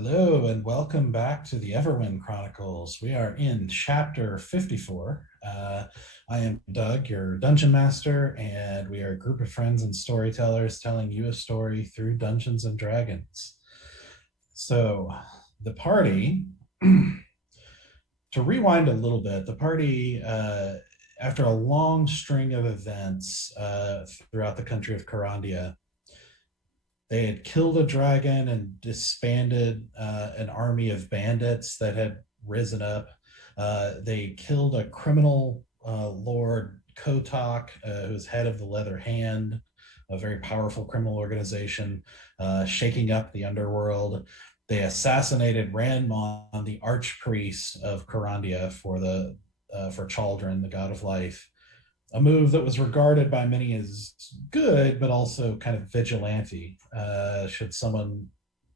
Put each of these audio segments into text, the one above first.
Hello and welcome back to the Everwind Chronicles. We are in chapter 54. I am Doug, your dungeon master, and we are a group of friends and storytellers telling you a story through Dungeons and Dragons. So, the party, to rewind a little bit, the party, after a long string of events throughout the country of Carandia, they had killed a dragon and disbanded an army of bandits that had risen up. They killed a criminal lord, Kotak, who's head of the Leather Hand, a very powerful criminal organization, shaking up the underworld. They assassinated Ranmon, the archpriest of Carandia, for Chaldron, the god of life, a move that was regarded by many as good, but also kind of vigilante. Should someone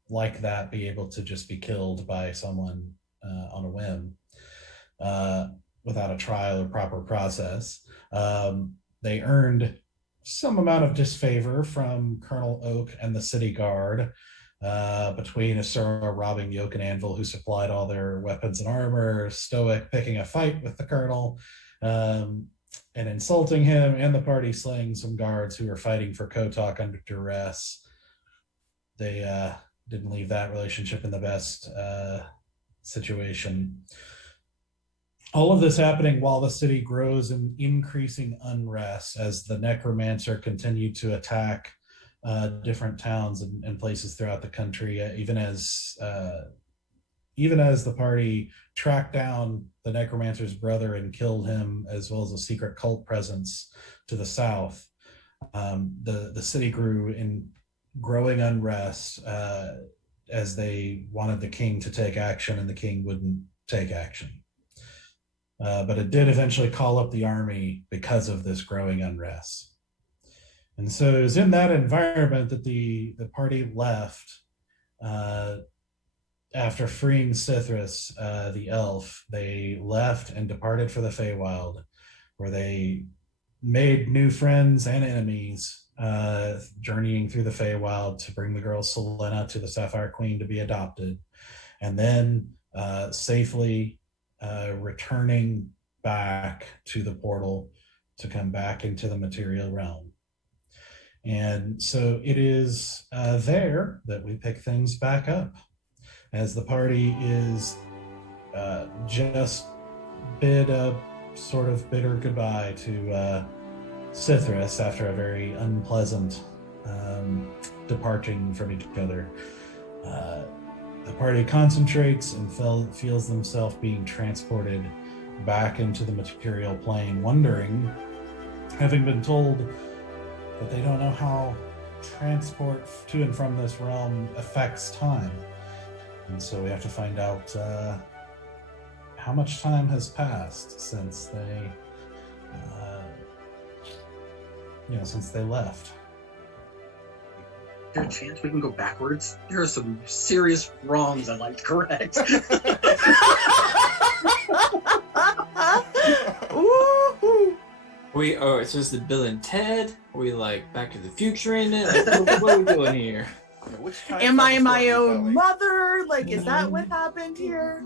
like that be able to just be killed by someone on a whim without a trial or proper process? They earned some amount of disfavor from Colonel Oak and the city guard, between Asura robbing the Oak and Anvil, who supplied all their weapons and armor, Stoic picking a fight with the colonel, and insulting him, and the party slaying some guards who were fighting for Kotak under duress. They didn't leave that relationship in the best situation. All of this happening while the city grows in increasing unrest as the necromancer continued to attack different towns and places throughout the country, even as the party tracked down the necromancer's brother and killed him, as well as a secret cult presence to the south. The city grew in growing unrest as they wanted the king to take action, and the king wouldn't take action. But it did eventually call up the army because of this growing unrest. And so it was in that environment that the party left. After freeing Cithras, the elf, they left and departed for the Feywild, where they made new friends and enemies, journeying through the Feywild to bring the girl Selena to the Sapphire Queen to be adopted, and then safely returning back to the portal to come back into the material realm. And so it is there that we pick things back up, as the party is just bid a sort of bitter goodbye to Cithras after a very unpleasant departing from each other. The party concentrates and feels themselves being transported back into the material plane, wondering, having been told that they don't know how transport to and from this realm affects time. And so we have to find out how much time has passed since they left. Is there a chance we can go backwards? There are some serious wrongs I'd like to correct. So is the Bill and Ted? Are we like Back to the Future in it? Like, what are we doing here? Am I my own mother? Like, is that what happened here?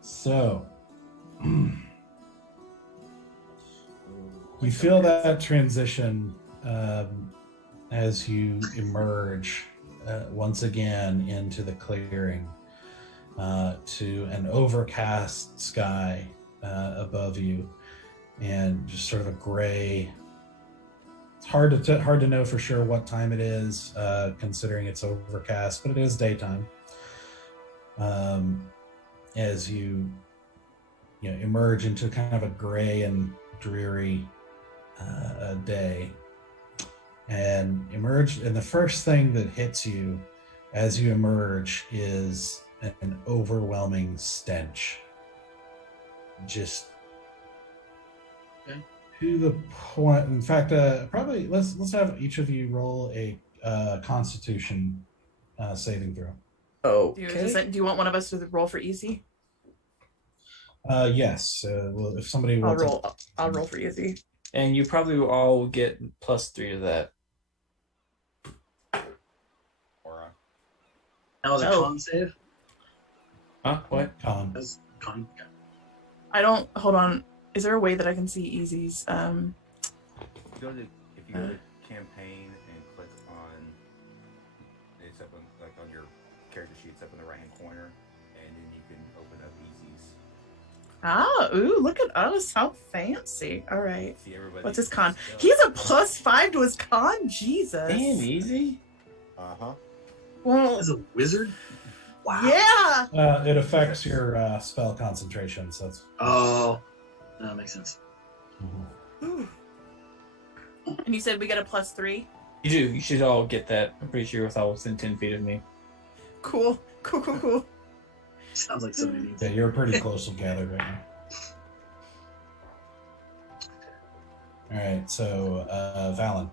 So, you feel that transition as you emerge once again into the clearing, to an overcast sky above you, and just sort of a gray. It's hard to know for sure what time it is, considering it's overcast, but it is daytime. As you emerge into kind of a gray and dreary day, and emerge, and the first thing that hits you as you emerge is an overwhelming stench. Just to the point. In fact, probably let's have each of you roll a Constitution saving throw. Oh, okay. Do you want one of us to roll for easy? Yes. Well, if somebody I'll roll for easy. And you probably will all get +3 to that. That was a Oh. con save? Huh? What? Con. That was con. Okay. I don't. Hold on. Is there a way that I can see Easy's? If you go to campaign and click on it's up on on your character sheet, it's up in the right hand corner, and then you can open up Easy's. Ah, ooh, look at us. How fancy. All right. See everybody. What's his con? He's a +5 to his con? Jesus. Damn, easy. Well, As a wizard? Wow. yeah. It affects your spell concentration, so that's. Oh, that makes sense. Mhm. And you said we got a +3? You do. You should all get that. I'm pretty sure it's all within 10 feet of me. Cool. Cool. Sounds like somebody needs Yeah, you're pretty close together right now. All right, so Valen.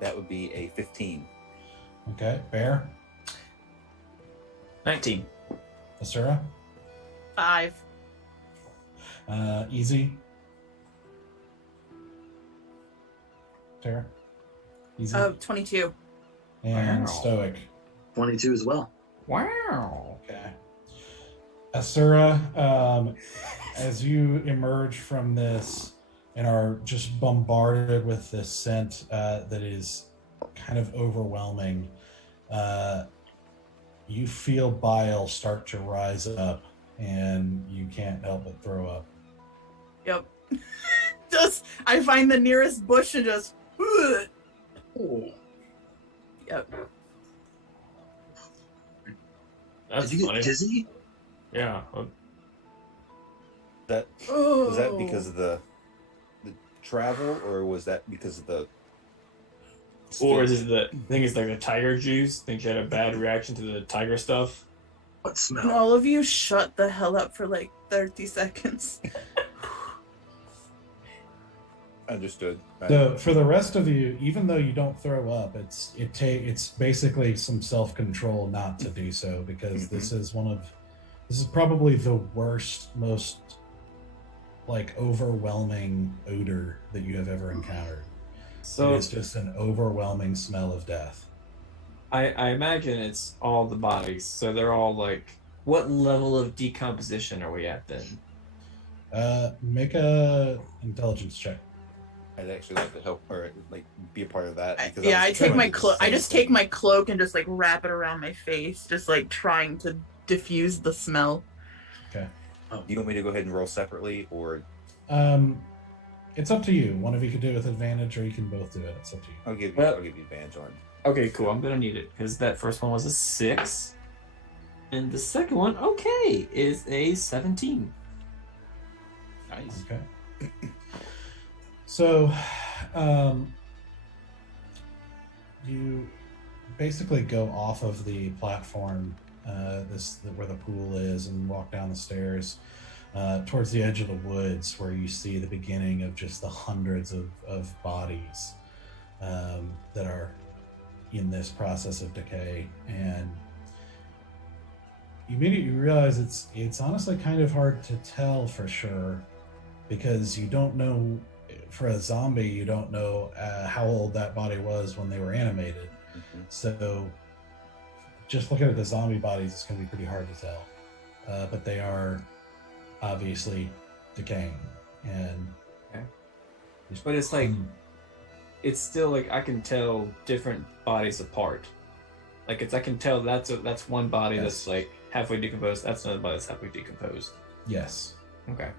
That would be a 15. Okay, Bear, 19. Asura, 5. Easy, Tara, Easy, 22. and Wow. Stoic. 22 as well. Wow. Okay. Asura, as you emerge from this and are just bombarded with this scent that is kind of overwhelming, you feel bile start to rise up and you can't help but throw up. Yep. I find the nearest bush and just. Ugh. Oh. Yep. That's Did you funny. get dizzy? Yeah. That Oh. was that because of the travel, or was that because of the? Or is it the thing is like the tiger juice? Think you had a bad reaction to the tiger stuff? What And smell? all of you shut the hell up for like 30 seconds. Understood. So for the rest of you, even though you don't throw up, it's basically some self-control not to do so, because this is probably the worst, most like overwhelming odor that you have ever encountered. So It's just an overwhelming smell of death. I imagine it's all the bodies. So they're all like, what level of decomposition are we at then? Make a intelligence check. I'd actually like to help or like be a part of that. Because I was take trying my to do the cloak. I same just thing. take my cloak and just like wrap it around my face, just like trying to diffuse the smell. Okay. Do you want me to go ahead and roll separately, or It's up to you. One of you can do it with advantage, or you can both do it. It's up to you. I'll give Well- you advantage on. Okay, cool. I'm gonna need it because that first one was a 6, and the second one, okay, is a 17. Nice. Okay. So, you basically go off of the platform, where the pool is, and walk down the stairs towards the edge of the woods, where you see the beginning of just the hundreds of bodies that are in this process of decay, and you immediately realize it's honestly kind of hard to tell for sure, because you don't know. For a zombie, you don't know how old that body was when they were animated. Mm-hmm. So just looking at the zombie bodies, it's going to be pretty hard to tell. But they are obviously decaying. And Okay. But it's like, it's still like I can tell different bodies apart. Like I can tell that's one body Yes. that's like halfway decomposed. That's another body that's halfway decomposed. yes. Okay.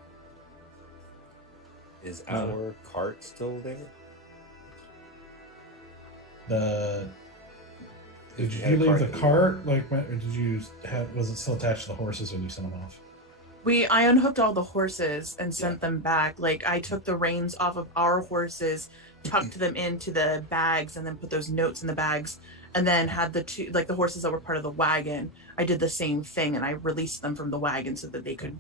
Is our cart still there? Did You you had a leave cart the that you- cart? Like, or did you was it still attached to the horses when you sent them off? I unhooked all the horses and sent them back. Like I took the reins off of our horses, tucked them into the bags, and then put those notes in the bags, and then had the horses that were part of the wagon. I did the same thing, and I released them from the wagon so that they could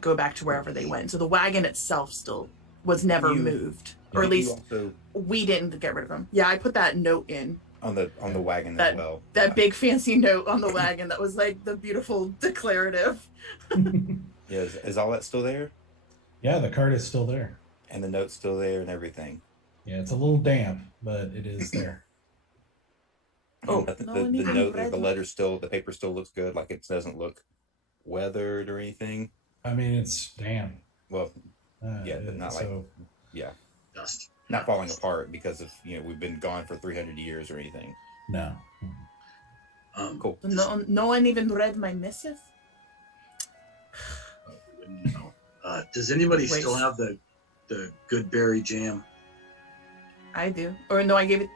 go back to wherever they went. So the wagon itself still was never moved, or at Did you least also we didn't get rid of them. Yeah, I put that note in. on the wagon That- as well. That big fancy note on the wagon that was like the beautiful declarative. Yeah, is all that still there? Yeah, the cart is still there. And the note's still there and everything. Yeah, it's a little damp, but it is there. Oh, But no the one even note, read the my- letter still, the paper still looks good. Like it doesn't look weathered or anything. I mean, it's damp. Well, yeah, but not like so yeah, Dust. not falling apart because of we've been gone for 300 years or anything. no. Cool. No one even read my missive? Wouldn't know. Does anybody Waste. still have the good berry jam? I do. Or no, I gave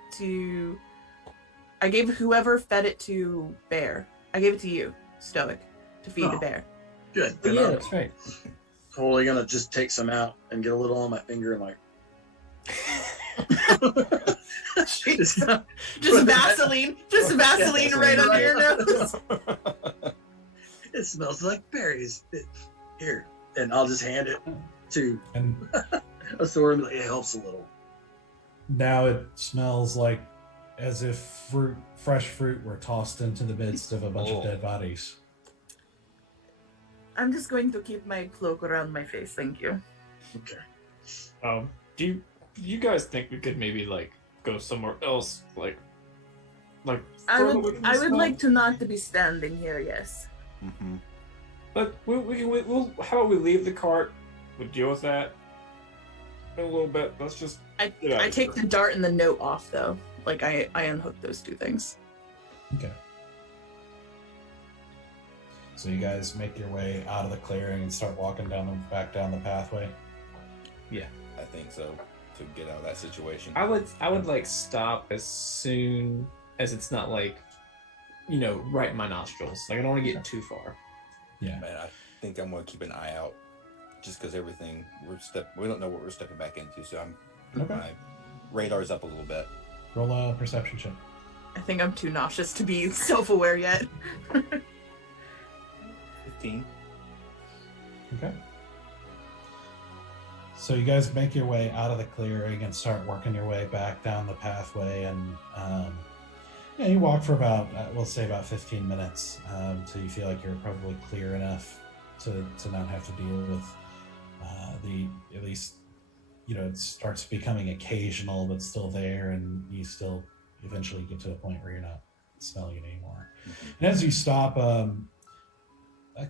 whoever fed it to Bear. I gave it to you, Stoic, to feed the Oh. bear. Good. Oh, Then yeah, I'm that's right. totally gonna just take some out and get a little on my finger and like. Just Vaseline. Just Vaseline right under your nose. It smells like berries. Here, and I'll just hand it to And Asura and be like, it helps a little. now it smells like as if fresh fruit were tossed into the midst of a bunch of dead bodies. I'm just going to keep my cloak around my face, thank you. Okay. Do you guys think we could maybe like go somewhere else, like I further away from would this town? like to not to be standing here, yes. Mm-hmm. But we'll how about we leave the cart? We'll deal with that in a little bit. Let's just get out I of take here. the dart and the note off though. Like I unhook those two things. Okay. So you guys make your way out of the clearing and start walking back down the pathway. I think so. To get out of that situation. I would like stop as soon as it's not like right in my nostrils. Like I don't want to get too far. Yeah. Man, I think I'm gonna keep an eye out, just because everything we don't know what we're stepping back into. So Okay. my radar's up a little bit. Roll a perception check. I think I'm too nauseous to be self-aware yet. 15. Okay. So you guys make your way out of the clearing and start working your way back down the pathway, and you walk for about we'll say about 15 minutes till you feel like you're probably clear enough to not have to deal with at least it starts becoming occasional but still there, and you still eventually get to a point where you're not smelling it anymore. Mm-hmm. And as you stop, a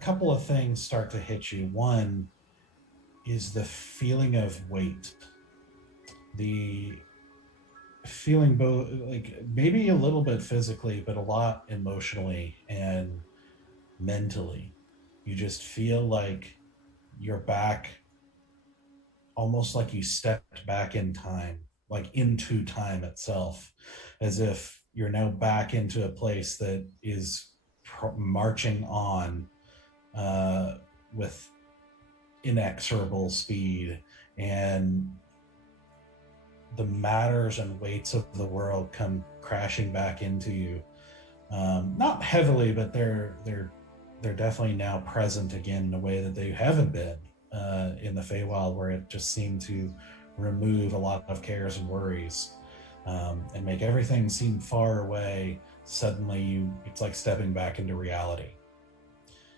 couple of things start to hit you. One is the feeling of weight. The feeling both like maybe a little bit physically, but a lot emotionally and mentally. You just feel like you're back, almost like you stepped back in time, like into time itself, as if you're now back into a place that is marching on with inexorable speed, and the matters and weights of the world come crashing back into you. Not heavily, but they're definitely now present again in a way that they haven't been in the Feywild, where it just seemed to remove a lot of cares and worries and make everything seem far away. Suddenly, it's like stepping back into reality.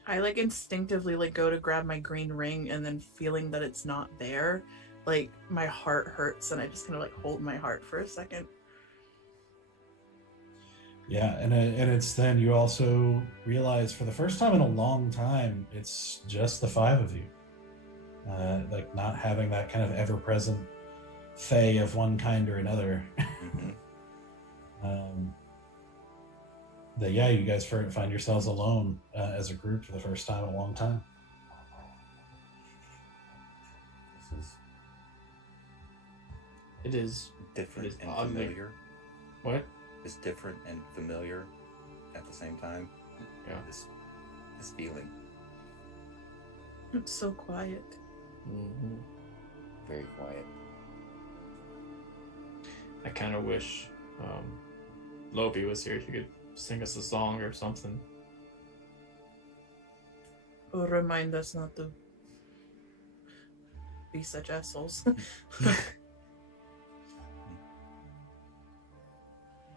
I like instinctively like go to grab my green ring, and then feeling that it's not there, like my heart hurts, and I just kind of like hold my heart for a second. Yeah, and it's then you also realize for the first time in a long time, it's just the five of you. Like not having that kind of ever-present Fey of one kind or another. Mm-hmm. You guys find yourselves alone as a group for the first time in a long time. This is It is different It is and oddly- familiar. what? It's different and familiar at the same time. Yeah. This feeling. It's so quiet. Mm-hmm. Very quiet. I kind of wish Lobi was here. He could sing us a song or something. Or remind us not to be such assholes.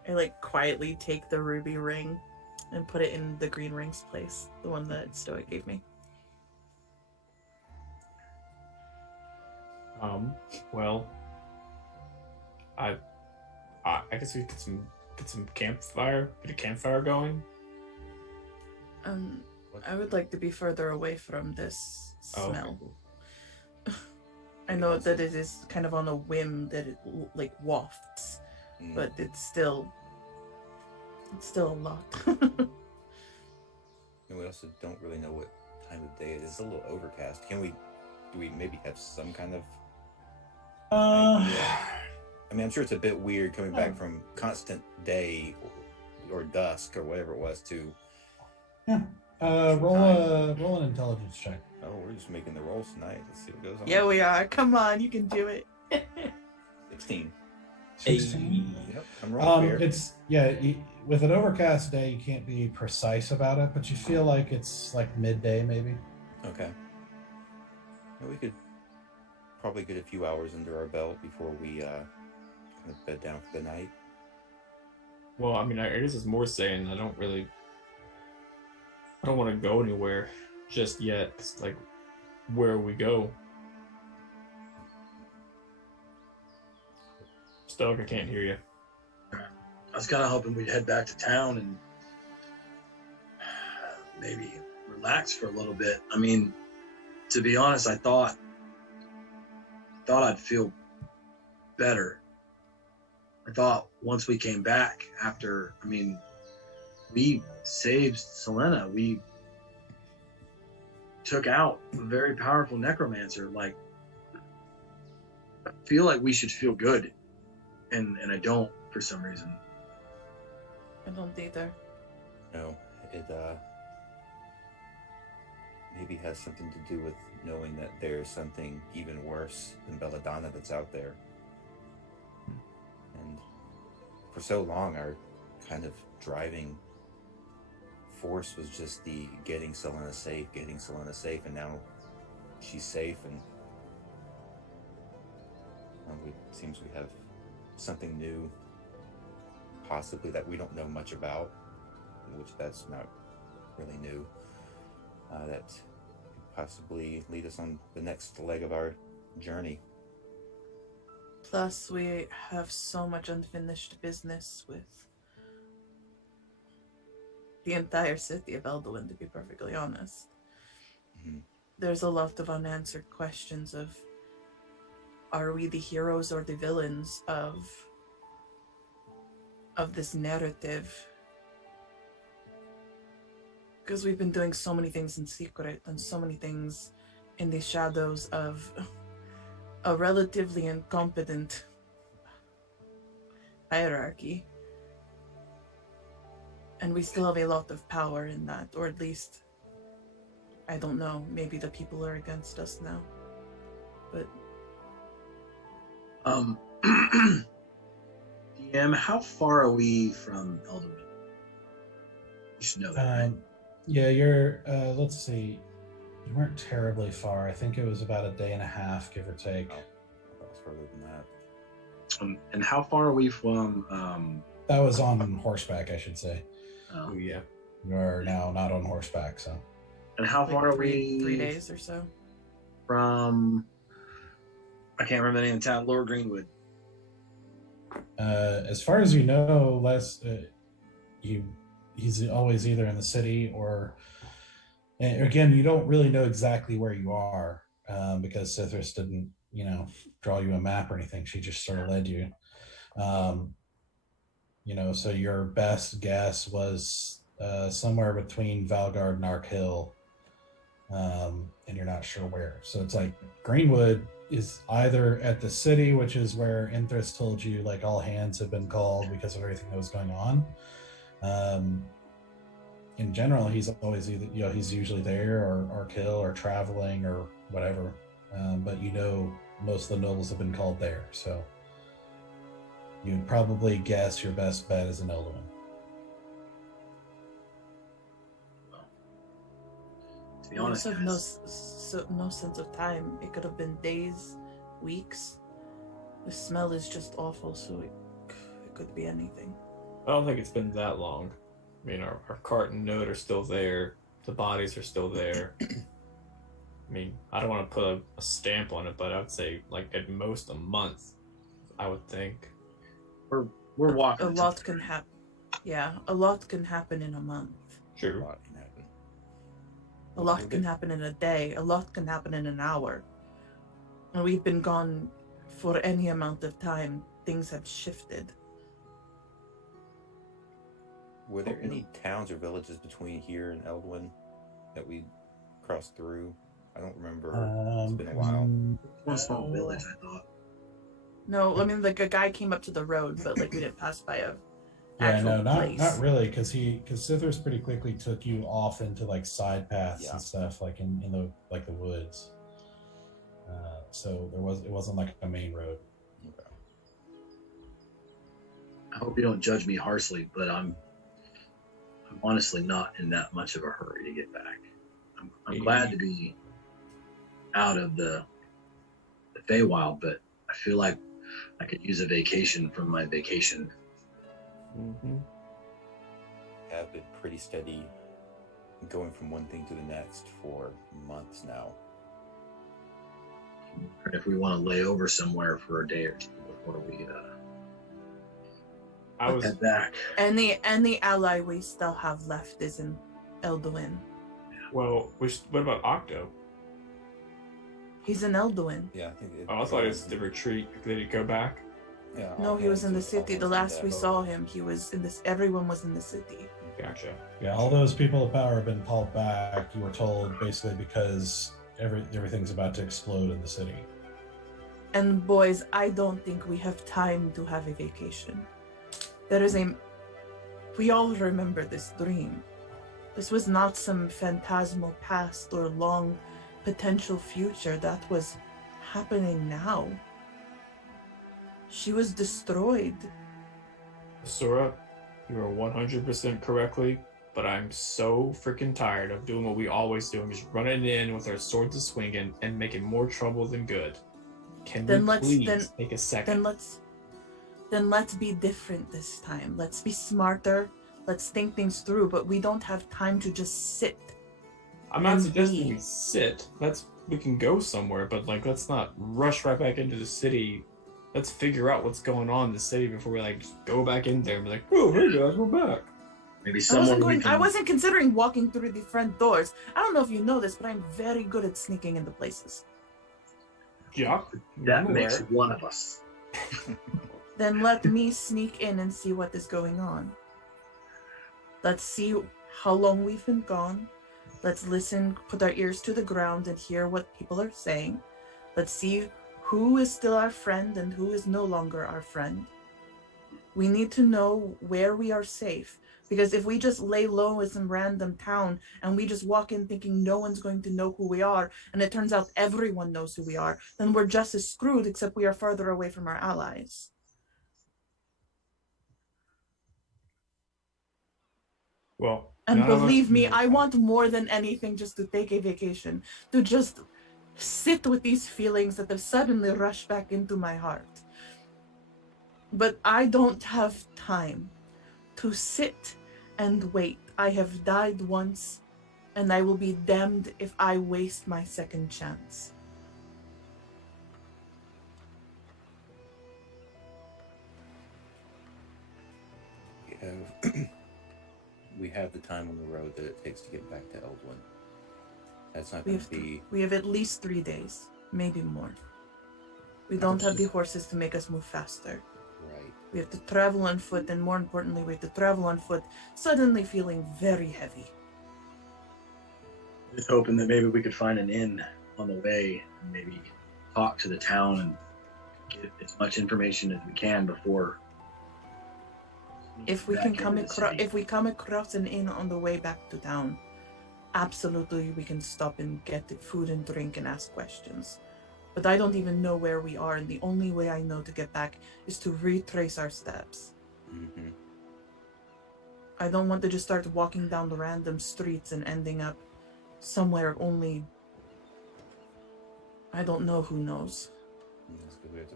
I like quietly take the ruby ring and put it in the green ring's place, the one that Stoic gave me. Well, I guess we could get some campfire, get a campfire going. I would like to be further away from this Oh, smell. okay. I know that it is kind of on a whim that it like wafts, but it's still a lot. And we also don't really know what time of day it is. It's a little overcast. Do we maybe have some kind of idea? I mean, I'm sure it's a bit weird coming back from constant day or dusk or whatever it was to. Yeah. Roll an intelligence check. Oh, we're just making the rolls tonight. Let's see what goes on. Yeah, we are. Come on, you can do it. 16. 16. Yep, I'm rolling fair. It's with an overcast day, you can't be precise about it, but you feel like it's like midday, maybe. Okay. Well, we could probably get a few hours under our belt before we kind of bed down for the night. Well, I mean, I guess it's more saying I don't want to go anywhere just yet. It's like, where we go? Stoic, I can't hear you. I was kind of hoping we'd head back to town and maybe relax for a little bit. I mean, to be honest, I thought I'd feel better. I thought once we came back after, I mean, we saved Selena. We took out a very powerful necromancer. Like, I feel like we should feel good, and I don't for some reason. I don't either. No, it maybe has something to do with knowing that there's something even worse than Belladonna that's out there. And for so long, our kind of driving force was just the getting Selena safe, and now she's safe, and it seems we have something new, possibly that we don't know much about, which that's not really new, that could possibly lead us on the next leg of our journey. Plus, we have so much unfinished business with the entire city of Eldowyn, to be perfectly honest. Mm-hmm. There's a lot of unanswered questions of, are we the heroes or the villains of this narrative? Because we've been doing so many things in secret and so many things in the shadows of a relatively incompetent hierarchy. And we still have a lot of power in that, or at least, I don't know, maybe the people are against us now. But DM, how far are we from Eldowyn? You should know that, right? Yeah, you're, let's see. You weren't terribly far. I think it was about a day and a half, give or take. Oh, that was further than that. And how far are we from... That was on horseback, I should say. Oh, yeah. You are now not on horseback, so. And how like far are we... 3 days or so? From... I can't remember the name of the town, Lower Greenwood. As far as you know, he's always either in the city or, and again, you don't really know exactly where you are because Cithris didn't, draw you a map or anything. She just sort of led you. So your best guess was somewhere between Valgard and Ark Hill, and you're not sure where. So it's like Greenwood is either at the city, which is where Inthris told you like all hands have been called because of everything that was going on. In general, he's always either, he's usually there or Ark Hill or traveling or whatever. But most of the nobles have been called there. So you'd probably guess your best bet is in Eldowyn. To be honest, We also guys, have no sense of time. It could have been days, weeks. The smell is just awful, so it could be anything. I don't think it's been that long. I mean, our cart and note are still there. The bodies are still there. I mean, I don't want to put a stamp on it, but I would say, like, at most a month, I would think. we're We're walking. A lot can happen. Yeah, a lot can happen in a month. A True. lot can happen. A lot can happen in a day. A lot can happen in an hour. And we've been gone for any amount of time. Things have shifted. Were there any towns or villages between here and Eldowyn that we crossed through? I don't remember. It's been a while. One small village, I thought. No, I mean, like, a guy came up to the road, but, like, we didn't pass by a Yeah, actual no, place. not really, because Sithers pretty quickly took you off into like side paths Yeah. and stuff, like in the like the woods. So it wasn't like a main road. Okay. I hope you don't judge me harshly, but I'm honestly not in that much of a hurry to get back. I'm glad to be out of the Feywild, but I feel like I could use a vacation from my vacation. Mm-hmm. Have been pretty steady going from one thing to the next for months now. And if we want to lay over somewhere for a day or two before we I was head back. And the ally we still have left is in Eldowyn. well. What about Octo? He's in Eldowyn. Yeah, I think. Oh, I thought it was the retreat. Did he go back? Yeah, No, all he was hands in the is- all city. hands The on last we deck. saw him, he was in this. Everyone was in the city. Gotcha. Yeah, all those people of power have been called back. You were told basically because everything's about to explode in the city. And boys, I don't think we have time to have a vacation. We all remember this dream. This was not some phantasmal past or long potential future. That was happening now. She was destroyed. Sora, you are 100% correctly, but I'm so freaking tired of doing what we always do and just running in with our swords a swinging and making more trouble than good. Can Then we let's- please then- take a second? Then let's be different this time. Let's be smarter. Let's think things through, but we don't have time to just sit. I'm not and suggesting be- we sit. We can go somewhere, but like let's not rush right back into the city. Let's figure out what's going on in the city before we like just go back in there and be like, oh hey guys, we're back. Maybe I someone wasn't considering walking through the front doors. I don't know if you know this, but I'm very good at sneaking into places. Yeah. that I'm makes aware. one of us. Then let me sneak in and see what is going on. Let's see how long we've been gone. Let's listen, put our ears to the ground and hear what people are saying. Let's see who is still our friend and who is no longer our friend. We need to know where we are safe. Because if we just lay low in some random town and we just walk in thinking no one's going to know who we are, and it turns out everyone knows who we are, then we're just as screwed, except we are farther away from our allies. Well, And none of us believe me, know. I want more than anything just to take a vacation, to just sit with these feelings that have suddenly rushed back into my heart. But I don't have time to sit and wait. I have died once, and I will be damned if I waste my second chance. We have the time on the road that it takes to get back to Eldowyn. That's not We going have to be. we have at least 3 days, maybe more. We don't have the horses to make us move faster. Right. We have to travel on foot, and more importantly, we have to travel on foot, suddenly feeling very heavy. Just hoping that maybe we could find an inn on the way and maybe talk to the town and get as much information as we can before. If we back can into come the across, city. if we come across an inn on the way back to town, absolutely we can stop and get the food and drink and ask questions. But I don't even know where we are, and the only way I know to get back is to retrace our steps. Mm-hmm. I don't want to just start walking down the random streets and ending up somewhere only I don't know who knows. That's good. We have to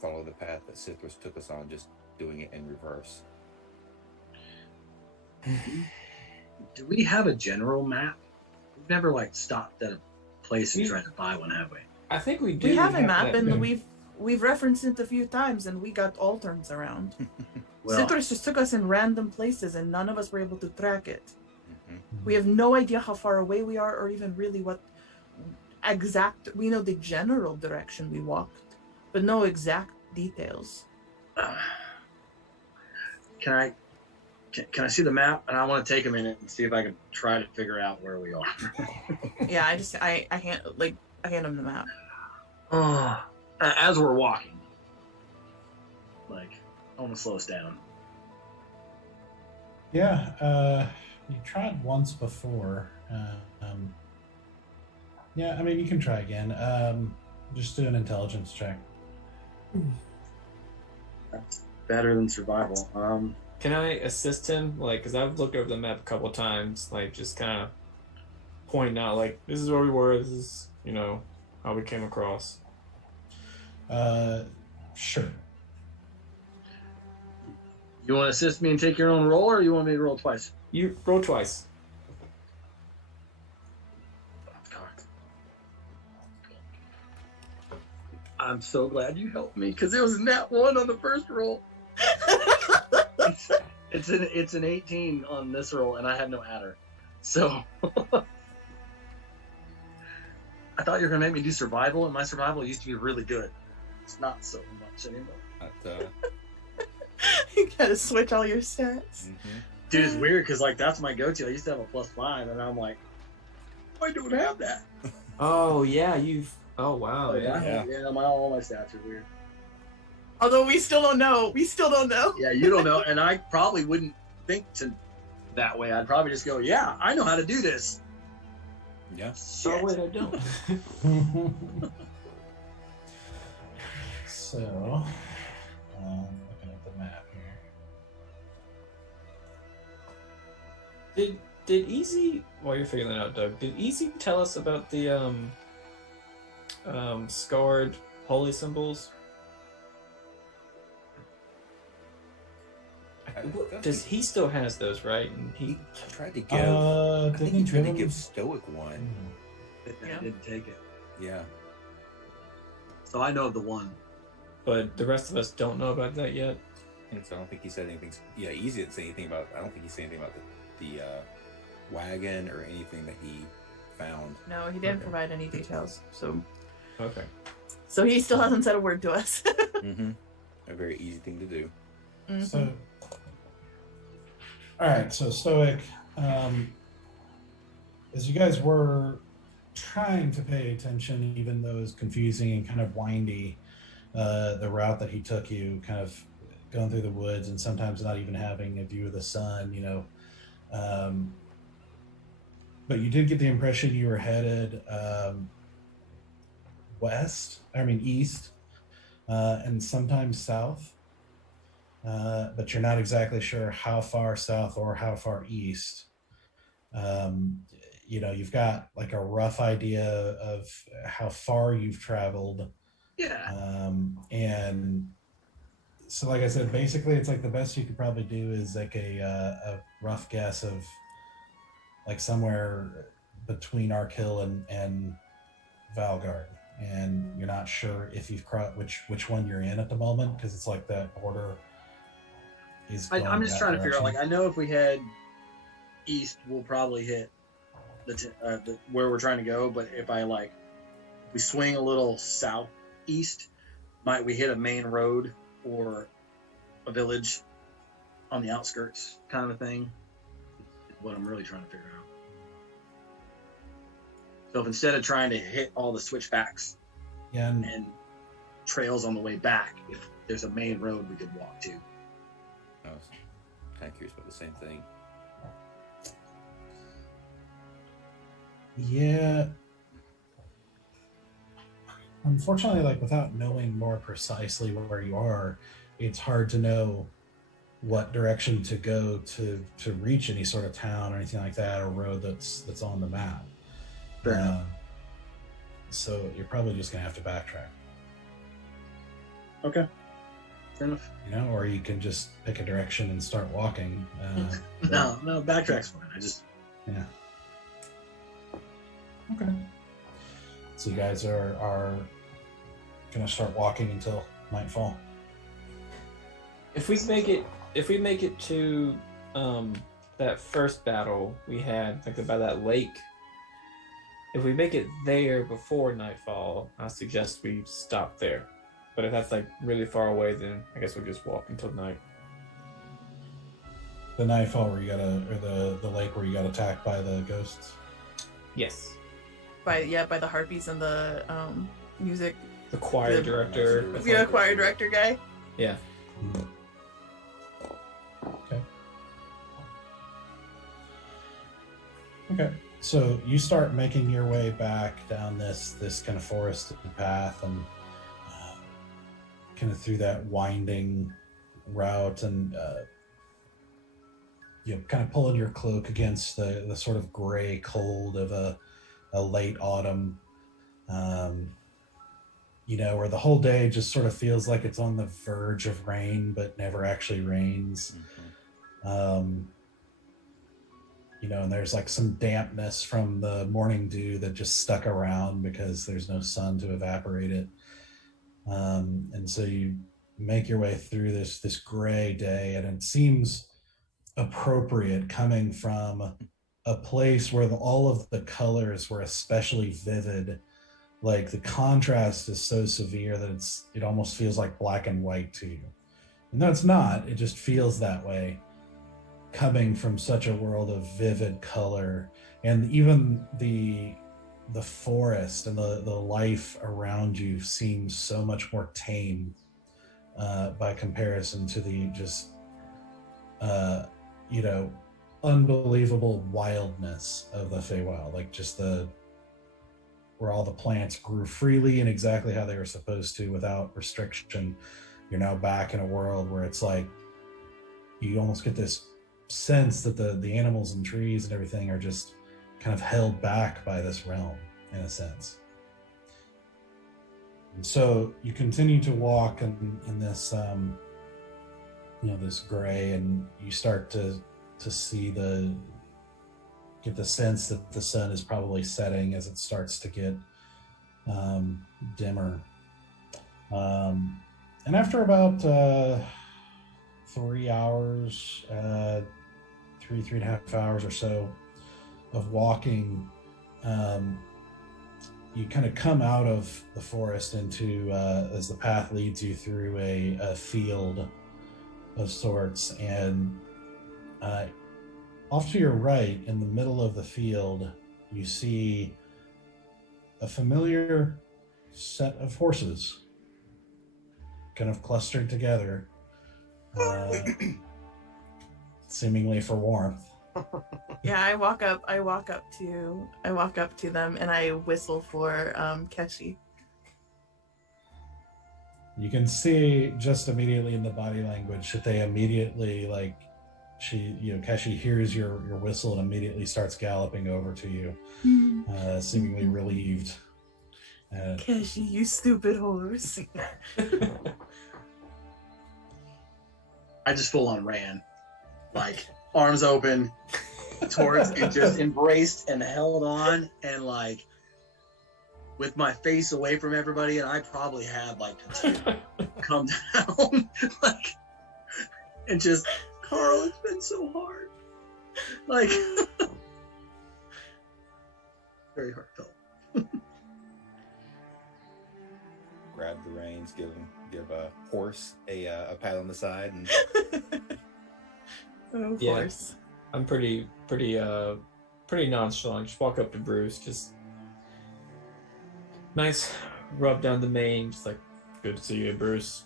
follow the path that Sithris took us on, just doing it in reverse. Do we have a general map? We've never stopped at a place and tried to buy one, have we? I think we do. We have a have map, that- and we've referenced it a few times, and we got all turns around. Well, Citrus just took us in random places, and none of us were able to track it. Mm-hmm. We have no idea how far away we are, or even really what exact. We know the general direction we walked, but no exact details. can I see the map? And I want to take a minute and see if I can try to figure out where we are. Yeah, I hand him the map. Oh, as we're walking, like, I want to slow us down. Yeah, you tried once before. Yeah, I mean, you can try again. Just do an intelligence check. That's better than survival. Can I assist him? Like, because I've looked over the map a couple of times, like, just kind of pointing out, like, this is where we were, this is, how we came across. Sure. You want to assist me and take your own roll, or you want me to roll twice? You roll twice. I'm so glad you helped me, because it was nat 1 on the first roll. It's an 18 on this roll, and I have no adder. So I thought you were gonna make me do survival, and my survival used to be really good. It's not so much anymore. You gotta switch all your stats. Mm-hmm. Dude, it's weird because like that's my go-to. I used to have a +5, and I'm like, I don't have that. Oh, yeah, oh, wow. Yeah, all my stats are weird. Although we still don't know. Yeah, you don't know, and I probably wouldn't think to that way. I'd probably just go, yeah, I know how to do this. Yeah. Oh, wait, I don't. So, looking at the map here. Did Easy, while you're figuring that out, Doug, did Easy tell us about the scarred holy symbols? He still has those, right? And He tried to give. Didn't I think he tried to him- give Stoic one. Yeah. I didn't take it. Yeah. So I know of the one. But the rest of us don't know about that yet. And so I don't think he said anything. Yeah, Easy didn't say anything about. I don't think he said anything about the wagon or anything that he found. No, he didn't Okay. provide any details. So Okay. he still hasn't said a word to us. Mm-hmm. A very easy thing to do. Mhm. So, all right. So Stoic, as you guys were trying to pay attention, even though it was confusing and kind of windy, the route that he took you, kind of going through the woods and sometimes not even having a view of the sun, but you did get the impression you were headed east, and sometimes south. But you're not exactly sure how far south or how far east. You've got like a rough idea of how far you've traveled. Yeah. And so, like I said, basically it's like the best you could probably do is like a rough guess of like somewhere between Arkhill and Valgard. And you're not sure if you've crossed which one you're in at the moment, because it's like that border is going I'm just that trying to figure out. Like, direction. I know if we head east, we'll probably hit the where we're trying to go. But if we swing a little southeast, might we hit a main road or a village on the outskirts, kind of a thing? Is what I'm really trying to figure out. So if instead of trying to hit all the switchbacks Yeah, and trails on the way back, if there's a main road we could walk to. I was kind of curious about the same thing. yeah. Unfortunately, like without knowing more precisely where you are, it's hard to know what direction to go to reach any sort of town or anything like that, or road that's on the map. Fair enough. So you're probably just gonna have to backtrack, Okay. Fair enough. or you can just pick a direction and start walking. No, backtrack's fine. Yeah. Okay. So you guys are gonna start walking until nightfall. If we make it to that first battle we had, like by that lake, if we make it there before nightfall, I suggest we stop there. But if that's like really far away, then I guess we'll just walk until night. The nightfall where you or the lake where you got attacked by the ghosts. Yes. By the harpies and the music. The choir director. Yeah, choir director guy. Yeah. Okay. So you start making your way back down this kind of forested path and kind of through that winding route, and kind of pulling your cloak against the sort of gray cold of a late autumn, where the whole day just sort of feels like it's on the verge of rain but never actually rains. And there's like some dampness from the morning dew that just stuck around because there's no sun to evaporate it. And so you make your way through this gray day, and it seems appropriate coming from a place where all of the colors were especially vivid. Like the contrast is so severe that it almost feels like black and white to you. And no, it's not. It just feels that way, coming from such a world of vivid color. And even the forest and the life around you seems so much more tame by comparison to the just unbelievable wildness of the Feywild. Like just where all the plants grew freely and exactly how they were supposed to without restriction. You're now back in a world where it's like you almost get this sense that the animals and trees and everything are just kind of held back by this realm in a sense. And so you continue to walk in this this gray, and you start to see get the sense that the sun is probably setting as it starts to get dimmer. And after about 3 hours, 3.5 hours or so of walking, you kind of come out of the forest into, as the path leads you through a field of sorts, and off to your right, in the middle of the field, you see a familiar set of horses kind of clustered together, seemingly for warmth. Yeah, I walk up to them and I whistle for Keshi. You can see just immediately in the body language that they immediately, like, Keshi hears your whistle and immediately starts galloping over to you, seemingly relieved. Keshi, you stupid horse. I just full on ran, like arms open towards and just embraced and held on, and like with my face away from everybody, and I probably had like a tear come down, like, and just, Carl, it's been so hard, like very heartfelt. Grab the reins, give a horse a pat on the side, and Horse. I'm pretty nonchalant. Just walk up to Bruce, just nice rub down the mane, just like, good to see you, Bruce.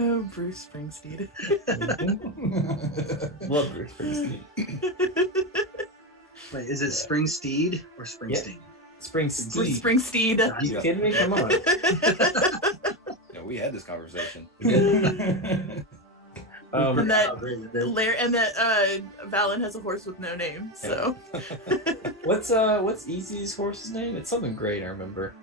Oh, Bruce Springsteen. Love Bruce Springsteen. Wait, is it Springsteed or Springsteen? Springsteen. Springsteen. Are you kidding me? Come on. Yeah, we had this conversation. And that Valen has a horse with no name. So What's Easy's horse's name? It's something great, I remember.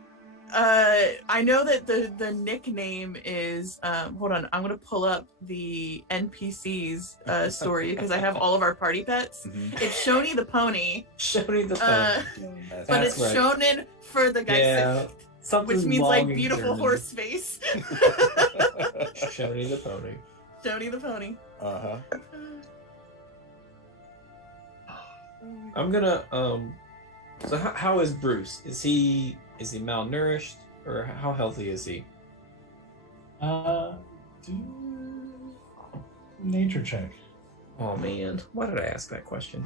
I know that the nickname is hold on, I'm gonna pull up the NPC's story because I have all of our party pets. It's Shoni the pony. Shoni the pony. But it's right. Shonen for the guy's Yeah, something which means long like and beautiful German. horse face. Shoni the pony. Shoni the pony. Uh-huh. I'm gonna so how is Bruce? Is he malnourished or how healthy is he? Do nature check. Oh man, why did I ask that question?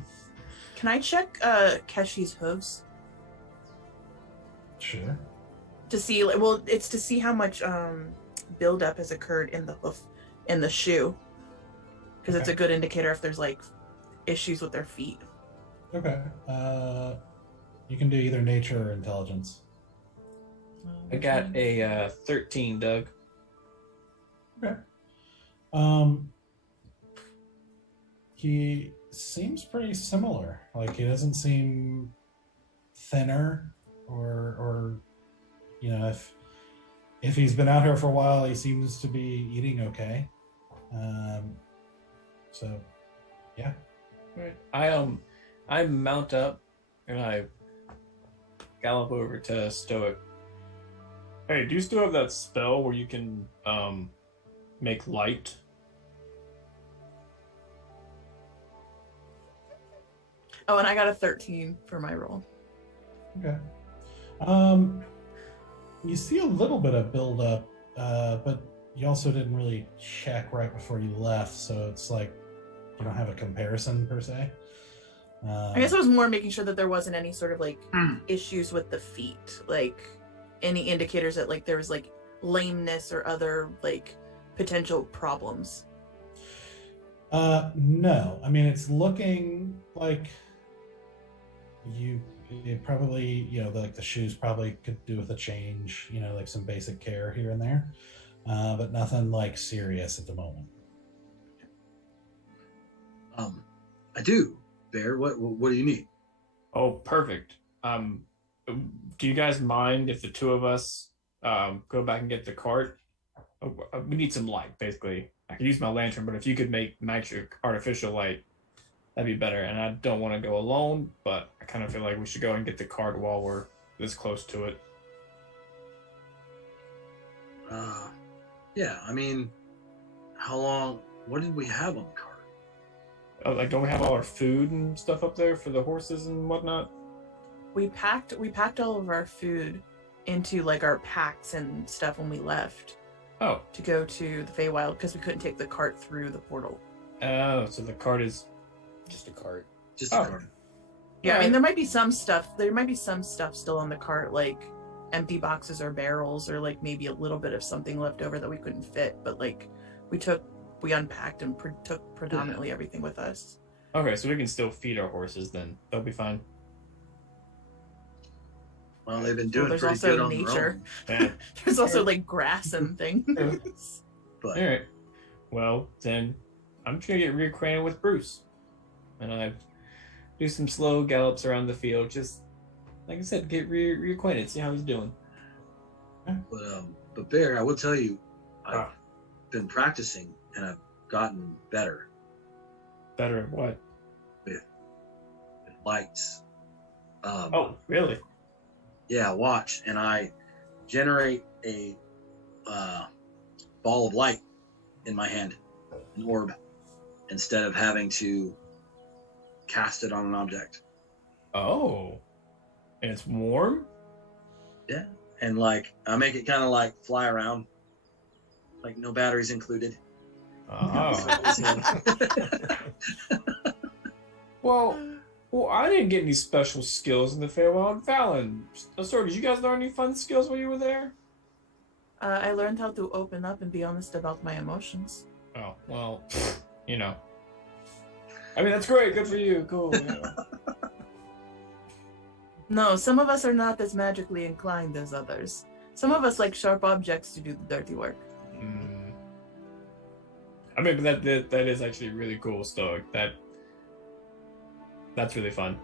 Can I check Keshi's hooves Sure. to see? Well, it's to see how much buildup has occurred in the hoof in the shoe, because it's a good indicator if there's like issues with their feet. Okay. You can do either nature or intelligence. I got a 13, Doug. Okay. He seems pretty similar. Like he doesn't seem thinner or you know, if he's been out here for a while, he seems to be eating okay. So yeah. Right. I mount up and I gallop over to Stoic. Hey, do you still have that spell where you can make light? Oh, and I got a 13 for my roll. Okay. You see a little bit of buildup, but you also didn't really check right before you left, so it's like you don't have a comparison per se. I guess it was more making sure that there wasn't any sort of like issues with the feet, like any indicators that like there was like lameness or other like potential problems. No, I mean it's looking like it probably, you know, like the shoes probably could do with a change, you know, like some basic care here and there, but nothing like serious at the moment. I do, Bear. What do you need? Oh, perfect. Do you guys mind if the two of us go back and get the cart? We need some light, basically. I could use my lantern, but if you could make magic artificial light, that'd be better. And I don't want to go alone, but I kind of feel like we should go and get the cart while we're this close to it. Yeah, I mean, how long? What did we have on the cart? Oh, like, don't we have all our food and stuff up there for the horses and whatnot? We packed all of our food into like our packs and stuff when we left. Oh. To go to the Feywild because we couldn't take the cart through the portal. Oh, so the cart is Just a cart. Just a cart. Yeah, I mean there might be some stuff still on the cart, like empty boxes or barrels, or like maybe a little bit of something left over that we couldn't fit, but like we unpacked and took predominantly everything with us. Okay, so we can still feed our horses then. They'll be fine. Well, they've been doing there's pretty also good on nature. their own. Yeah. There's also like grass and things. But All right. Well, then I'm just gonna get reacquainted with Bruce, and I do some slow gallops around the field. Just like I said, get reacquainted, see how he's doing. But Bear, I will tell you, I've been practicing and I've gotten better. Better at what? With lights. Oh, really? Yeah, watch, and I generate a ball of light in my hand, an orb, instead of having to cast it on an object. Oh, and it's warm? Yeah, and like I make it kind of like fly around, like no batteries included. Oh. Well, I didn't get any special skills in the Feywild. Fallon, sorry, did you guys learn any fun skills while you were there? I learned how to open up and be honest about my emotions. Oh, well, you know. I mean, that's great. Good for you. Cool. Yeah. No, some of us are not as magically inclined as others. Some of us like sharp objects to do the dirty work. I mean, but that is actually really cool, Stoic. That's really fun.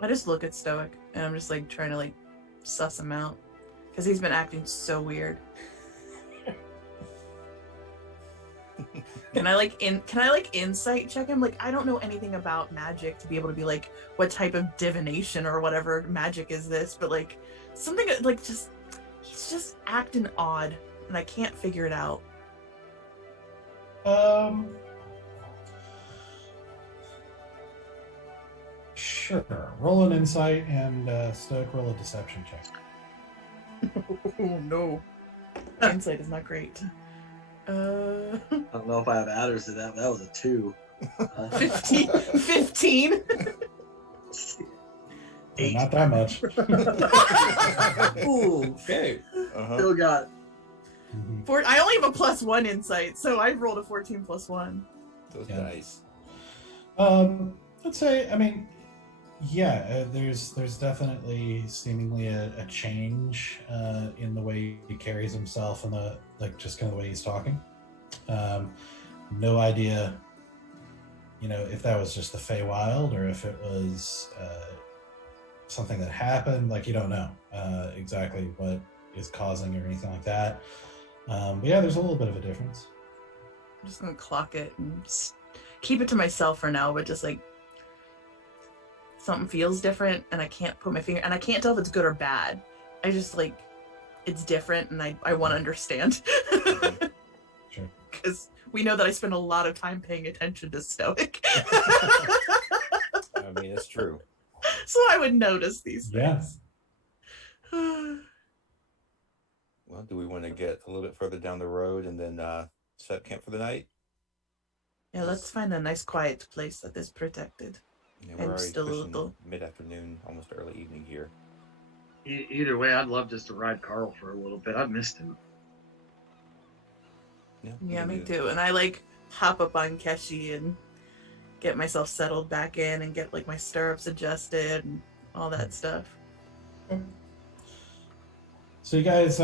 I just look at Stoic and I'm just like trying to like suss him out because he's been acting so weird. Can I insight check him? Like, I don't know anything about magic to be able to be like, what type of divination or whatever magic is this? But like something like he's just acting odd and I can't figure it out. Sure. Roll an insight and Stoic roll a deception check. Oh no. Insight is not great. I don't know if I have adders to that. That was a 2. 15. Not that much. Ooh, okay. Still got. I only have a +1 insight, so I rolled a 14 +1. Those Yeah. dice. Let's say, I mean, yeah, there's definitely seemingly a change in the way he carries himself and the just kind of the way he's talking. No idea, if that was just the Feywild or if it was something that happened. Like, you don't know exactly what is causing it or anything like that. But yeah, there's a little bit of a difference. I'm just gonna clock it and just keep it to myself for now, but just like something feels different and I can't put my finger and I can't tell if it's good or bad. I just like it's different and I want to understand. Sure. Because we know that I spend a lot of time paying attention to Stoic. I mean, it's true. So I would notice these things. Well, do we want to get a little bit further down the road and then set up camp for the night? Yeah, let's find a nice quiet place that is protected. Yeah, I'm still a little mid-afternoon, almost early evening here. Either way, I'd love just to ride Carl for a little bit. I've missed him. Yeah, me too. And I like hop up on Keshi and get myself settled back in and get like my stirrups adjusted and all that stuff. So you guys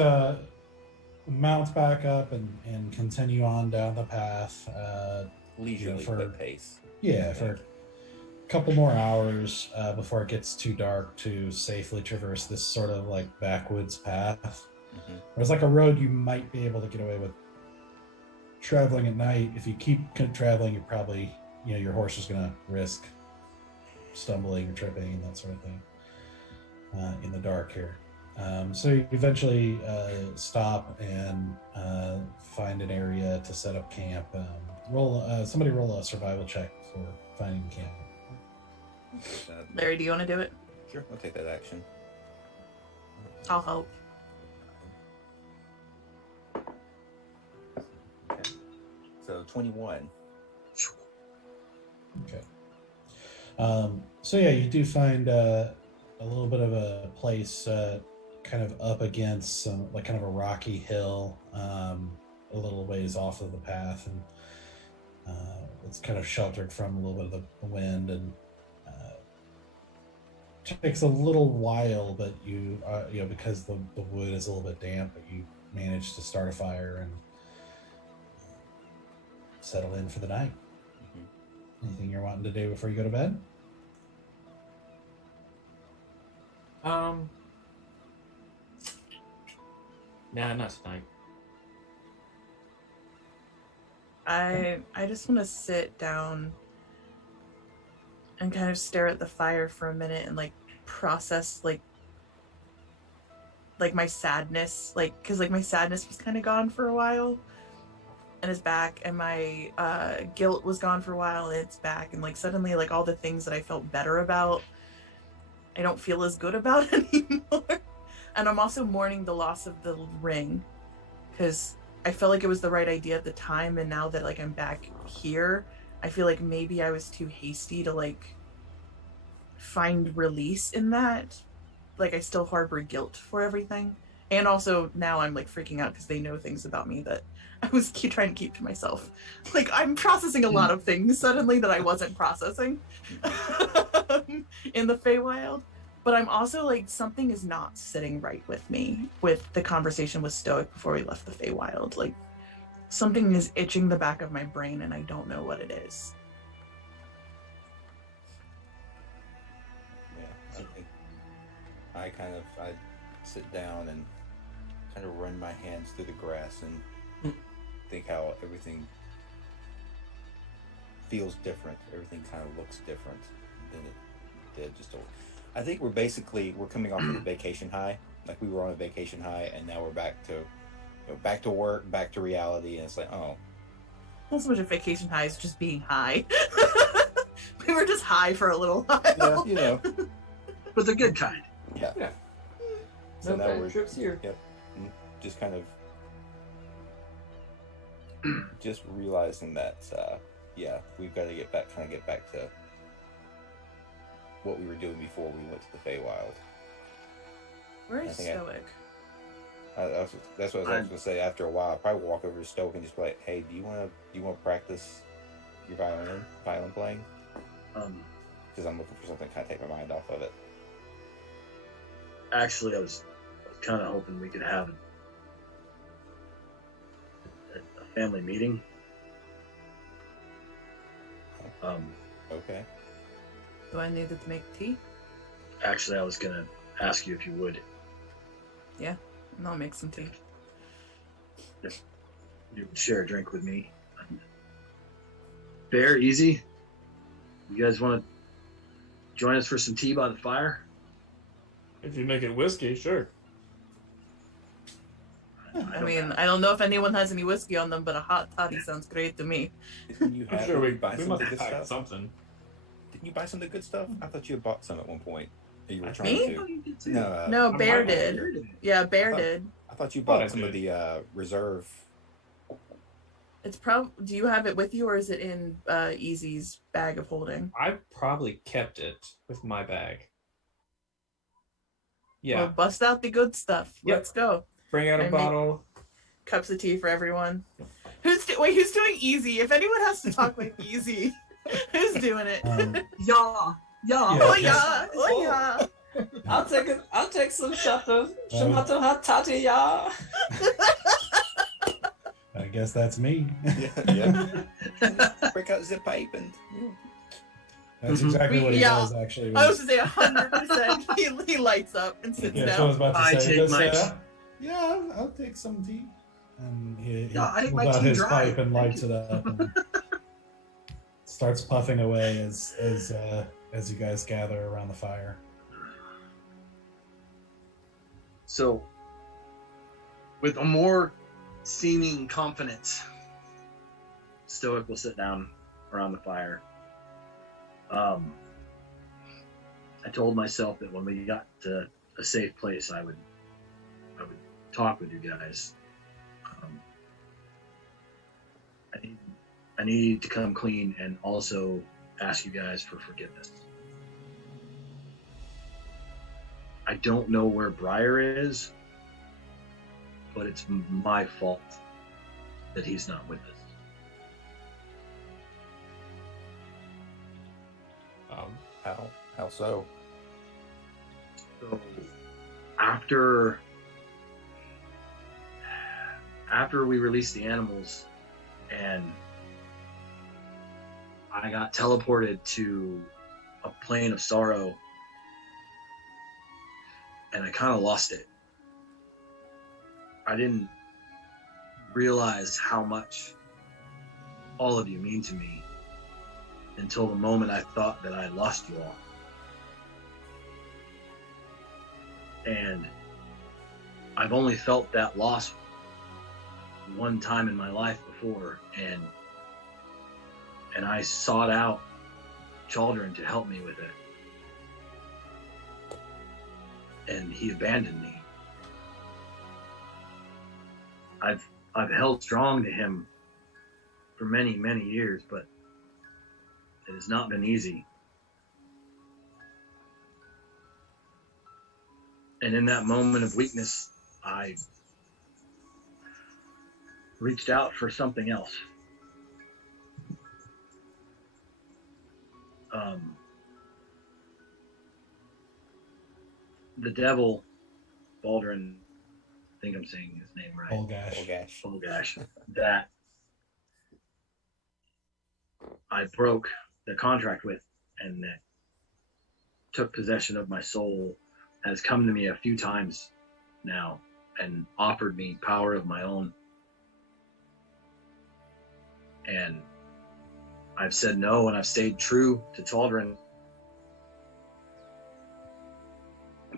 mount back up and continue on down the path. Leisurely but pace. Yeah, for a couple more hours before it gets too dark to safely traverse this sort of like backwoods path. Mm-hmm. There's like a road you might be able to get away with traveling at night. If you keep traveling, you're probably, your horse is going to risk stumbling or tripping and that sort of thing in the dark here. So you eventually stop and find an area to set up camp. Somebody roll a survival check for finding camp. Larry, do you want to do it? Sure, I'll take that action. I'll help. Okay. So 21. Okay. So yeah, you do find a little bit of a place kind of up against some, like kind of a rocky hill, a little ways off of the path, and it's kind of sheltered from a little bit of the wind, and takes a little while, but you because the wood is a little bit damp, but you manage to start a fire and settle in for the night. Mm-hmm. Anything you're wanting to do before you go to bed? Nah, not tonight. I just want to sit down and kind of stare at the fire for a minute and like process like my sadness, like because like my sadness was kind of gone for a while and it's back, and my guilt was gone for a while and it's back, and like suddenly like all the things that I felt better about I don't feel as good about anymore. And I'm also mourning the loss of the ring because I felt like it was the right idea at the time, and now that like I'm back here, I feel like maybe I was too hasty to like find release in that. Like I still harbor guilt for everything, and also now I'm like freaking out because they know things about me that I was trying to keep to myself. Like I'm processing a lot of things suddenly that I wasn't processing in the Feywild. But I'm also like, something is not sitting right with me with the conversation with Stoic before we left the Feywild. Like something is itching the back of my brain and I don't know what it is. Yeah, I think I sit down and kind of run my hands through the grass and think how everything feels different. Everything kind of looks different than it did just I think we're coming off of a vacation high. Like we were on a vacation high, and now we're back to work, back to reality, and it's like, oh. Not so much a vacation high as just being high. We were just high for a little while. Yeah, you know. But the good kind. Yeah. Yeah. So No now bad we're trips here. Yep. Just kind of just realizing that we've got to get back to what we were doing before we went to the Feywild. Where is Stoic? That's what I was going to say. After a while, I'd probably walk over to Stoic and just be like, "Hey, do you want to practice your violin playing?" Because I'm looking for something to kind of take my mind off of it. Actually, I was kind of hoping we could have a family meeting. Okay. Do I need to make tea? Actually, I was gonna ask you if you would. Yeah, and I'll make some tea. If you would share a drink with me. Bear, Easy, you guys want to join us for some tea by the fire? If you make it whiskey, sure. I mean, I don't know if anyone has any whiskey on them, but a hot toddy sounds great to me. Didn't you I'm sure we buy some of must the have good packed stuff? something. Didn't you buy some of the good stuff? I thought you had bought some at one point. Or you were Me? trying to. No. No, Bear I'm did. Yeah, Bear I thought- did. I thought you Thought I bought some of did. the reserve. It's do you have it with you, or is it in Easy's bag of holding? I probably kept it with my bag. Yeah. Well, bust out the good stuff. Yep. Let's go. Bring out a and make- bottle. Cups of tea for everyone. Who's doing Easy? If anyone has to talk like Easy, who's doing it? Yeah. Oh yeah, oh yeah. I'll take some shutters. Some hot toddy, yeah. I guess that's me. Yeah. Break out zip pipe and. That's exactly what he Yeah. does, actually. I was to say 100%. He lights up and sits Yeah, that's what I was down. about to I say. take Just, my- yeah, I'll take some tea. And he Yeah, I take pulls my out tea his dry. pipe and Thank lights you. it up and starts puffing away as you guys gather around the fire. So, with a more seeming confidence, Stoic will sit down around the fire. I told myself that when we got to a safe place, I would talk with you guys. I need to come clean and also ask you guys for forgiveness. I don't know where Briar is, but it's my fault that he's not with us. How so? So after we released the animals and I got teleported to a plane of sorrow and I kind of lost it. I didn't realize how much all of you mean to me until the moment I thought that I had lost you all. And I've only felt that loss one time in my life before, and I sought out Chaldron to help me with it. And he abandoned me. I've held strong to him for many, many years, but it has not been easy. And in that moment of weakness, I reached out for something else. The devil, Baldrin, I think I'm saying his name right. Oh gosh. Oh gosh. Oh gosh, that I broke the contract with and that took possession of my soul has come to me a few times now and offered me power of my own. And I've said no, and I've stayed true to Chaldron.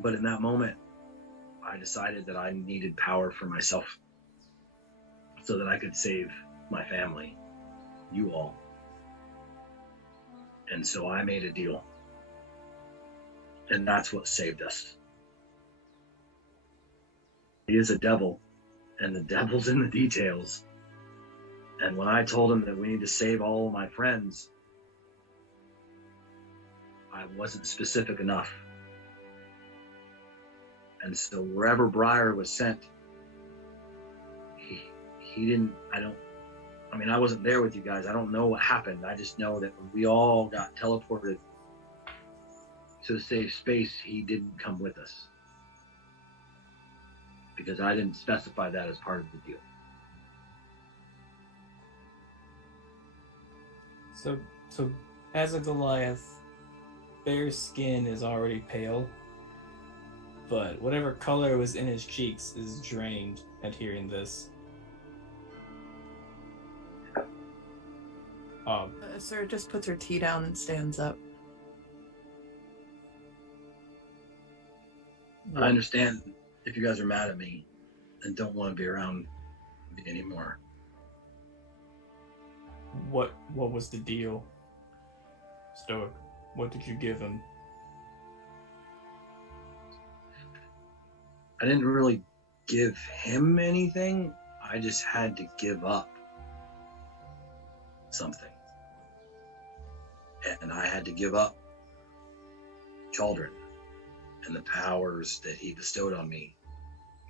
But in that moment, I decided that I needed power for myself so that I could save my family, you all. And so I made a deal. And that's what saved us. He is a devil, and the devil's in the details. And when I told him that we need to save all of my friends, I wasn't specific enough. And so wherever Briar was sent, he didn't, I wasn't there with you guys. I don't know what happened. I just know that when we all got teleported to a safe space, he didn't come with us. Because I didn't specify that as part of the deal. So as a Goliath, Bear's skin is already pale, but whatever color was in his cheeks is drained at hearing this. Sarah just puts her tea down and stands up. I understand if you guys are mad at me and don't want to be around me anymore. What was the deal, Stoic? What did you give him? I didn't really give him anything. I just had to give up something. And I had to give up Chaldron and the powers that he bestowed on me,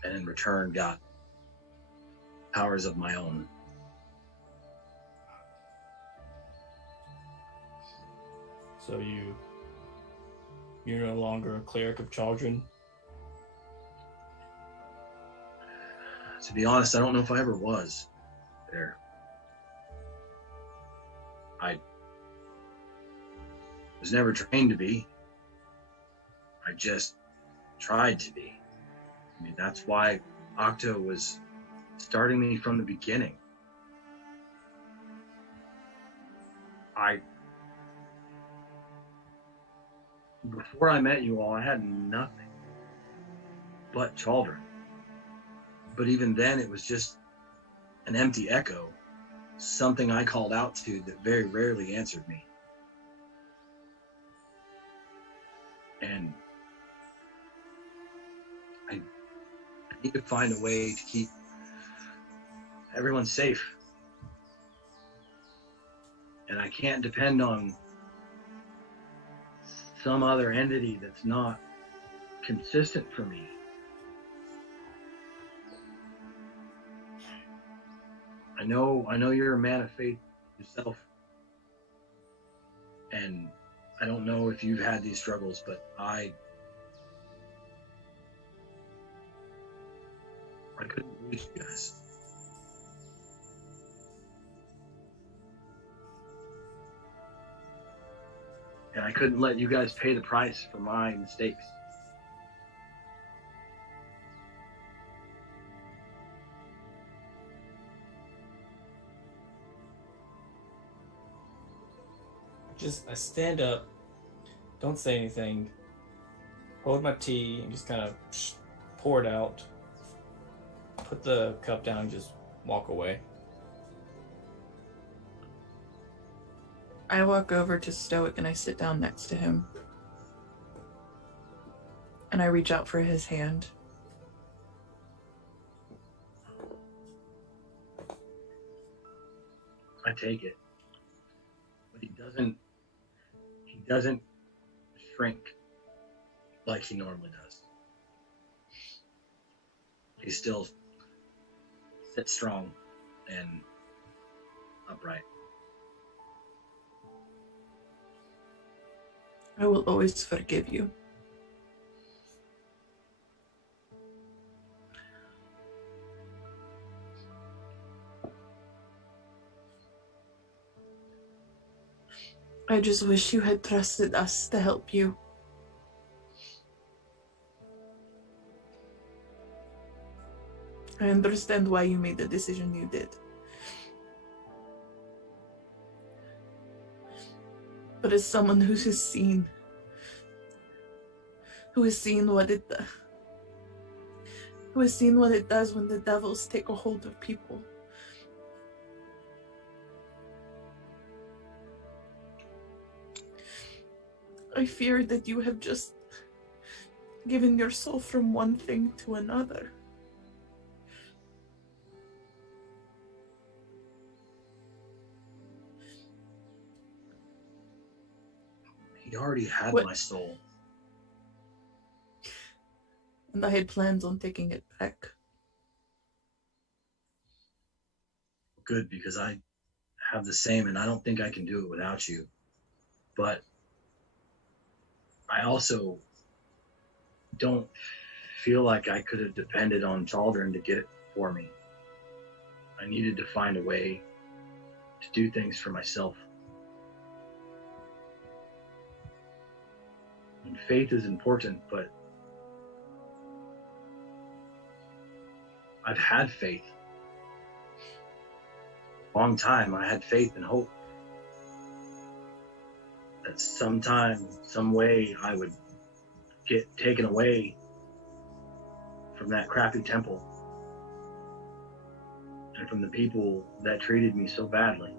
and in return got powers of my own. So you're no longer a cleric of Chaldron? To be honest, I don't know if I ever was there. I was never trained to be. I just tried to be. I mean, that's why Octo was starting me from the beginning. Before I met you all, I had nothing but Chaldron. But even then, it was just an empty echo, something I called out to that very rarely answered me. And I need to find a way to keep everyone safe. And I can't depend on some other entity that's not consistent for me. I know you're a man of faith yourself. And I don't know if you've had these struggles, but I couldn't reach you guys. And I couldn't let you guys pay the price for my mistakes. I stand up, don't say anything, hold my tea, and just kind of pour it out, put the cup down, and just walk away. I walk over to Stoic and I sit down next to him. And I reach out for his hand. I take it. But he doesn't shrink like he normally does. He still sits strong and upright. I will always forgive you. I just wish you had trusted us to help you. I understand why you made the decision you did. But as someone who has seen what it does when the devils take a hold of people. I fear that you have just given your soul from one thing to another. He already had What? my soul. And I had plans on taking it back. Good, because I have the same, and I don't think I can do it without you. But I also don't feel like I could have depended on children to get it for me. I needed to find a way to do things for myself. And faith is important, but I've had faith. A long time I had faith and hope that sometime, some way, I would get taken away from that crappy temple and from the people that treated me so badly.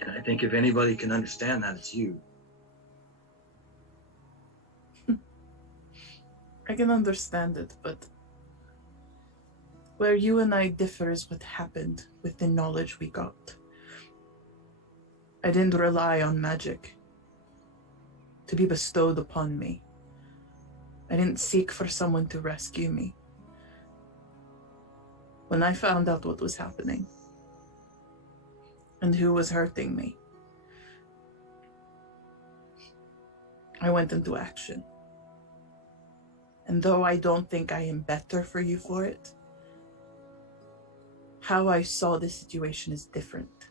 And I think if anybody can understand that, it's you. I can understand it, but where you and I differ is what happened with the knowledge we got. I didn't rely on magic to be bestowed upon me. I didn't seek for someone to rescue me. When I found out what was happening and who was hurting me, I went into action. And though I don't think I am better for you for it, how I saw this situation is different.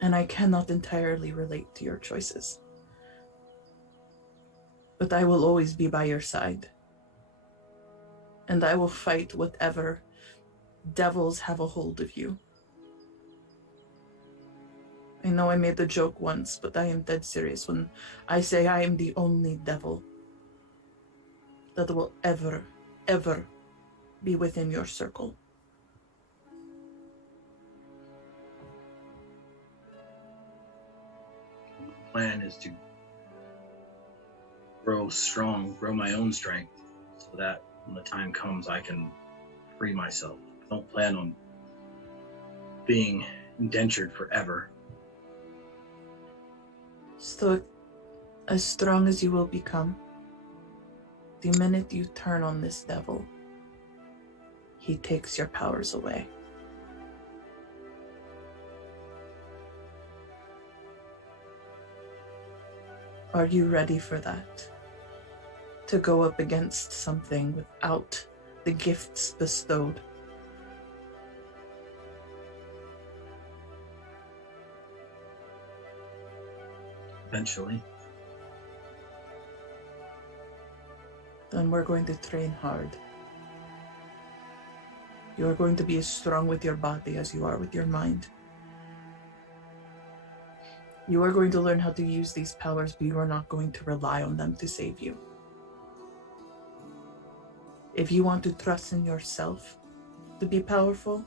And I cannot entirely relate to your choices. But I will always be by your side. And I will fight whatever devils have a hold of you. I know I made the joke once, but I am dead serious when I say I am the only devil that will ever be within your circle. The plan is to grow strong, grow my own strength, so that when the time comes, I can free myself. I don't plan on being indentured forever. So, as strong as you will become, the minute you turn on this devil, he takes your powers away. Are you ready for that? To go up against something without the gifts bestowed? Eventually. Then we're going to train hard. You are going to be as strong with your body as you are with your mind. You are going to learn how to use these powers, but you are not going to rely on them to save you. If you want to trust in yourself to be powerful,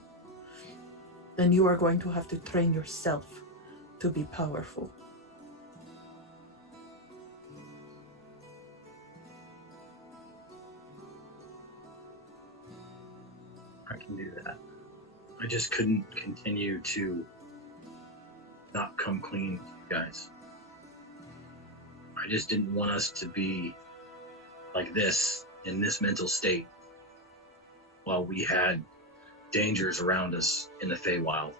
then you are going to have to train yourself to be powerful. I can do that. I just couldn't continue to not come clean with you guys. I just didn't want us to be like this, in this mental state, while we had dangers around us in the Feywild.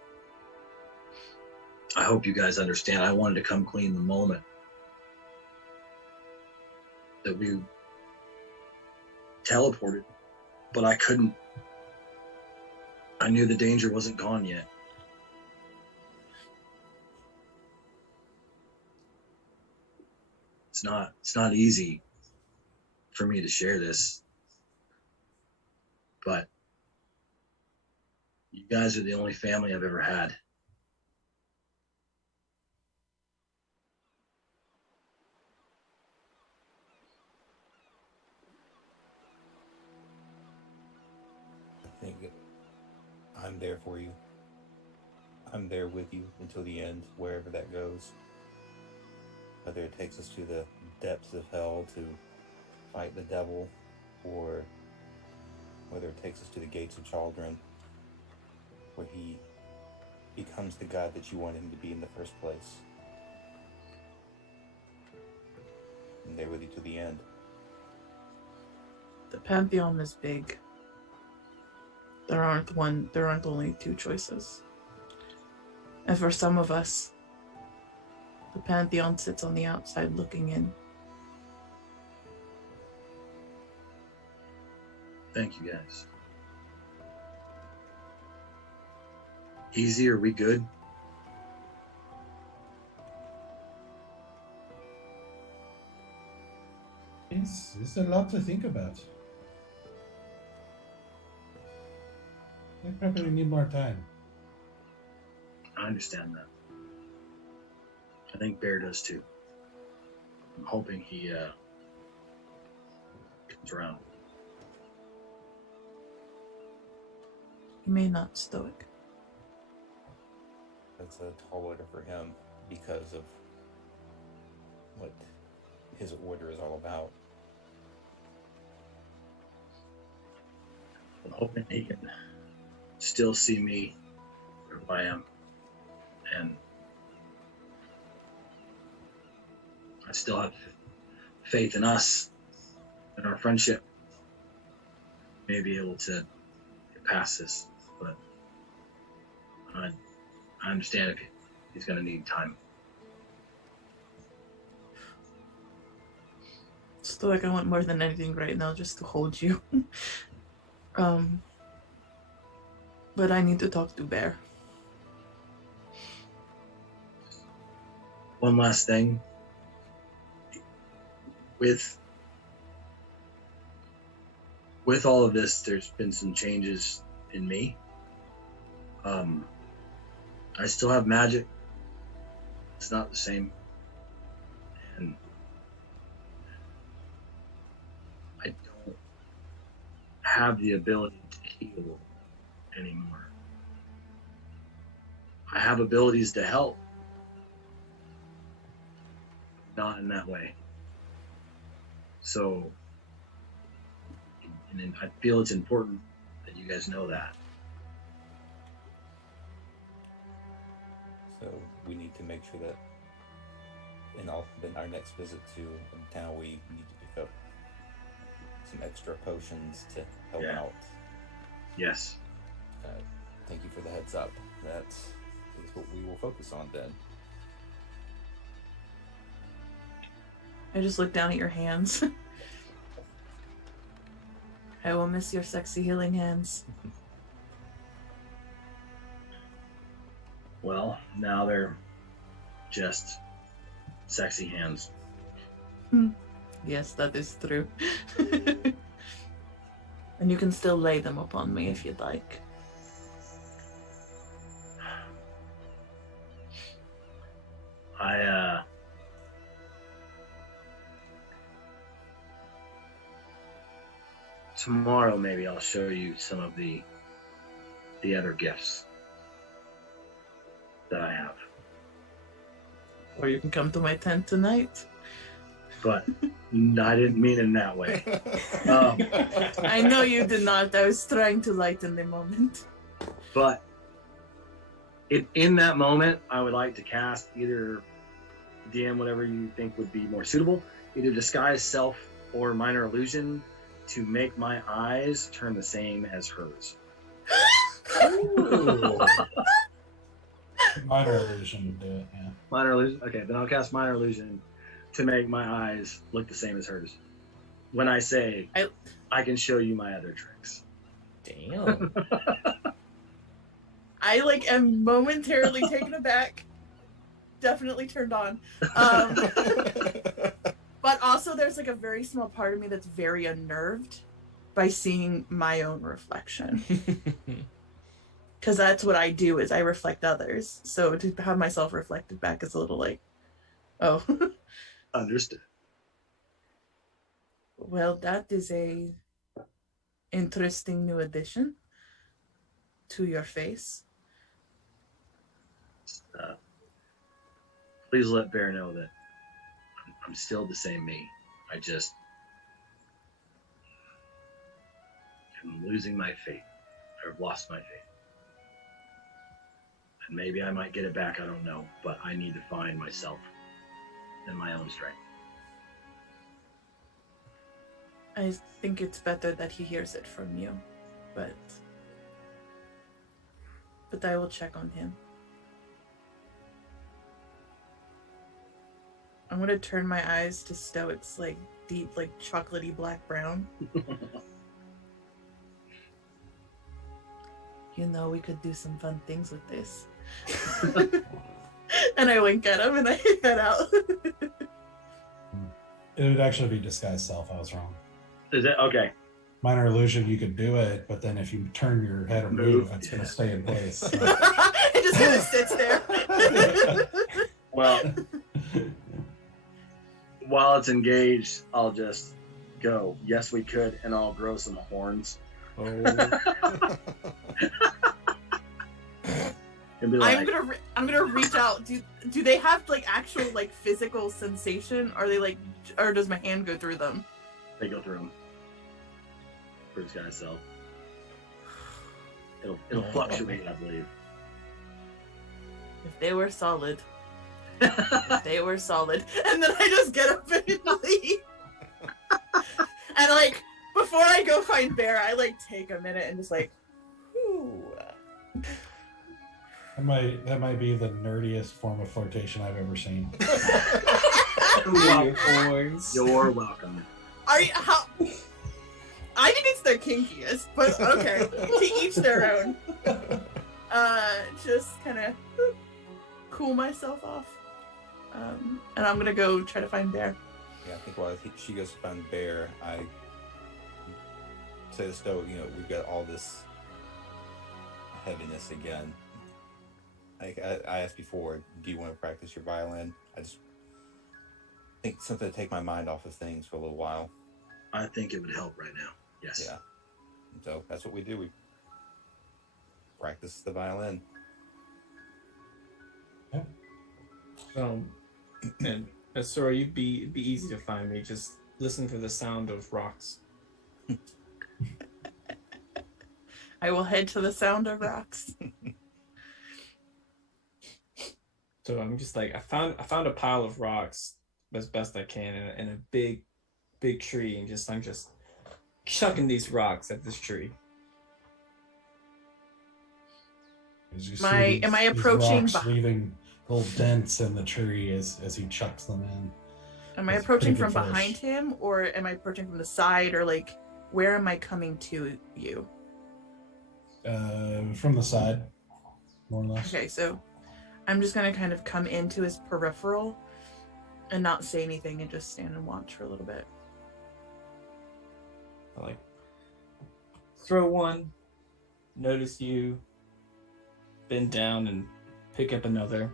I hope you guys understand. I wanted to come clean the moment that we teleported, but I couldn't. I knew the danger wasn't gone yet. It's not easy for me to share this. but you guys are the only family I've ever had. I think I'm there for you. I'm there with you until the end, wherever that goes. Whether it takes us to the depths of hell to fight the devil, or whether it takes us to the gates of Chaldron, where he becomes the god that you wanted him to be in the first place. I'm there with you to the end. The Pantheon is big. There aren't only two choices. And for some of us, the Pantheon sits on the outside looking in. Thank you, guys. Easy, are we good? It's a lot to think about. I probably need more time. I understand that. I think Bear does too. I'm hoping he comes around. You may not, Stoic. That's a tall order for him because of what his order is all about. I'm hoping he can still see me for who I am. And I still have faith in us and our friendship. May be able to get past this, but I understand if he's going to need time. Stoic, I want more than anything right now just to hold you. But I need to talk to Bear. One last thing. With all of this, there's been some changes in me. I still have magic. It's not the same. And I don't have the ability to heal anymore. I have abilities to help. Not in that way. So, and I feel it's important that you guys know that. So we need to make sure that in our next visit to town, we need to pick up some extra potions to help out. Yes. Thank you for the heads up. That is what we will focus on then. I just look down at your hands. I will miss your sexy healing hands. Well, now they're just sexy hands. Yes, that is true. And you can still lay them upon me if you'd like. Tomorrow maybe I'll show you some of the other gifts that I have. Or you can come to my tent tonight. But I didn't mean it in that way. I know you did not. I was trying to lighten the moment. But in that moment, I would like to cast either DM, whatever you think would be more suitable, either disguise self or minor illusion to make my eyes turn the same as hers. Ooh. Minor illusion would do it, yeah. Minor illusion? Okay, then I'll cast minor illusion to make my eyes look the same as hers. When I say, I can show you my other tricks. Damn. I am momentarily taken aback. Definitely turned on. But also there's a very small part of me that's very unnerved by seeing my own reflection. Because that's what I do, is I reflect others. So to have myself reflected back is a little like, oh. Understood. Well, that is a interesting new addition to your face. Please let Bear know that I'm still the same me. I just am losing my faith. I've lost my faith. And maybe I might get it back, I don't know. But I need to find myself and my own strength. I think it's better that he hears it from you, but I will check on him. I'm gonna turn my eyes to Stoic's like deep, like chocolatey black brown. You know, we could do some fun things with this. And I wink at him and I head out. It would actually be disguised self. I was wrong. Is it okay? Minor illusion, you could do it, but then if you turn your head or move, it's going to stay in place. So. It just kind of sits there. Well, while it's engaged, I'll just go, yes, we could, and I'll grow some horns. Oh. And be like, I'm gonna reach out. Do they have like actual like physical sensation? Are they like, or does my hand go through them? they go through them. For this guy's self. It'll fluctuate, I believe. If they were solid. If they were solid. And then I just get up and leave. And like, before I go find Bear, I like take a minute and just like, whew. That might be the nerdiest form of flirtation I've ever seen. You're welcome. Are you, how? I think it's their kinkiest, but okay. To each their own. Just kind of cool myself off. And I'm gonna go try to find Bear. Yeah, I think while she goes to find Bear, I say to Stoic, we've got all this heaviness again. Like I asked before, do you want to practice your violin? I just think something to take my mind off of things for a little while. I think it would help right now. Yes. Yeah. So that's what we do. We practice the violin. And Sora, it'd be easy to find me. Just listen for the sound of rocks. I will head to the sound of rocks. So I'm just like, I found a pile of rocks as best I can in a big tree, and I'm just chucking these rocks at this tree. Am I approaching rocks leaving little dents in the tree as he chucks them in? Am I approaching from behind him, or am I approaching from the side, or like where am I coming to you? From the side, more or less. Okay, so I'm just gonna kind of come into his peripheral and not say anything and just stand and watch for a little bit. I like throw one, notice you, bend down and pick up another.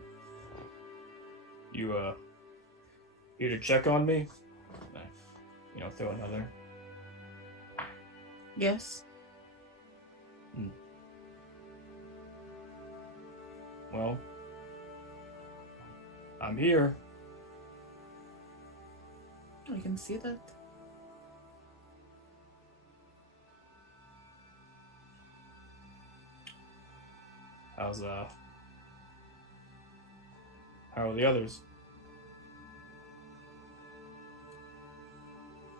You here to check on me? Throw another. Yes. Well, I'm here. I can see that. How are the others?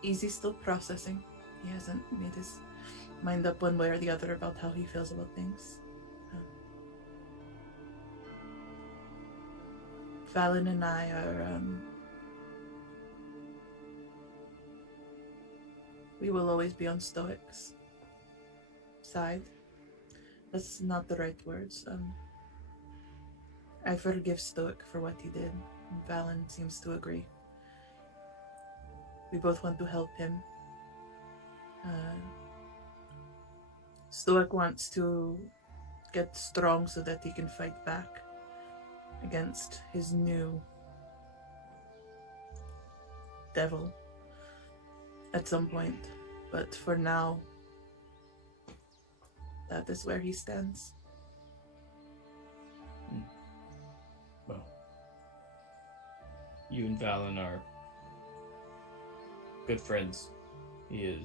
Easy's still processing. He hasn't made his mind up one way or the other about how he feels about things. Valen and I are, we will always be on Stoic's side. That's not the right words. I forgive Stoic for what he did. And Valen seems to agree. We both want to help him. Stoic wants to get strong so that he can fight back against his new devil at some point. But for now, that is where he stands. Well, you and Valen are good friends. He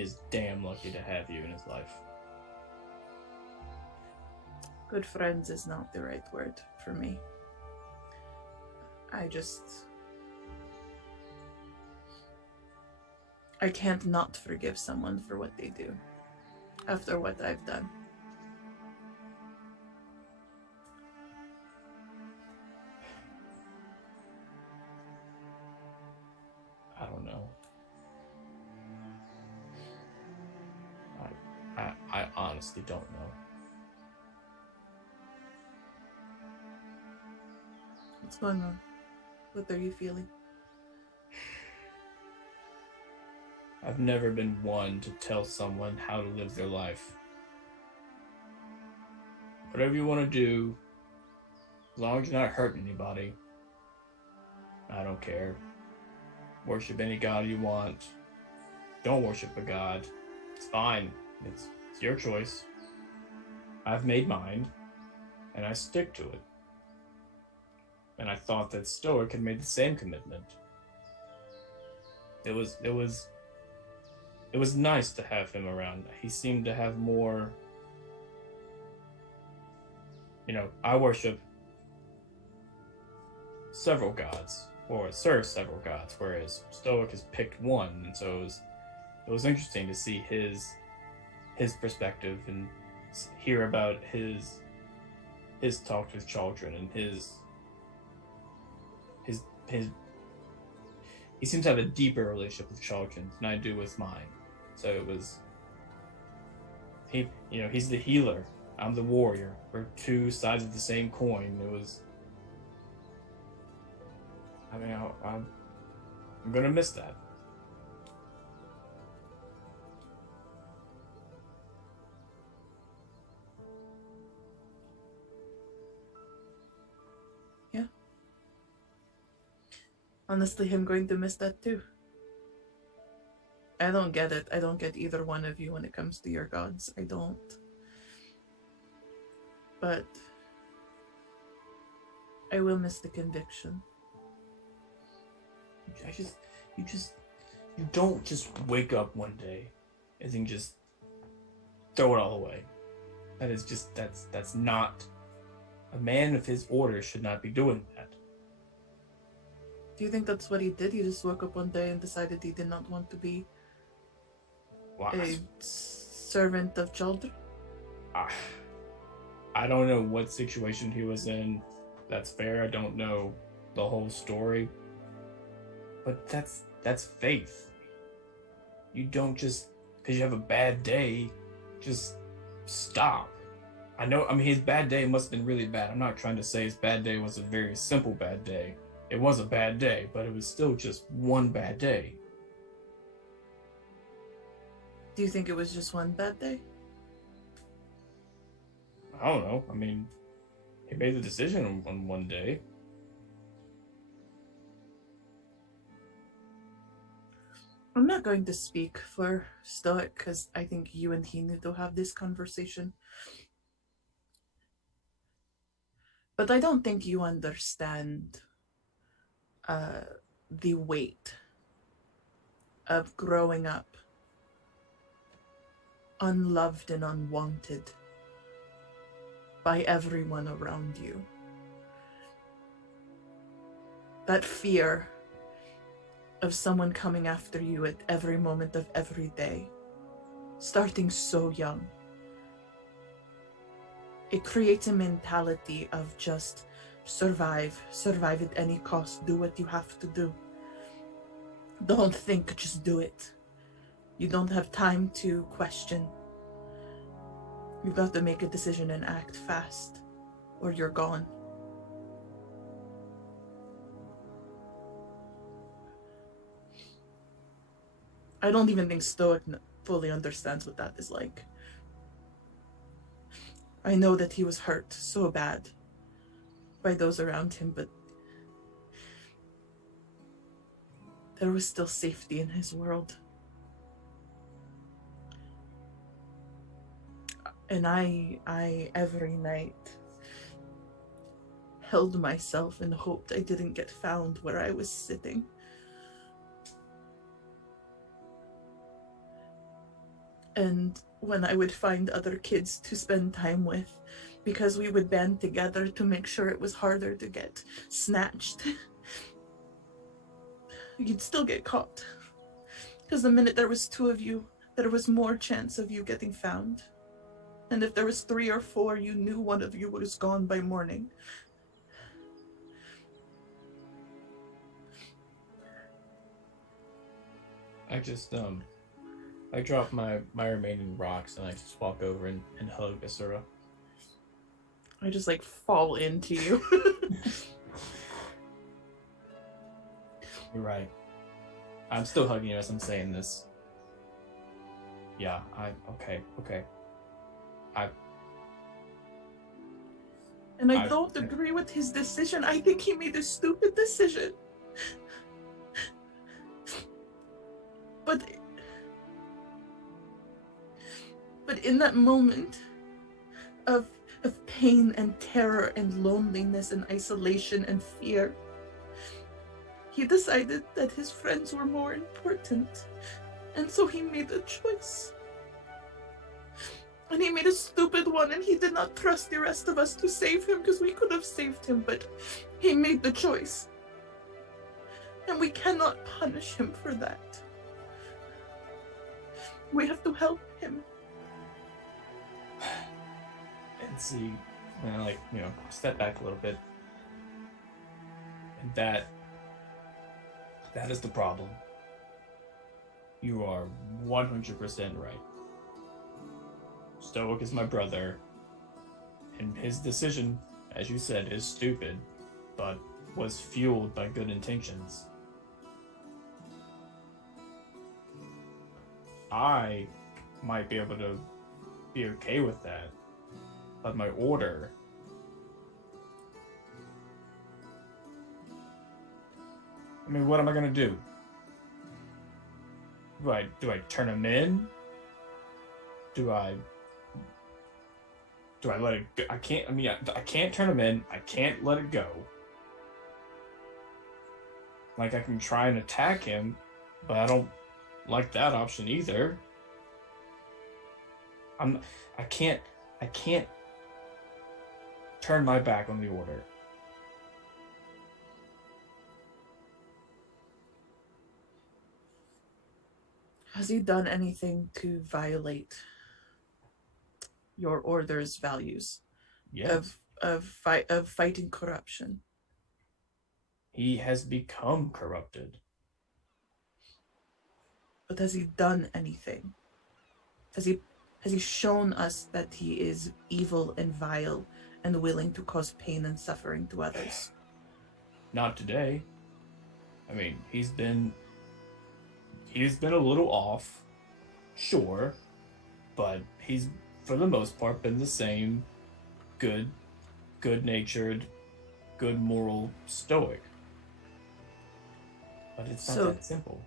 is damn lucky to have you in his life. Good friends is not the right word for me. I can't not forgive someone for what they do after what I've done. I don't know. I honestly don't know. What's going on? What are you feeling? I've never been one to tell someone how to live their life. Whatever you want to do, as long as you're not hurting anybody, I don't care. Worship any god you want. Don't worship a god. It's fine. It's your choice. I've made mine, and I stick to it. And I thought that Stoic had made the same commitment. It was nice to have him around. He seemed to have more. I worship several gods, or serve several gods, whereas Stoic has picked one, and so it was interesting to see his perspective and hear about his talk with children and his he seems to have a deeper relationship with children than I do with mine. So it was he's the healer, I'm the warrior. We're two sides of the same coin. It was I'm gonna miss that. Yeah. Honestly, I'm going to miss that too. I don't get it. I don't get either one of you when it comes to your gods. I don't. But I will miss the conviction. You don't just wake up one day and then just throw it all away. That's not, a man of his order should not be doing that. Do you think that's what he did? He just woke up one day and decided he did not want to be a servant of children? I don't know what situation he was in. That's fair. I don't know the whole story. But that's faith. You don't just, because you have a bad day, just stop. His bad day must have been really bad. I'm not trying to say his bad day was a very simple bad day. It was a bad day, but it was still just one bad day. Do you think it was just one bad day? I don't know. He made the decision on one day. I'm not going to speak for Stoic because I think you and he need to have this conversation. But I don't think you understand the weight of growing up unloved and unwanted by everyone around you. That fear of someone coming after you at every moment of every day, starting so young. It creates a mentality of just survive at any cost, do what you have to do. Don't think, just do it. You don't have time to question. You've got to make a decision and act fast, or you're gone. I don't even think Stoic fully understands what that is like. I know that he was hurt so bad by those around him, but there was still safety in his world. And I every night held myself and hoped I didn't get found where I was sitting. And when I would find other kids to spend time with, because we would band together to make sure it was harder to get snatched, you'd still get caught. Because the minute there was 2 of you, there was more chance of you getting found. And if there was 3 or 4, you knew one of you was gone by morning. I drop my remaining rocks and I just walk over and hug Asura. I just like fall into you. You're right. I'm still hugging you as I'm saying this. Yeah, okay. And I don't agree with his decision. I think he made a stupid decision. But in that moment of pain and terror and loneliness and isolation and fear, he decided that his friends were more important. And so he made a choice. And he made a stupid one, and he did not trust the rest of us to save him, because we could have saved him, but he made the choice. And we cannot punish him for that. We have to help him. And see, and I step back a little bit. And that is the problem. You are 100% right. Stoic is my brother, and his decision, as you said, is stupid, but was fueled by good intentions. I might be able to be okay with that, but my order... I mean, what am I gonna do? Do I turn him in? Do I let it go? I can't turn him in. I can't let it go. Like, I can try and attack him, but I don't like that option either. I can't turn my back on the order. Has he done anything to violate your order's values? Yes. Of fighting corruption? He has become corrupted. But has he done anything? Has he shown us that he is evil and vile and willing to cause pain and suffering to others? Not today. I mean, he's been a little off, sure, but he's, for the most part, been the same good-natured, good moral Stoic. But it's not that simple.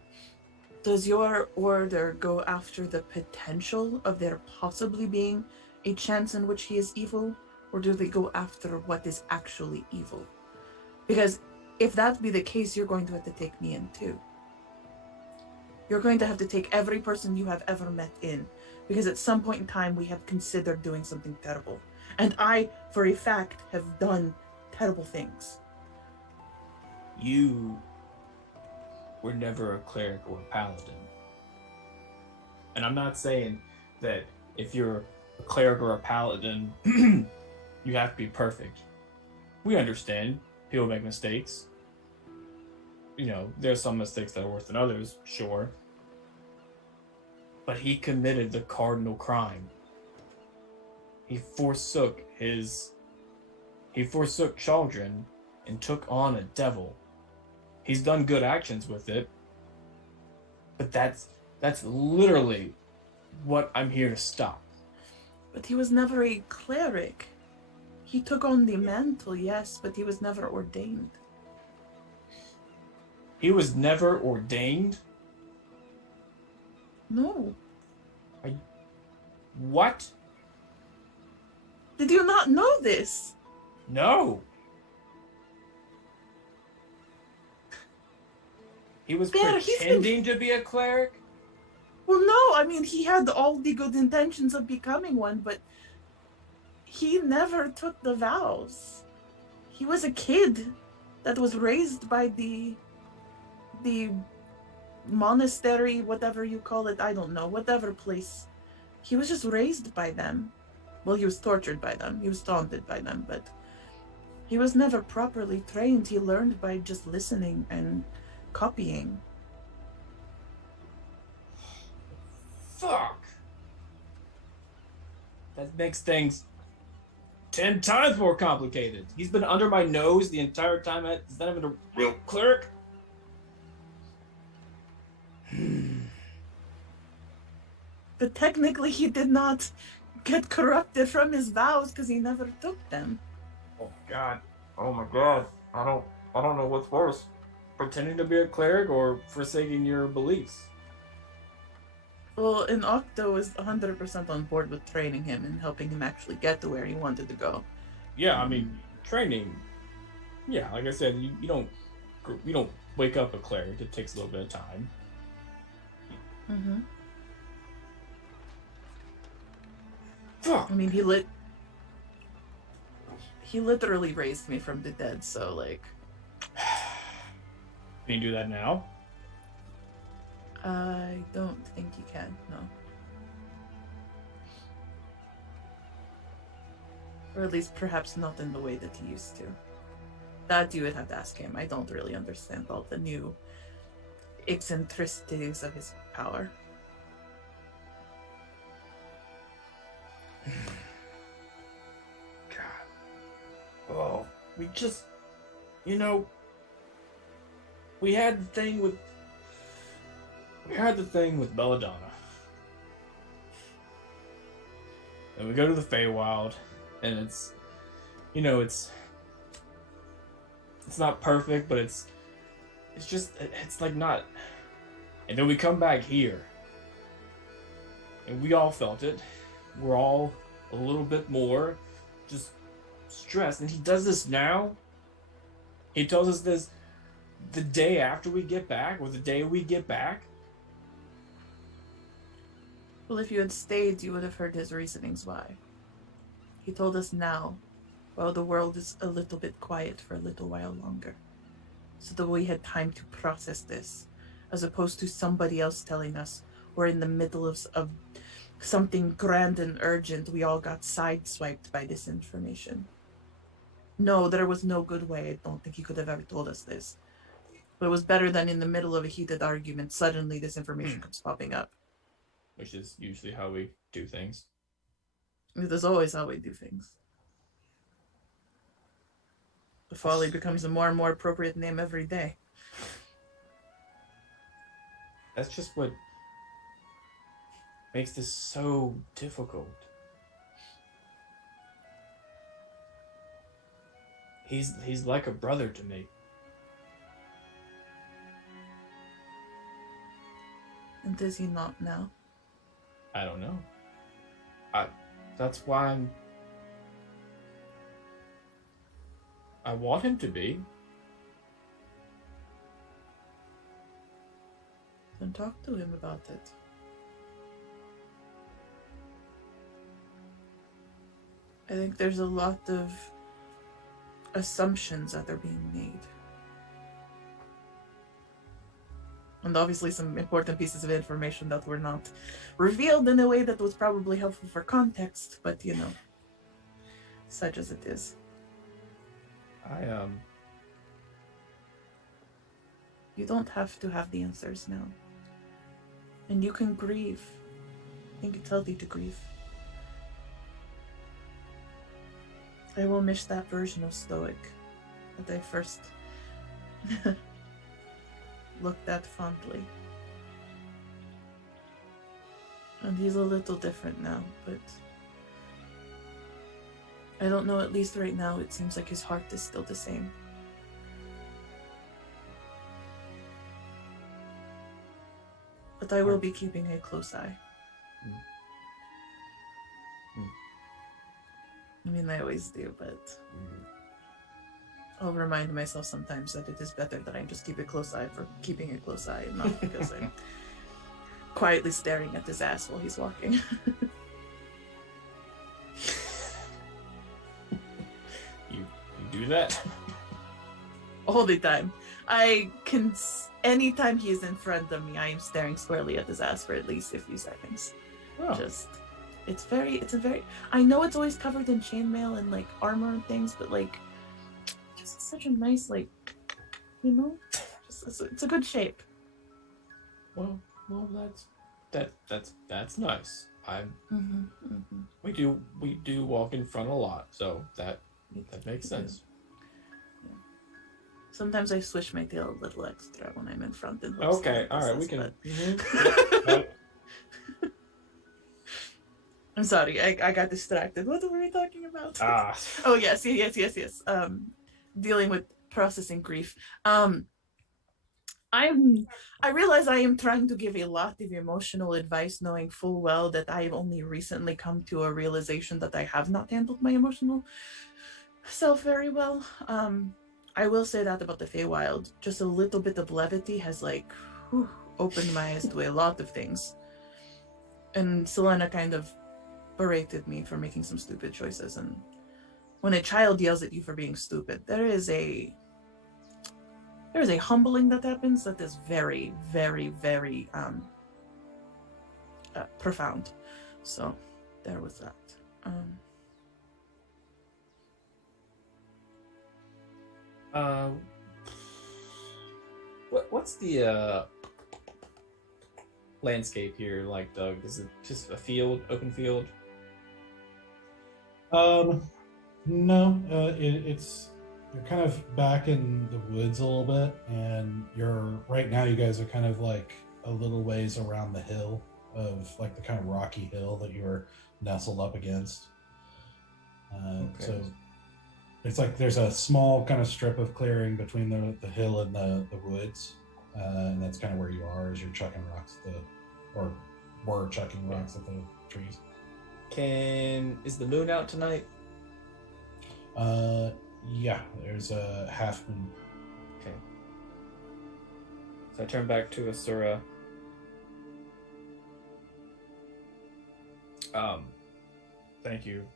Does your order go after the potential of there possibly being a chance in which he is evil, or do they go after what is actually evil? Because if that be the case, you're going to have to take me in too. You're going to have to take every person you have ever met in, because at some point in time we have considered doing something terrible. And I, for a fact, have done terrible things. You were never a cleric or a paladin. And I'm not saying that if you're a cleric or a paladin, you have to be perfect. We understand people make mistakes. You know, there's some mistakes that are worse than others, sure. But he committed the cardinal crime. He forsook children and took on a devil. He's done good actions with it, but that's literally what I'm here to stop. But he was never a cleric. He took on the mantle, yes, but he was never ordained. He was never ordained? No. What? Did you not know this? No. He was Bear, pretending to be a cleric? Well, no, I mean, he had all the good intentions of becoming one, but he never took the vows. He was a kid that was raised by the monastery, whatever you call it, I don't know, whatever place. He was just raised by them. Well, he was tortured by them. He was taunted by them, but he was never properly trained. He learned by just listening and copying. Fuck. That makes things 10 times more complicated. He's been under my nose the entire time. Is that even a real cleric? But technically, he did not get corrupted from his vows because he never took them. Oh God. Oh my God. I don't know what's worse. Pretending to be a cleric or forsaking your beliefs. Well, and Octo was 100% on board with training him and helping him actually get to where he wanted to go. Yeah, I mean, training. Yeah, like I said, you don't wake up a cleric. It takes a little bit of time. Mm-hmm. Fuck. I mean, he literally raised me from the dead, so, like... Can you do that now? I don't think you can, no. Or at least perhaps not in the way that he used to. That you would have to ask him. I don't really understand all the new eccentricities of his power. God. Oh, we just, we had the thing with Belladonna. And we go to the Feywild, and it's not perfect, but it's like not. And then we come back here, and we all felt it. We're all a little bit more just stressed. And he does this now. He tells us this the day after we get back, or the day we get back. Well, if you had stayed, you would have heard his reasonings why. He told us now, while the world is a little bit quiet for a little while longer, so that we had time to process this, as opposed to somebody else telling us we're in the middle of something grand and urgent. We all got sideswiped by this information. No, there was no good way. I don't think he could have ever told us this. But it was better than in the middle of a heated argument, suddenly this information comes popping up. Which is usually how we do things. It is always how we do things. The Folly becomes a more and more appropriate name every day. That's just what makes this so difficult. He's like a brother to me. And is he not now? I don't know. That's why I want him to be. Then talk to him about it. I think there's a lot of assumptions that are being made. And obviously some important pieces of information that were not revealed in a way that was probably helpful for context, but such as it is. You don't have to have the answers now. And you can grieve. I think it's healthy to grieve. I will miss that version of Stoic that I first looked at fondly. And he's a little different now, but I don't know, at least right now it seems like his heart is still the same. But I will be keeping a close eye. I mean, I always do, but I'll remind myself sometimes that it is better that I just keep a close eye for keeping a close eye, and not because I'm quietly staring at his ass while he's walking. You do that? All the time. I can, anytime he is in front of me, I am staring squarely at his ass for at least a few seconds. Oh. Just, it's a very, I know it's always covered in chainmail and like armor and things, but like, just such a nice, like, you know, just, it's a good shape. Well, that's nice. We do walk in front a lot, so that makes sense. Yeah. Sometimes I swish my tail a little extra when I'm in front. And Okay, all right, we can. I'm sorry, I got distracted. What were we talking about? Oh yes. Dealing with processing grief. I realize I am trying to give a lot of emotional advice, knowing full well that I have only recently come to a realization that I have not handled my emotional self very well. I will say that about the Feywild. Just a little bit of levity has opened my eyes to a lot of things. And Selena kind of berated me for making some stupid choices. And when a child yells at you for being stupid, there is a humbling that happens that is very, very, very profound. So there was that. What's the landscape here like, Doug? Is it just a field, open field? No, it's you're kind of back in the woods a little bit, and right now you guys are kind of like a little ways around the hill of like the kind of rocky hill that you were nestled up against. Okay. So it's like there's a small kind of strip of clearing between the hill and the woods, and that's kind of where you are as you're chucking rocks were chucking rocks at the trees. Is the moon out tonight? Yeah, there's a half moon. Okay. So I turn back to Asura. Thank you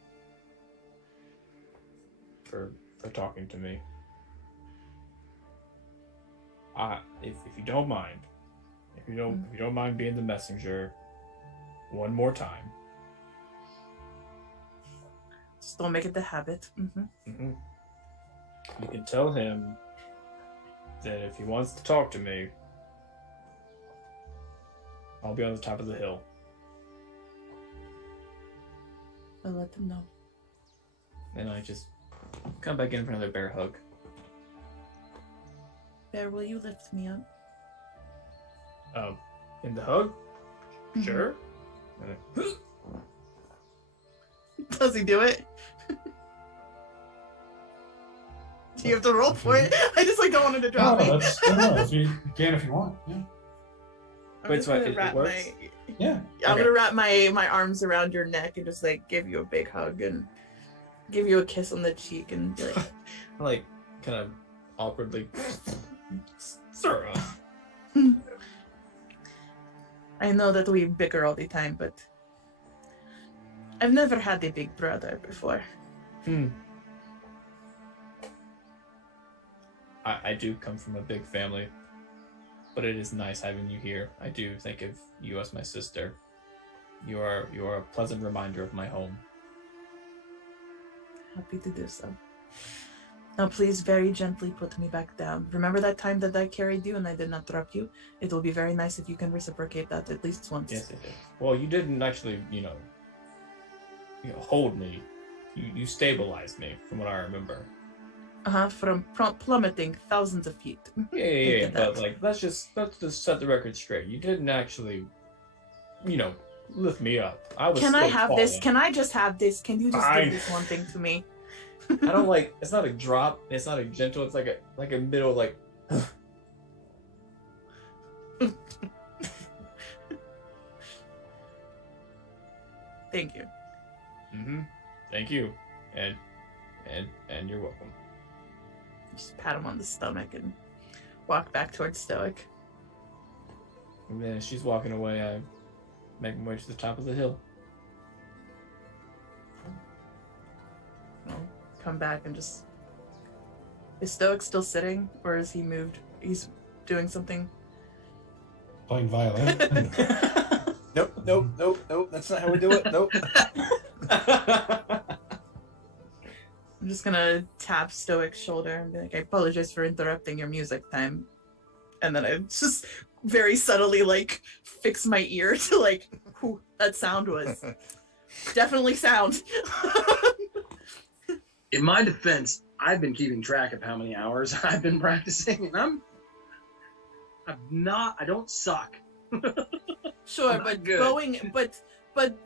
for talking to me. If you don't mind, if you don't mind being the messenger one more time. Just don't make it the habit. You can tell him that if he wants to talk to me, I'll be on the top of the hill. I'll let them know. And I just come back in for another bear hug. Bear, will you lift me up? In the hug? Sure. Does he do it? Do you have to roll for it? I just don't want him to drop me. No, you can if you want. Yeah. Wait, so it works? Yeah. I'm gonna wrap my arms around your neck and just give you a big hug and give you a kiss on the cheek and be like, kind of awkwardly. Sarah. I know that we bicker all the time, but I've never had a big brother before. I do come from a big family, but it is nice having you here. I do think of you as my sister. You are a pleasant reminder of my home. Happy to do so. Now please very gently put me back down. Remember that time that I carried you and I did not drop you? It will be very nice if you can reciprocate that at least once. Yes, it is. Well, you didn't actually, hold me. You stabilized me, from what I remember. From plummeting thousands of feet. Yeah. But let's just set the record straight. You didn't actually, Lift me up. I was Can I still have this? falling. Can I just have this? Can you just Fine. give this one thing to me? I don't like. It's not a drop. It's not a gentle. It's like a middle like. Thank you. Mm-hmm. Thank you, and you're welcome. Just pat him on the stomach and walk back towards Stoic. And then as she's walking away, I make my way to the top of the hill. I'll come back and just... Is Stoic still sitting, or is he moved? He's doing something. Playing violin. Nope. That's not how we do it. Nope. I'm just gonna tap Stoic's shoulder and be like, I apologize for interrupting your music time. And then I just very subtly like fix my ear to like who that sound was. Definitely sound. In my defense, I've been keeping track of how many hours I've been practicing, and I don't suck. Sure, I'm but good. bowing, but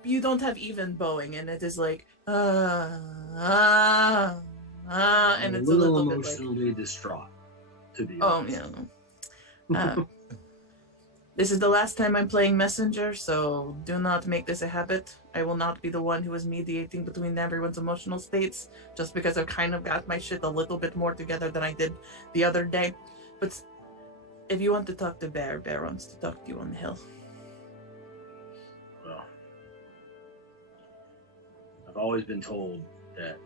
you don't have even bowing, and it is like and I'm it's a little bit like, emotionally distraught, to be oh honest. yeah. This is the last time I'm playing Messenger, so do not make this a habit. I will not be the one who is mediating between everyone's emotional states, just because I've kind of got my shit a little bit more together than I did the other day. But if you want to talk to Bear, Bear wants to talk to you on the hill. Well, I've always been told that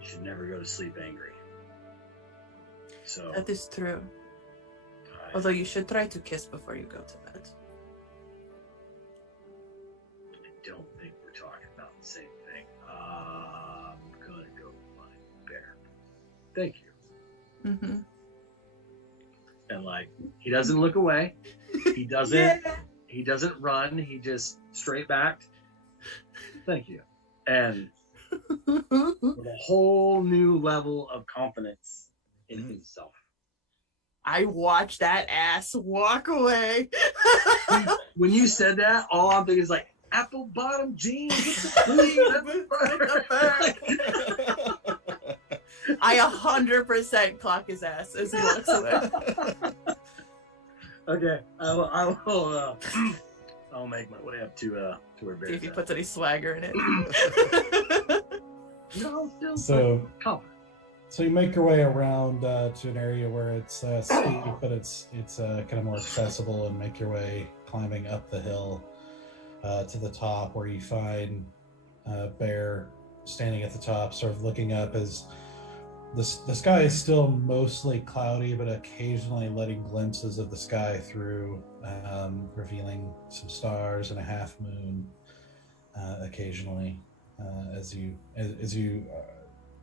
you should never go to sleep angry. So That is true. Although you should try to kiss before you go to bed. I don't think we're talking about the same thing. I'm gonna go find Bear. Thank you. Mm-hmm. And like, he doesn't look away. He doesn't. Yeah. He doesn't run. He just straight backed. Thank you. And with a whole new level of confidence in himself. I watched that ass walk away. When you said that, all I'm thinking is like, apple bottom jeans with the sleeve. I 100% clock his ass as he walks away. Okay, I'll make my way up to where Bear's See if he at. puts any swagger in it. No, still So, confident. so you make your way around to an area where it's steep, but it's kind of more accessible, and make your way climbing up the hill to the top, where you find Bear standing at the top, sort of looking up as the sky is still mostly cloudy, but occasionally letting glimpses of the sky through, revealing some stars and a half moon occasionally as you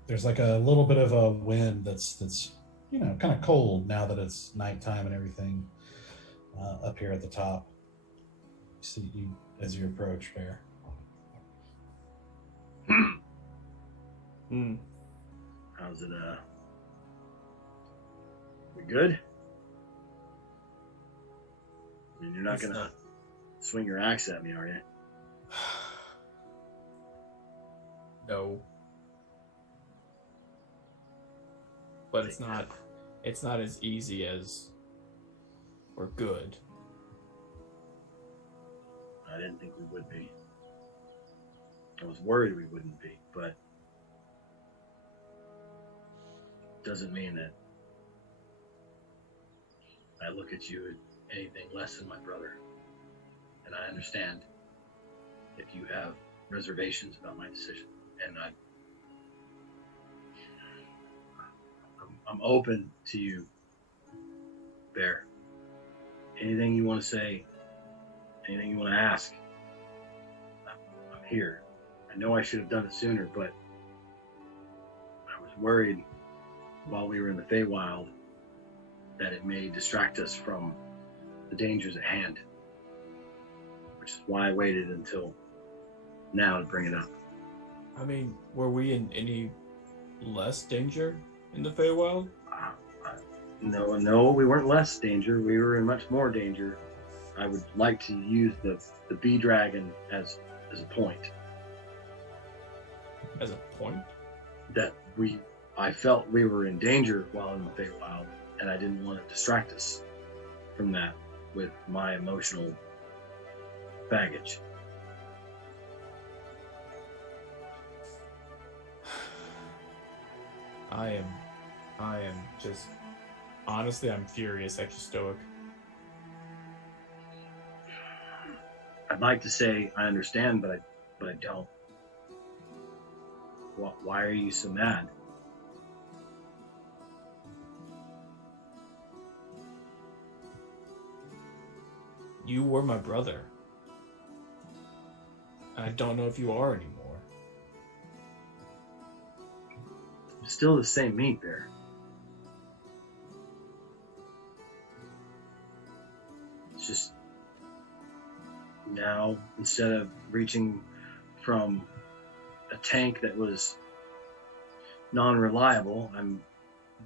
there's like a little bit of a wind that's kind of cold now that it's nighttime and everything up here at the top. You see you as you approach Bear. How's it, we good? I mean, you're not gonna swing your axe at me, are you? No. But it's not as easy as we're good. I didn't think we would be. I was worried we wouldn't be, but doesn't mean that I look at you as anything less than my brother. And I understand if you have reservations about my decision, and I'm open to you, Bear. Anything you want to say, anything you want to ask, I'm here. I know I should have done it sooner, but I was worried while we were in the Feywild that it may distract us from the dangers at hand, which is why I waited until now to bring it up. I mean, were we in any less danger in the Feywild? No, we weren't less danger. We were in much more danger. I would like to use the bee dragon as a point. As a point? That I felt we were in danger while in the Feywild, and I didn't want to distract us from that with my emotional baggage. I am just, honestly, I'm furious at you, Stoic. I'd like to say I understand, but I don't. Why are you so mad? You were my brother. I don't know if you are anymore. Still the same meat, Bear. It's just now, instead of reaching from a tank that was non-reliable, I'm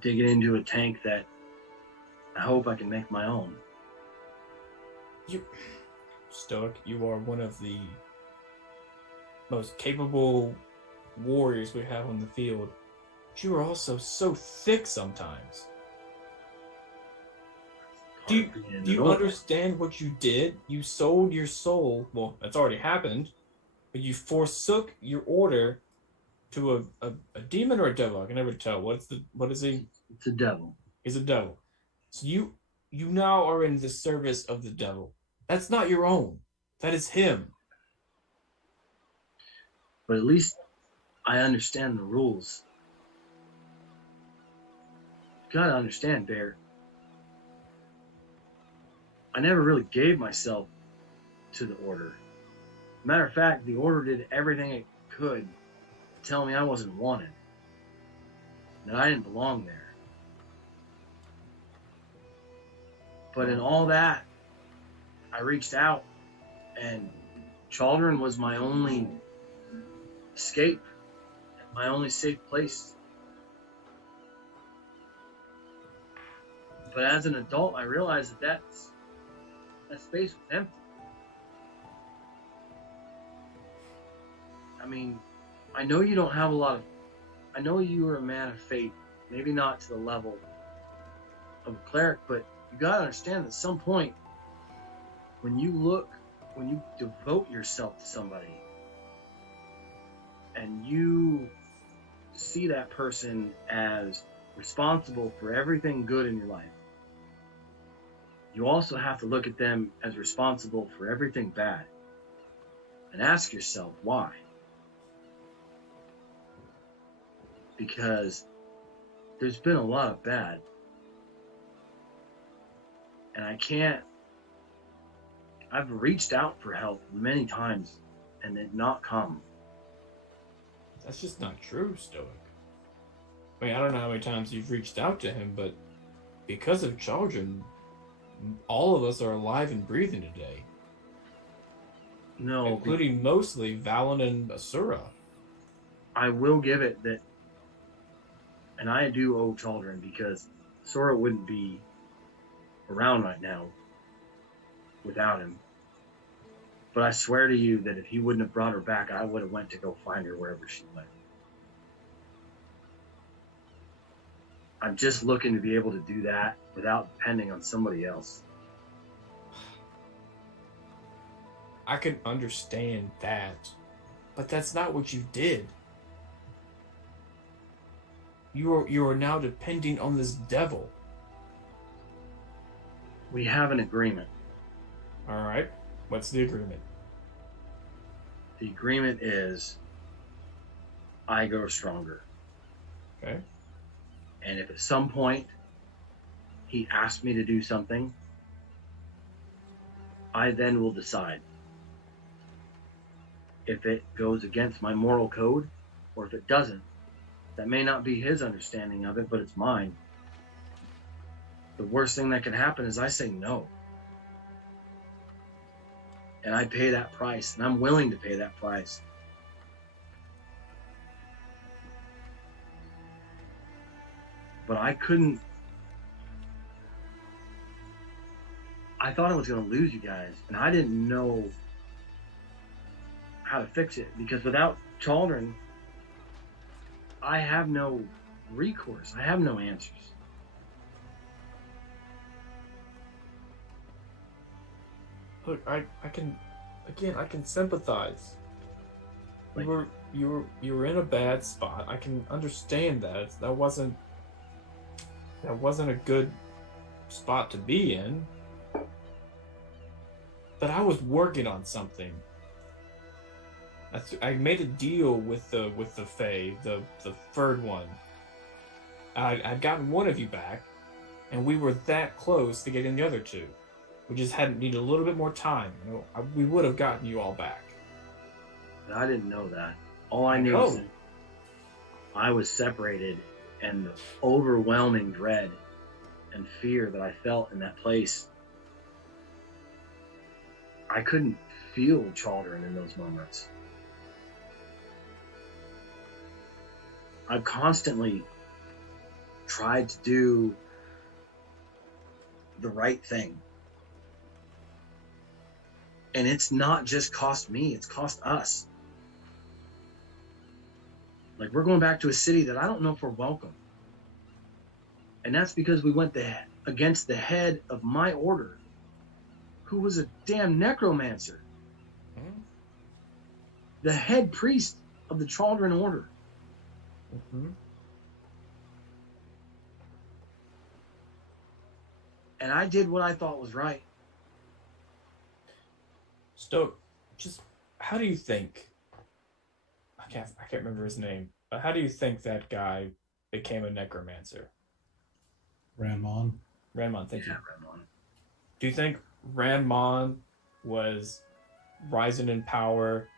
digging into a tank that I hope I can make my own. Stoic, you are one of the most capable warriors we have on the field. But you are also so thick sometimes. Do you understand what you did? You sold your soul. Well, that's already happened. But you forsook your order to a demon or a devil. I can never tell. What is he? It's a devil. He's a devil. So you now are in the service of the devil. That's not your own. That is him. But at least I understand the rules. You gotta understand, Bear. I never really gave myself to the order. Matter of fact, the order did everything it could to tell me I wasn't wanted, that I didn't belong there. But in all that, I reached out, and Chaldron was my only escape, my only safe place. But as an adult, I realized that space was empty. I mean, I know you don't have I know you are a man of faith, maybe not to the level of a cleric, but you gotta understand that at some point, when you devote yourself to somebody, and you see that person as responsible for everything good in your life, you also have to look at them as responsible for everything bad. And ask yourself why. Because there's been a lot of bad. And I've reached out for help many times and did not come. That's just not true, Stoic. I mean, I don't know how many times you've reached out to him, but because of Chaldron, all of us are alive and breathing today. No. Including mostly Valen and Asura. I will give it that, and I do owe Chaldron, because Asura wouldn't be around right now without him. But I swear to you that if he wouldn't have brought her back, I would have went to go find her wherever she went. I'm just looking to be able to do that without depending on somebody else. I can understand that, but that's not what you did. You are now depending on this devil. We have an agreement. All right. What's the agreement? The agreement is I grow stronger. Okay. And if at some point he asks me to do something, I then will decide if it goes against my moral code or if it doesn't. That may not be his understanding of it, but it's mine. The worst thing that can happen is I say no. And I pay that price, and I'm willing to pay that price. But I couldn't I thought I was going to lose you guys, and I didn't know how to fix it, because without children, I have no recourse. I have no answers. Look, I can sympathize. You were in a bad spot. I can understand that. That wasn't a good spot to be in. But I was working on something. I made a deal with the Fae, the third one. I'd gotten one of you back, and we were that close to getting the other two. We just hadn't needed a little bit more time. We would have gotten you all back. But I didn't know that. All I knew was that I was separated, and the overwhelming dread and fear that I felt in that place. I couldn't feel children in those moments. I've constantly tried to do the right thing. And it's not just cost me, it's cost us. Like, we're going back to a city that I don't know if we're welcome. And that's because we went against the head of my order, who was a damn necromancer. Mm-hmm. The head priest of the Chaldron Order. Mm-hmm. And I did what I thought was right. Stoic, just how do you think? I can't remember his name. But how do you think that guy became a necromancer? Ranmon. Ranmon, thank you. Ranmon. Do you think Ranmon was rising in power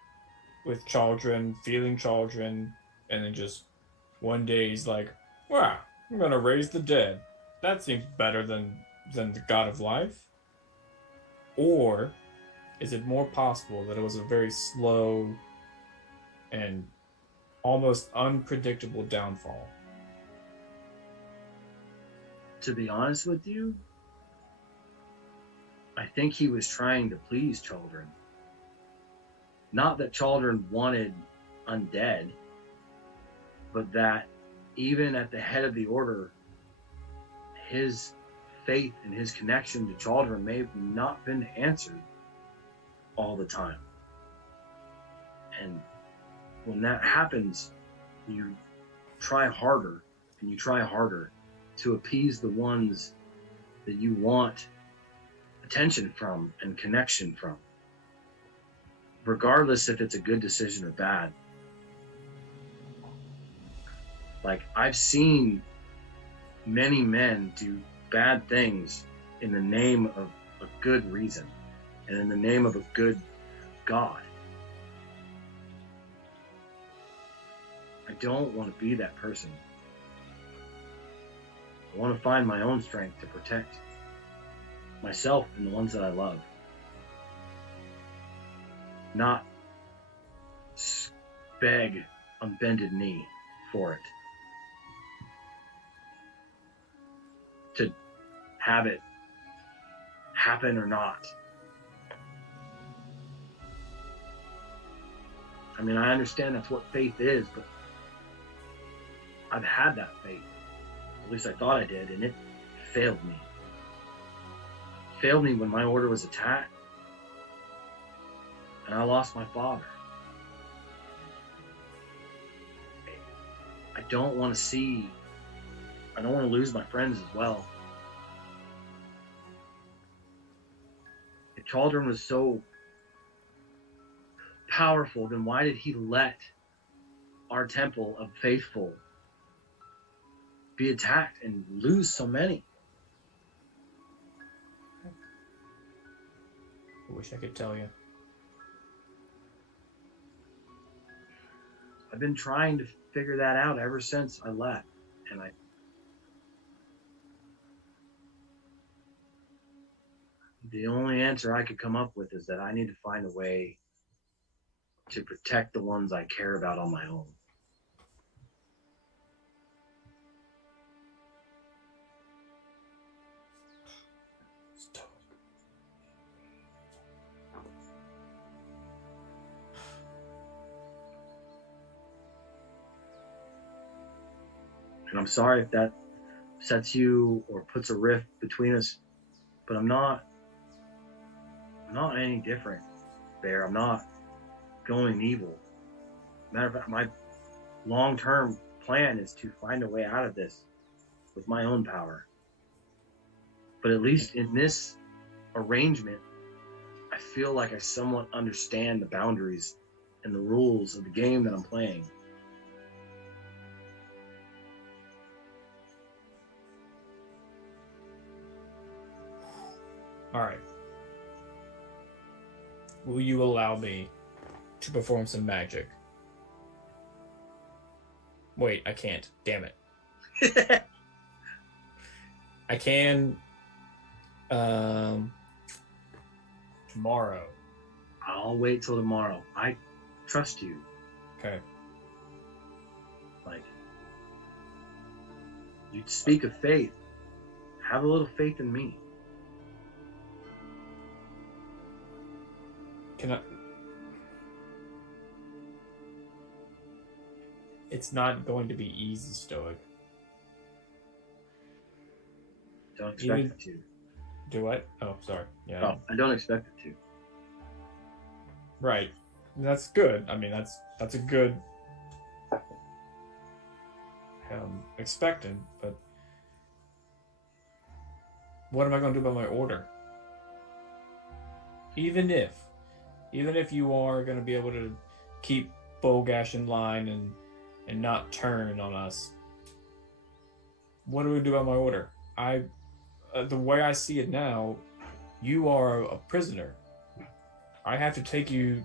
with children, feeling children, and then just one day he's like, "Wow, I'm gonna raise the dead. That seems better than the god of life"? Or is it more possible that it was a very slow and almost unpredictable downfall? To be honest with you, I think he was trying to please children. Not that children wanted undead, but that even at the head of the order, his faith and his connection to children may have not been answered all the time. And when that happens, you try harder and you try harder to appease the ones that you want attention from and connection from, regardless if it's a good decision or bad. Like, I've seen many men do bad things in the name of a good reason and in the name of a good God. I don't want to be that person. I want to find my own strength to protect myself and the ones that I love. Not beg on bended knee for it. To have it happen or not. I mean, I understand that's what faith is, but I've had that faith. At least I thought I did, and it failed me. It failed me when my order was attacked, and I lost my father. I don't want to lose my friends as well. If Chaldron was so powerful, then why did he let our temple of faithful be attacked and lose so many? I wish I could tell you. I've been trying to figure that out ever since I left, and the only answer I could come up with is that I need to find a way to protect the ones I care about on my own. And I'm sorry if that upsets you or puts a rift between us, but I'm not any different, Bear. I'm not going evil. Matter of fact, my long-term plan is to find a way out of this with my own power. But at least in this arrangement, I feel like I somewhat understand the boundaries and the rules of the game that I'm playing. All right. Will you allow me to perform some magic? Wait, I can't. Damn it. I can tomorrow. I'll wait till tomorrow. I trust you. Okay. Like, you speak of faith. Have a little faith in me. Can I? It's not going to be easy, Stoic. Don't expect Even- it to. Do what? Oh, sorry. Yeah. Oh, I don't expect it to. Right. That's good. I mean, that's a good expectant, but what am I going to do about my order? Even if you are going to be able to keep Bogash in line and not turn on us, what do we do about my order? The way I see it now, you are a prisoner. I have to take you.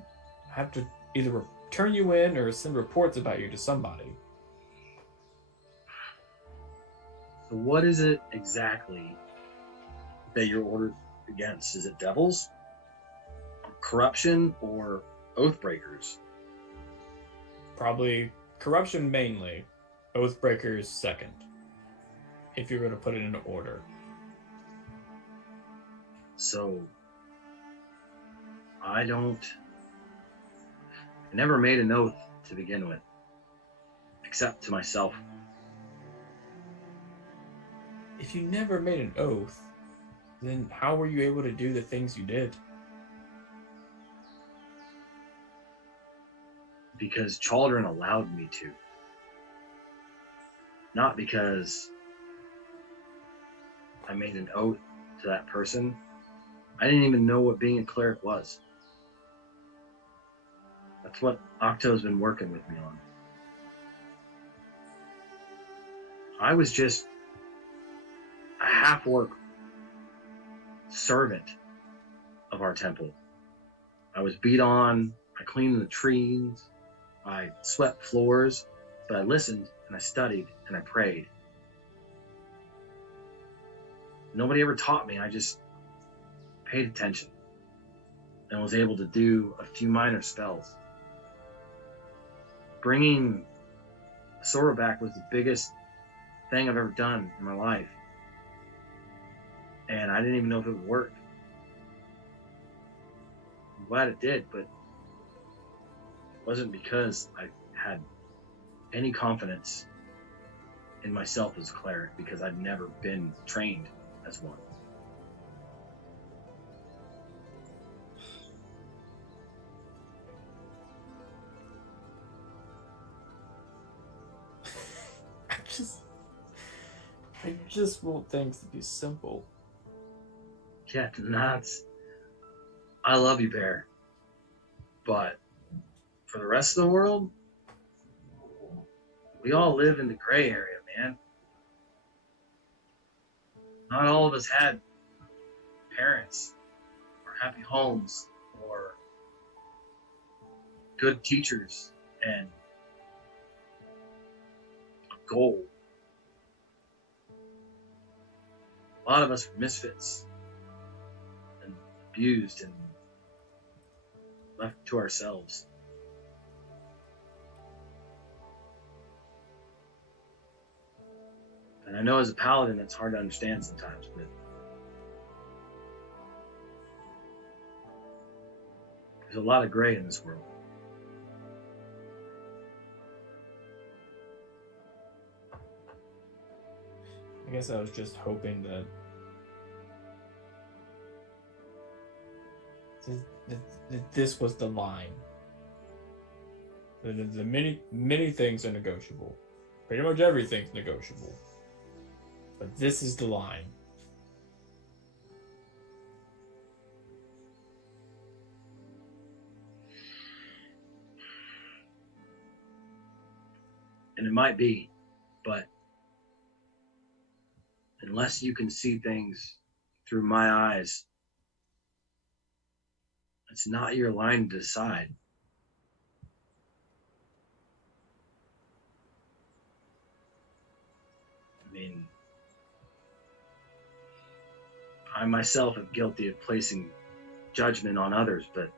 I have to either turn you in or send reports about you to somebody. So what is it exactly that you're ordered against? Is it devils, corruption, or oath breakers? Probably corruption mainly, oathbreakers second. If you're going to put it in order. So I never made an oath to begin with, except to myself. If you never made an oath, then how were you able to do the things you did? Because Chaldron allowed me to. Not because I made an oath to that person. I didn't even know what being a cleric was. That's what Octo's been working with me on. I was just a half-orc servant of our temple. I was beat on, I cleaned the trees, I swept floors, but I listened and I studied and I prayed. Nobody ever taught me, I just paid attention and was able to do a few minor spells. Bringing Sora back was the biggest thing I've ever done in my life. And I didn't even know if it would work. I'm glad it did, but it wasn't because I had any confidence in myself as a cleric, because I'd never been trained as one. I just want things to be simple. Yeah, I love you, Bear. But for the rest of the world, we all live in the gray area, man. Not all of us had parents or happy homes or good teachers and a goal. A lot of us were misfits and abused and left to ourselves. And I know as a paladin that's hard to understand sometimes, but there's a lot of gray in this world. I guess I was just hoping that this was the line. The many things are negotiable. Pretty much everything's negotiable. But this is the line. And it might be, but unless you can see things through my eyes, it's not your line to decide. I mean, I myself am guilty of placing judgment on others, but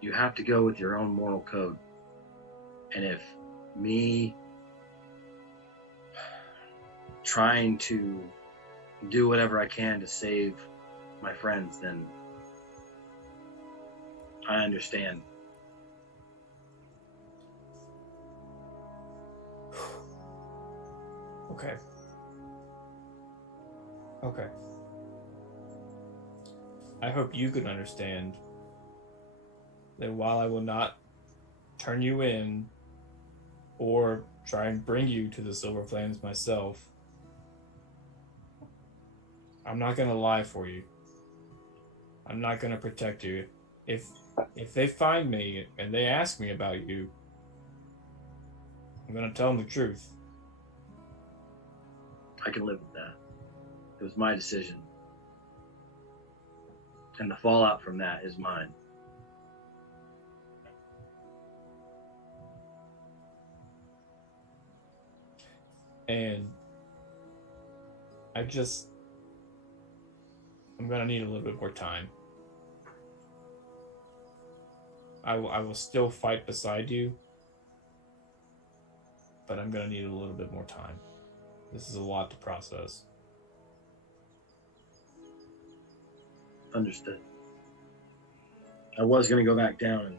you have to go with your own moral code. And if me trying to do whatever I can to save my friends, then I understand. Okay. Okay. I hope you can understand that while I will not turn you in or try and bring you to the Silver Flames myself, I'm not going to lie for you. I'm not going to protect you. If they find me and they ask me about you, I'm going to tell them the truth. I can live with that. It was my decision. And the fallout from that is mine. And I'm going to need a little bit more time. I will still fight beside you, but I'm going to need a little bit more time. This is a lot to process. Understood. I was going to go back down and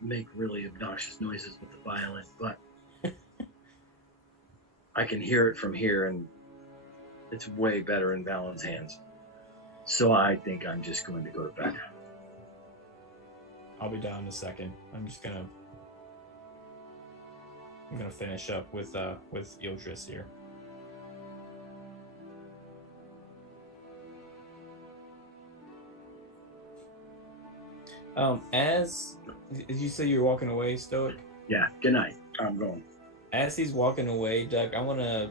make really obnoxious noises with the violin, but I can hear it from here, and it's way better in Valen's hands. So I think I'm just going to go back. I'll be down in a second. I'm gonna finish up with Yildris here. As you say, you're walking away, Stoic. Yeah. Good night. I'm going. As he's walking away, Doug, I want to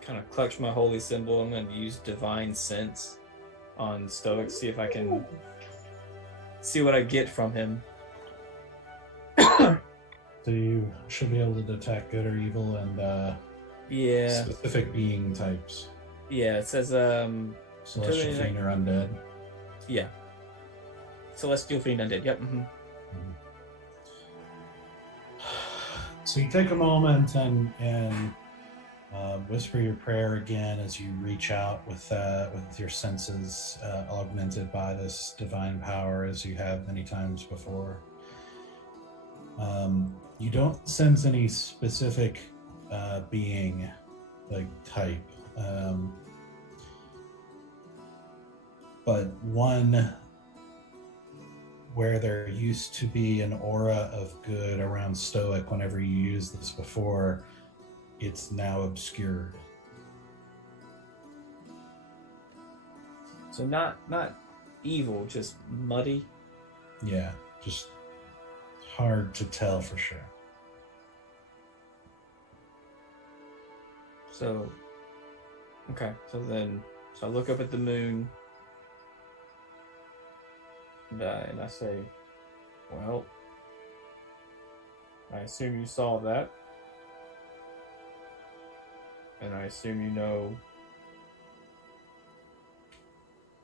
kind of clutch my holy symbol. I'm going to use divine sense on Stoic, see if I can see what I get from him. So you should be able to detect good or evil and Yeah. specific being types. Yeah, it says Celestial fiend or undead. Yeah. Celestial fiend undead. Yep. Mm-hmm. So you take a moment and whisper your prayer again as you reach out with your senses augmented by this divine power, as you have many times before. You don't sense any specific being, like type, but one where there used to be an aura of good around Stoic whenever you used this before, it's now obscured. So not evil, just muddy. Yeah, just hard to tell for sure. So, okay. So I look up at the moon, and I say, well, I assume you saw that. And I assume you know,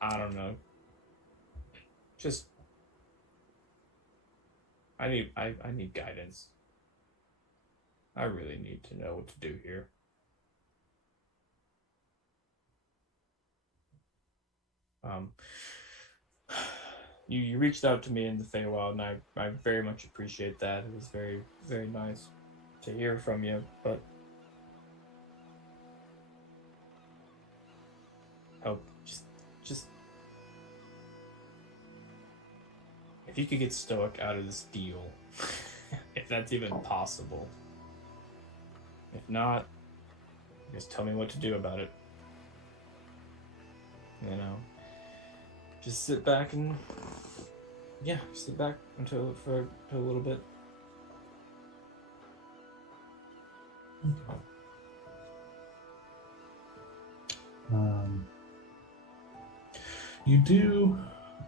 I don't know. Just, I need guidance. I really need to know what to do here. you reached out to me in the Feywild, and I very much appreciate that. It was very, very nice to hear from you, but just if you could get Stoic out of this deal, if that's even possible. If not, just tell me what to do about it. You know, just sit back and sit back for a little bit. You do.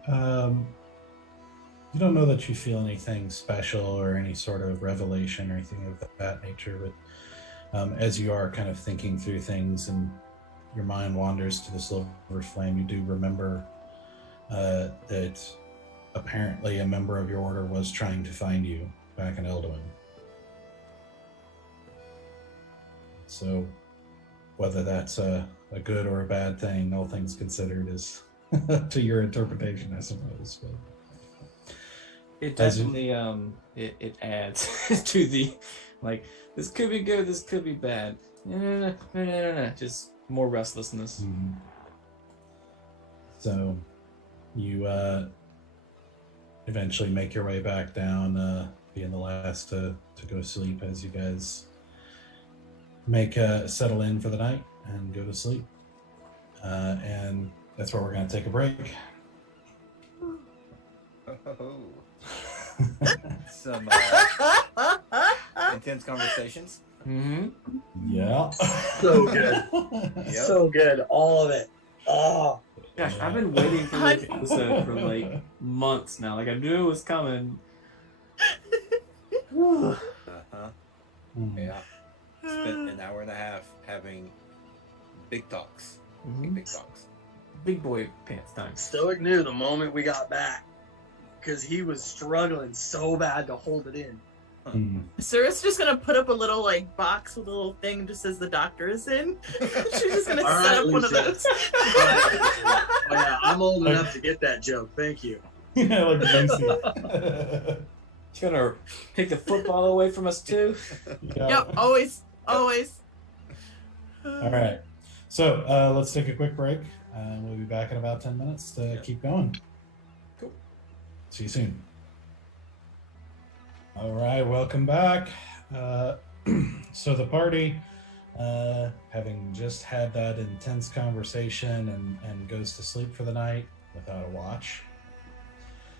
You don't know that you feel anything special or any sort of revelation or anything of that nature, but as you are kind of thinking through things and your mind wanders to the silver flame, you do remember that apparently a member of your order was trying to find you back in Eldowyn. So whether that's a good or a bad thing, all things considered, is to your interpretation, I suppose. But it definitely it adds to the this could be good, this could be bad. No. Just more restlessness. Mm-hmm. So you eventually make your way back down, being the last to go to sleep as you guys settle in for the night and go to sleep. And that's where we're going to take a break. Some intense conversations. Mm-hmm. Yeah. So good. Yep. So good. All of it. Oh. Gosh, I've been waiting for this episode for like months now. Like I knew it was coming. Uh-huh. Mm. Yeah. Spent an hour and a half having big talks. Big talks. Big boy pants time. Stoic knew the moment we got back because he was struggling so bad to hold it in. Mm. Sarah's just gonna put up a little box with a little thing just says the doctor is in. She's just gonna All set right, up one of Lisa. those. Oh, yeah, I'm old enough to get that joke. Thank you. Yeah, like Lucy. She's gonna take the football away from us too. Yeah. Yep, always. All right. So let's take a quick break. We'll be back in about 10 minutes to keep going. Cool. See you soon. All right, welcome back. So the party, having just had that intense conversation and goes to sleep for the night without a watch.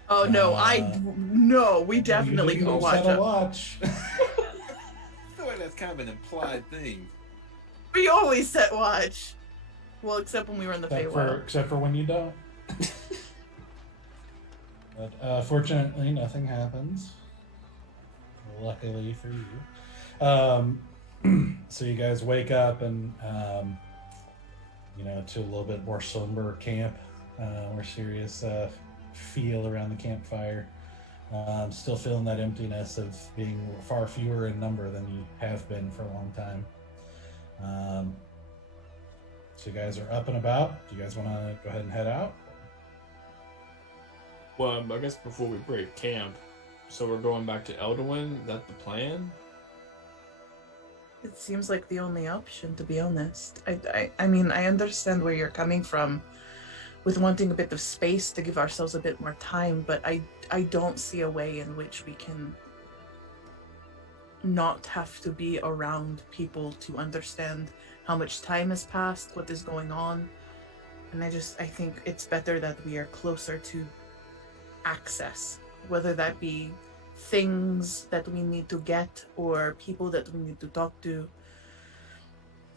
Oh no, we definitely You go didn't watch set a it. watch. I feel like that's kind of an implied thing. We always set watch. Well, except when we were in the Feywild. except for when you don't. But fortunately, nothing happens. Luckily for you. So you guys wake up and, to a little bit more somber camp, more serious feel around the campfire. Still feeling that emptiness of being far fewer in number than you have been for a long time. So you guys are up and about. Do you guys want to go ahead and head out? Well, I guess before we break camp, so we're going back to Eldowyn. Is that the plan? It seems like the only option, to be honest. I mean, I understand where you're coming from with wanting a bit of space to give ourselves a bit more time, but I don't see a way in which we can not have to be around people to understand how much time has passed, what is going on. And I think it's better that we are closer to access, whether that be things that we need to get or people that we need to talk to.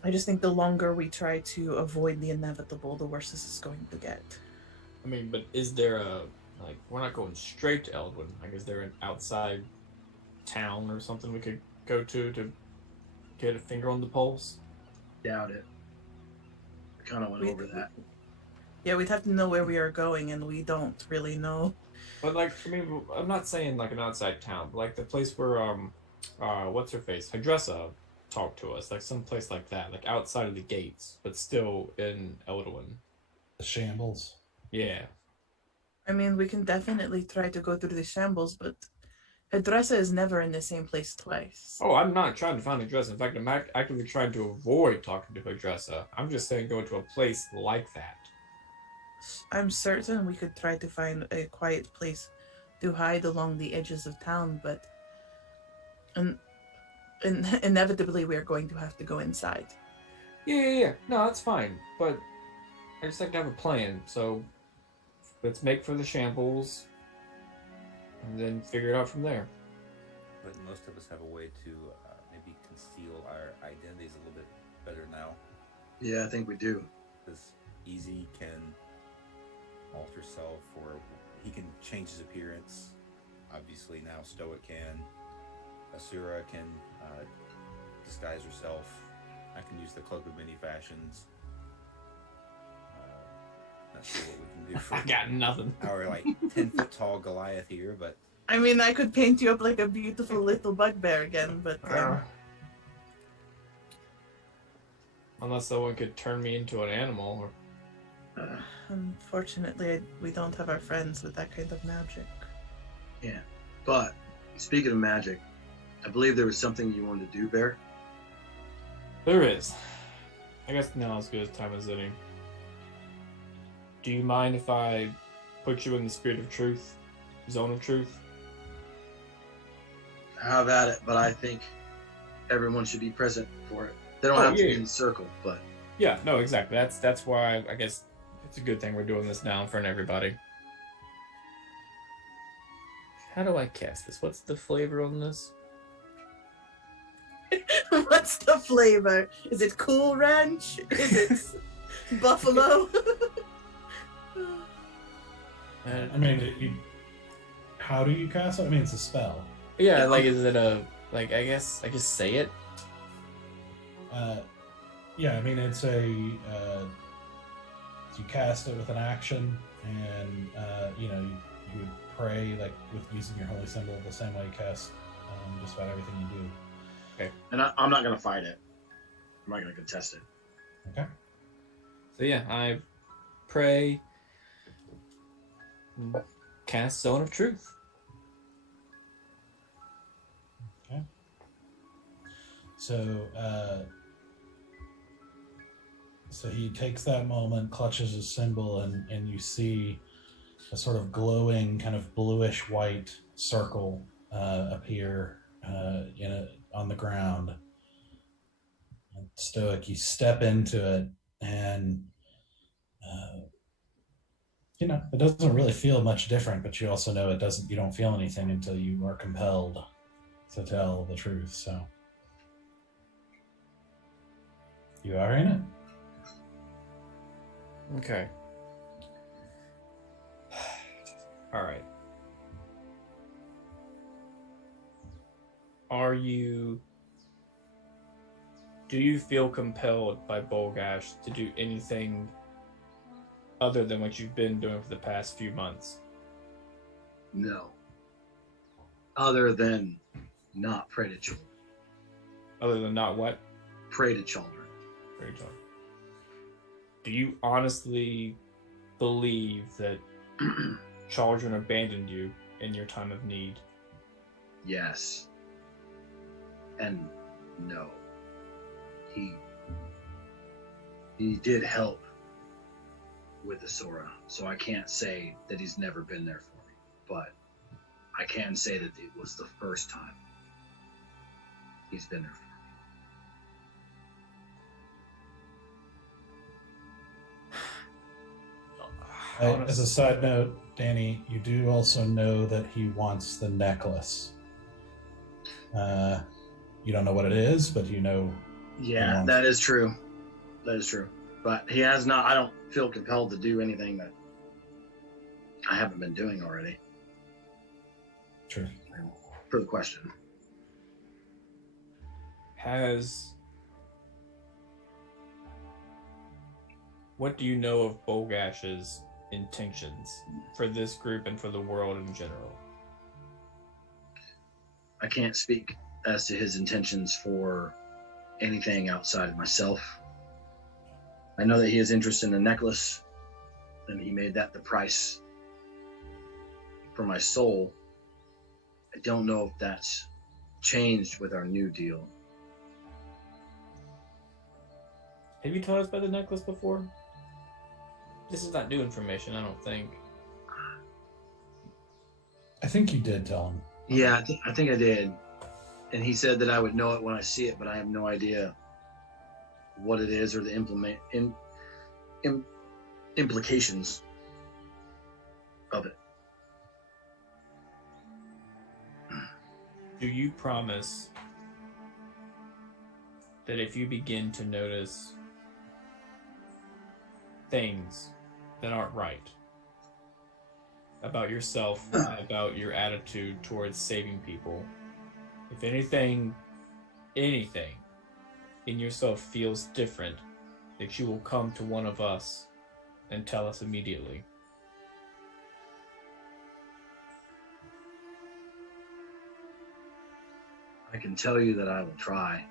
I just think the longer we try to avoid the inevitable, the worse this is going to get. I mean, but is there we're not going straight to Eldowyn. Is there an outside town or something we could go to get a finger on the pulse? Doubt it. I kind of went over that. Yeah, we'd have to know where we are going, and we don't really know. But I'm not saying an outside town, but the place where what's her face, Hydressa talked to us, some place like that, outside of the gates, but still in Eldowyn. The shambles. Yeah. I mean, we can definitely try to go through the shambles, but Hydressa is never in the same place twice. Oh, I'm not trying to find Hydressa. In fact, I'm actively trying to avoid talking to Hydressa. I'm just saying go to a place like that. I'm certain we could try to find a quiet place to hide along the edges of town, but inevitably we're going to have to go inside. Yeah. No, that's fine. But I just like to have a plan. So let's make for the shambles and then figure it out from there. But most of us have a way to maybe conceal our identities a little bit better now. Yeah, I think we do. Because Easy can alter self, or he can change his appearance. Obviously now Stoic can. Asura can disguise herself. I can use the cloak of many fashions. Let's see what we can do for I got nothing. our 10-foot tall Goliath here, but I mean, I could paint you up like a beautiful little bugbear again, but unless someone could turn me into an animal. Or... unfortunately, we don't have our friends with that kind of magic. Yeah, but speaking of magic, I believe there was something you wanted to do, Bear. There is. I guess now as good as time as any. Do you mind if I put you in the spirit of truth? Zone of truth? Have at it, but I think everyone should be present for it. They don't have to be in the circle, but... Yeah, no, exactly. That's why I guess it's a good thing we're doing this now in front of everybody. How do I cast this? What's the flavor on this? What's the flavor? Is it Cool Ranch? Is it Buffalo? I mean, how do you cast it? I mean, it's a spell. Yeah, is it a I guess I just say it. Yeah, I mean, it's you cast it with an action, and you would pray with using your holy symbol the same way you cast just about everything you do. Okay. And I'm not going to fight it. I'm not going to contest it. Okay. So yeah, I pray, cast Zone of Truth. Okay. So he takes that moment, clutches his symbol, and you see a sort of glowing, kind of bluish white circle appear on the ground. And Stoic, you step into it, and it doesn't really feel much different, but you also know you don't feel anything until you are compelled to tell the truth. So you are in it. Okay. All right. Do you feel compelled by Bolgash to do anything other than what you've been doing for the past few months? No. Other than not pray to children. Other than not what? Pray to children. Pray to children. Do you honestly believe that children abandoned you in your time of need? Yes. And no. He did help with the Sora, so I can't say that he's never been there for me, but I can say that it was the first time he's been there for me. As a side note, Danny, you do also know that he wants the necklace. You don't know what it is, but you know. Yeah, that is true. That is true. But he has not. I don't feel compelled to do anything that I haven't been doing already. True. For the question. What do you know of Bolgash's intentions for this group and for the world in general? I can't speak as to his intentions for anything outside of myself. I know that he has interest in the necklace, and he made that the price for my soul. I don't know if that's changed with our new deal. Have you told us about the necklace before? This is not new information, I don't think. I think you did tell him. Yeah, I think I did. And he said that I would know it when I see it, but I have no idea what it is or the implications of it. Do you promise that if you begin to notice things that aren't right about yourself, about your attitude towards saving people, if anything in yourself feels different, that you will come to one of us and tell us immediately? I can tell you that I will try.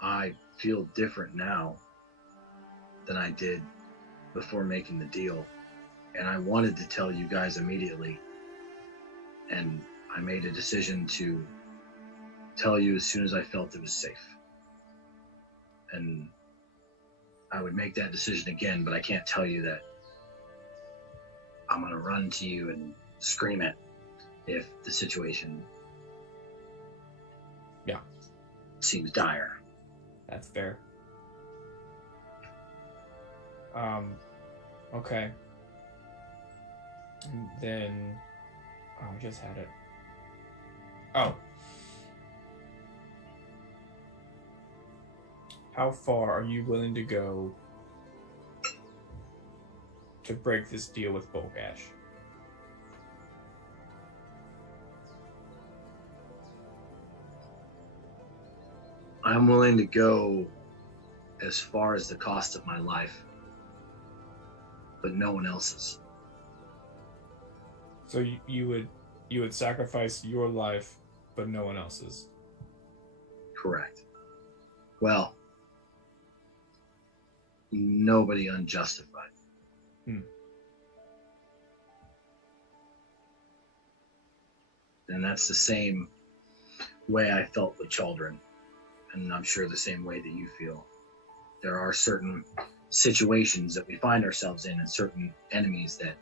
I feel different now than I did before making the deal. And I wanted to tell you guys immediately. And I made a decision to tell you as soon as I felt it was safe. And I would make that decision again, but I can't tell you that I'm going to run to you and scream it if the situation seems dire. That's fair. Okay. And then, I just had it. Oh. How far are you willing to go to break this deal with Bolgash? I'm willing to go as far as the cost of my life, but no one else's. So you would sacrifice your life, but no one else's. Correct. Well, nobody unjustified. And that's the same way I felt with children. And I'm sure the same way that you feel. There are certain situations that we find ourselves in and certain enemies that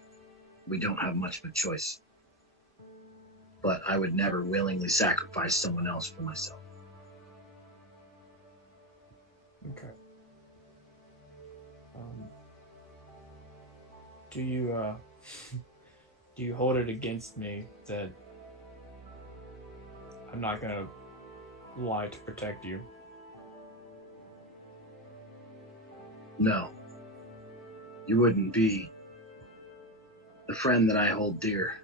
we don't have much of a choice. But I would never willingly sacrifice someone else for myself. Okay. Do you do you hold it against me that I'm not gonna lie to protect you? No. You wouldn't be the friend that I hold dear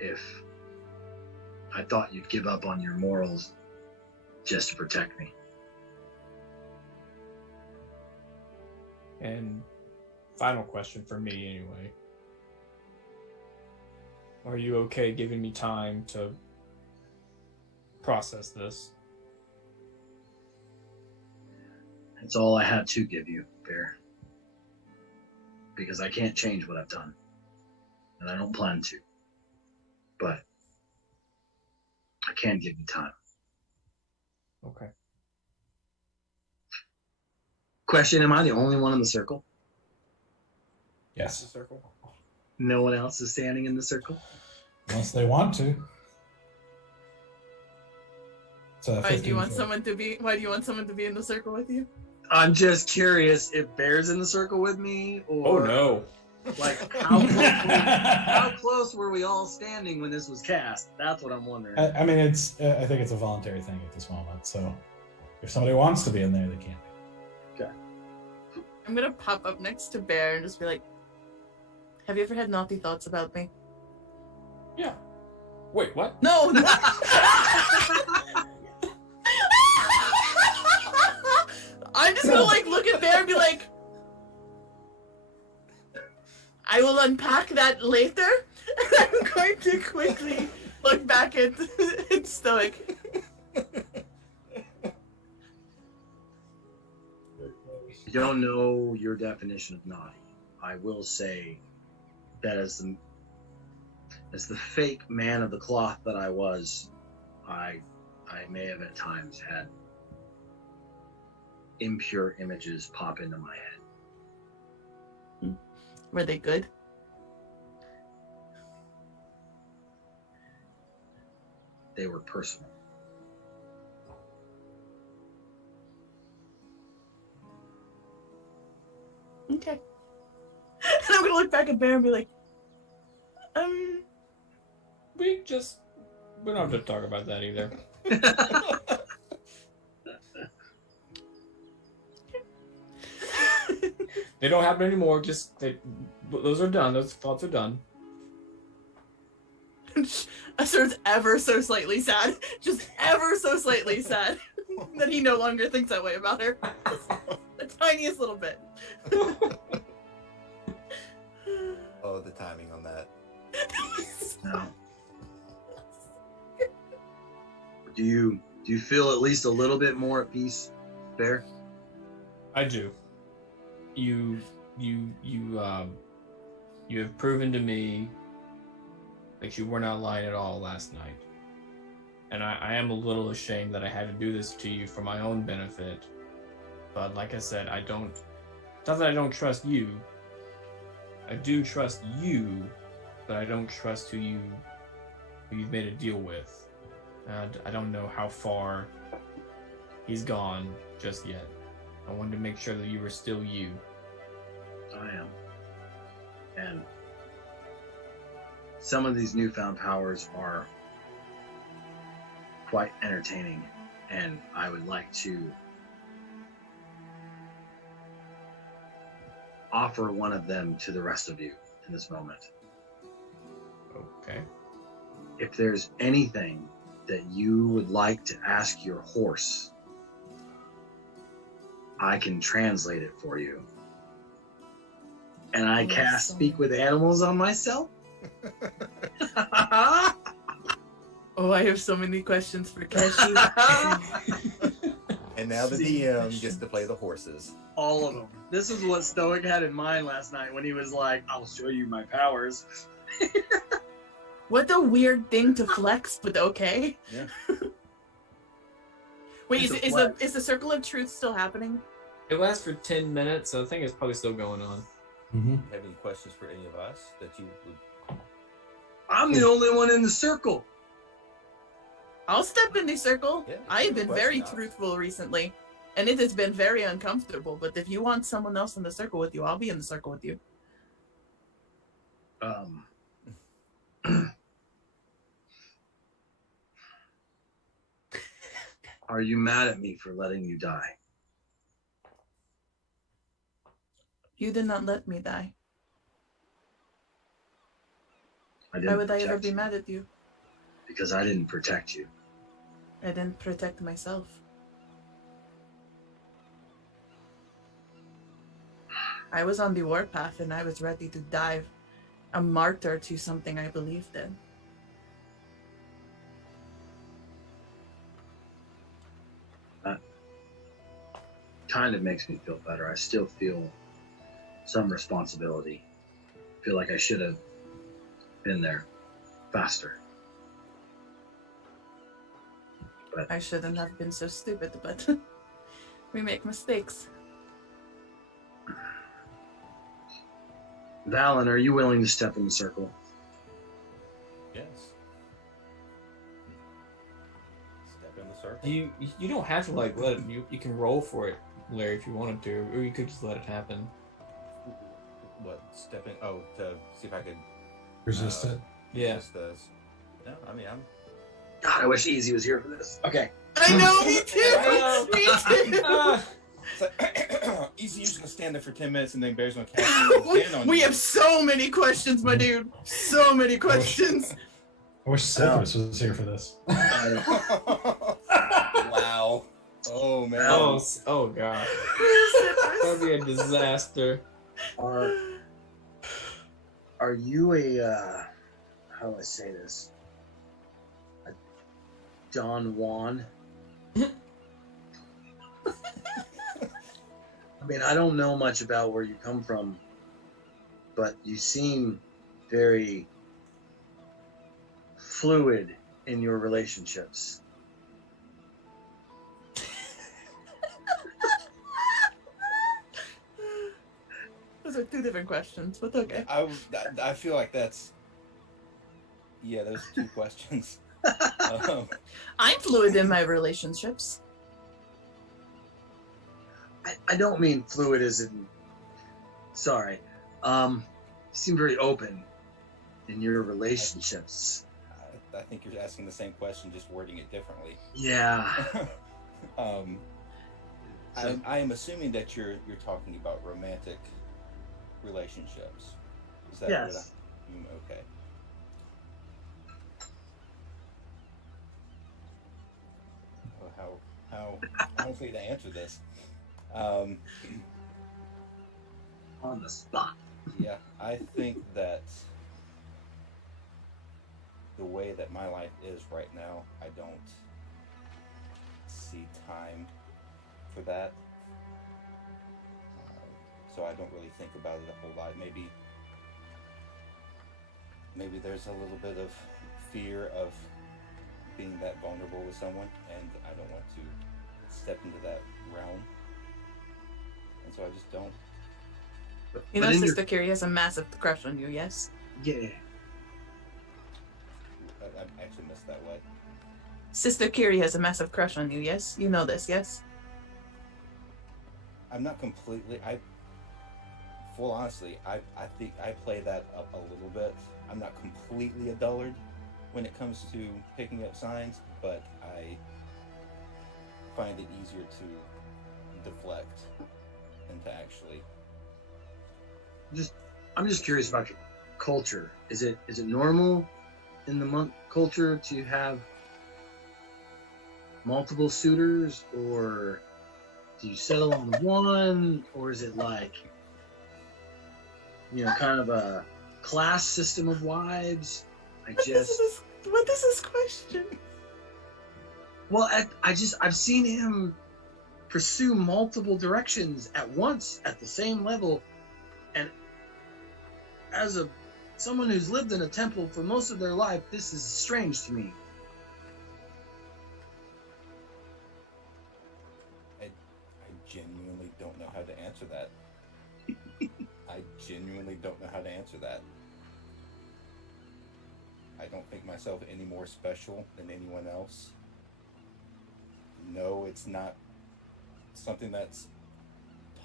if I thought you'd give up on your morals just to protect me. And final question for me anyway. Are you okay giving me time to process this? That's all I have to give you, Bear. Because I can't change what I've done. And I don't plan to. But I can give you time. Okay. Question, am I the only one in the circle? Yes. Circle. No one else is standing in the circle? Unless they want to. Why do you want someone to be in the circle with you? I'm just curious if Bear's in the circle with me, or Oh no. like how close were we all standing when this was cast? That's what I'm wondering. I mean, I think it's a voluntary thing at this moment. So if somebody wants to be in there, they can be. Okay. I'm gonna pop up next to Bear and just be like, "Have you ever had naughty thoughts about me?" Yeah. Wait, what? No. I'm just gonna like look at Bear and be like, I will unpack that later. And I'm going to quickly look back at Stoic. You don't know your definition of naughty. I will say that as the fake man of the cloth that I was, I may have at times had impure images pop into my head. Were they good? They were personal. Okay. And I'm gonna look back at Bear and be like, We don't have to talk about that either. They don't happen anymore. Those are done. Those thoughts are done. Esther's ever so slightly sad. Just ever so slightly sad that he no longer thinks that way about her. The tiniest little bit. Oh, the timing on that. No. Do you feel at least a little bit more at peace, Bear? I do. You have proven to me that you were not lying at all last night. And I am a little ashamed that I had to do this to you for my own benefit. But like I said, it's not that I don't trust you. I do trust you, but I don't trust who you've made a deal with. And I don't know how far he's gone just yet. I wanted to make sure that you were still you. I am. And some of these newfound powers are quite entertaining, and I would like to offer one of them to the rest of you in this moment. Okay. If there's anything that you would like to ask your horse, I can translate it for you. And I cast Speak with Animals on myself. Oh, I have so many questions for Keshi. And now the DM gets to play the horses. All of them. This is what Stoic had in mind last night when he was like, I'll show you my powers. What a weird thing to flex, but okay. Yeah. Wait, It's a is the circle of truth still happening? It lasts for 10 minutes, so I think it's probably still going on. Mm-hmm. Have any questions for any of us that you would? I'm the only one in the circle. I'll step in the circle. Yeah, I have been very question, truthful recently, and it has been very uncomfortable. But if you want someone else in the circle with you, I'll be in the circle with you. Are you mad at me for letting you die? You did not let me die. I Why would I protect ever be you. mad at you? Because I didn't protect you. I didn't protect myself. I was on the warpath and I was ready to die a martyr to something I believed in. That kind of makes me feel better. I still feel some responsibility. I feel like I should have been there faster. But I shouldn't have been so stupid, but we make mistakes. Valen, are you willing to step in the circle? Yes. Step in the circle. You don't have to like let it. You can roll for it, Larry, if you wanted to, or you could just let it happen. What? Step in? Oh, to see if I could Resist it. Yeah. resist this. No, I mean I'm. God, I wish Easy was here for this. Okay. I know, me too! Me too! It's like, Easy, you're just gonna stand there for 10 minutes and then Bear's gonna cast it on We you. have so many questions, my dude. So many questions. I wish Silvers was here for this. Wow. Oh man. Oh god. That'd be a disaster. Are you a how do I say this? A Don Juan? I mean, I don't know much about where you come from, but you seem very fluid in your relationships. Those are two different questions, but okay. I feel like that's those are two questions. I'm fluid in my relationships. I don't mean fluid as in. Sorry. You seem very open in your relationships. I think you're asking the same question, just wording it differently. Yeah. I am assuming that you're talking about romantic relationships. Is that yes. Okay. Well, how hopefully to answer this. On the spot. Yeah, I think that the way that my life is right now, I don't see time for that. So I don't really think about it a whole lot. Maybe there's a little bit of fear of being that vulnerable with someone, and I don't want to step into that realm. And so I just don't. You know, Sister Curie has a massive crush on you, yes? Yeah. I actually missed that way. Sister Curie has a massive crush on you, yes? You know this, yes? I'm not completely. Full honestly, I think I play that up a little bit. I'm not completely a dullard when it comes to picking up signs, but I find it easier to deflect than to actually. I'm just curious about your culture. Is it normal in the monk culture to have multiple suitors, or do you settle on one, or is it like, kind of a class system of wives? What is this question? Well, I've seen him pursue multiple directions at once at the same level, and as someone who's lived in a temple for most of their life, this is strange to me. I genuinely don't know how to answer that. I genuinely don't know how to answer that. I don't think myself any more special than anyone else. No, it's not something that's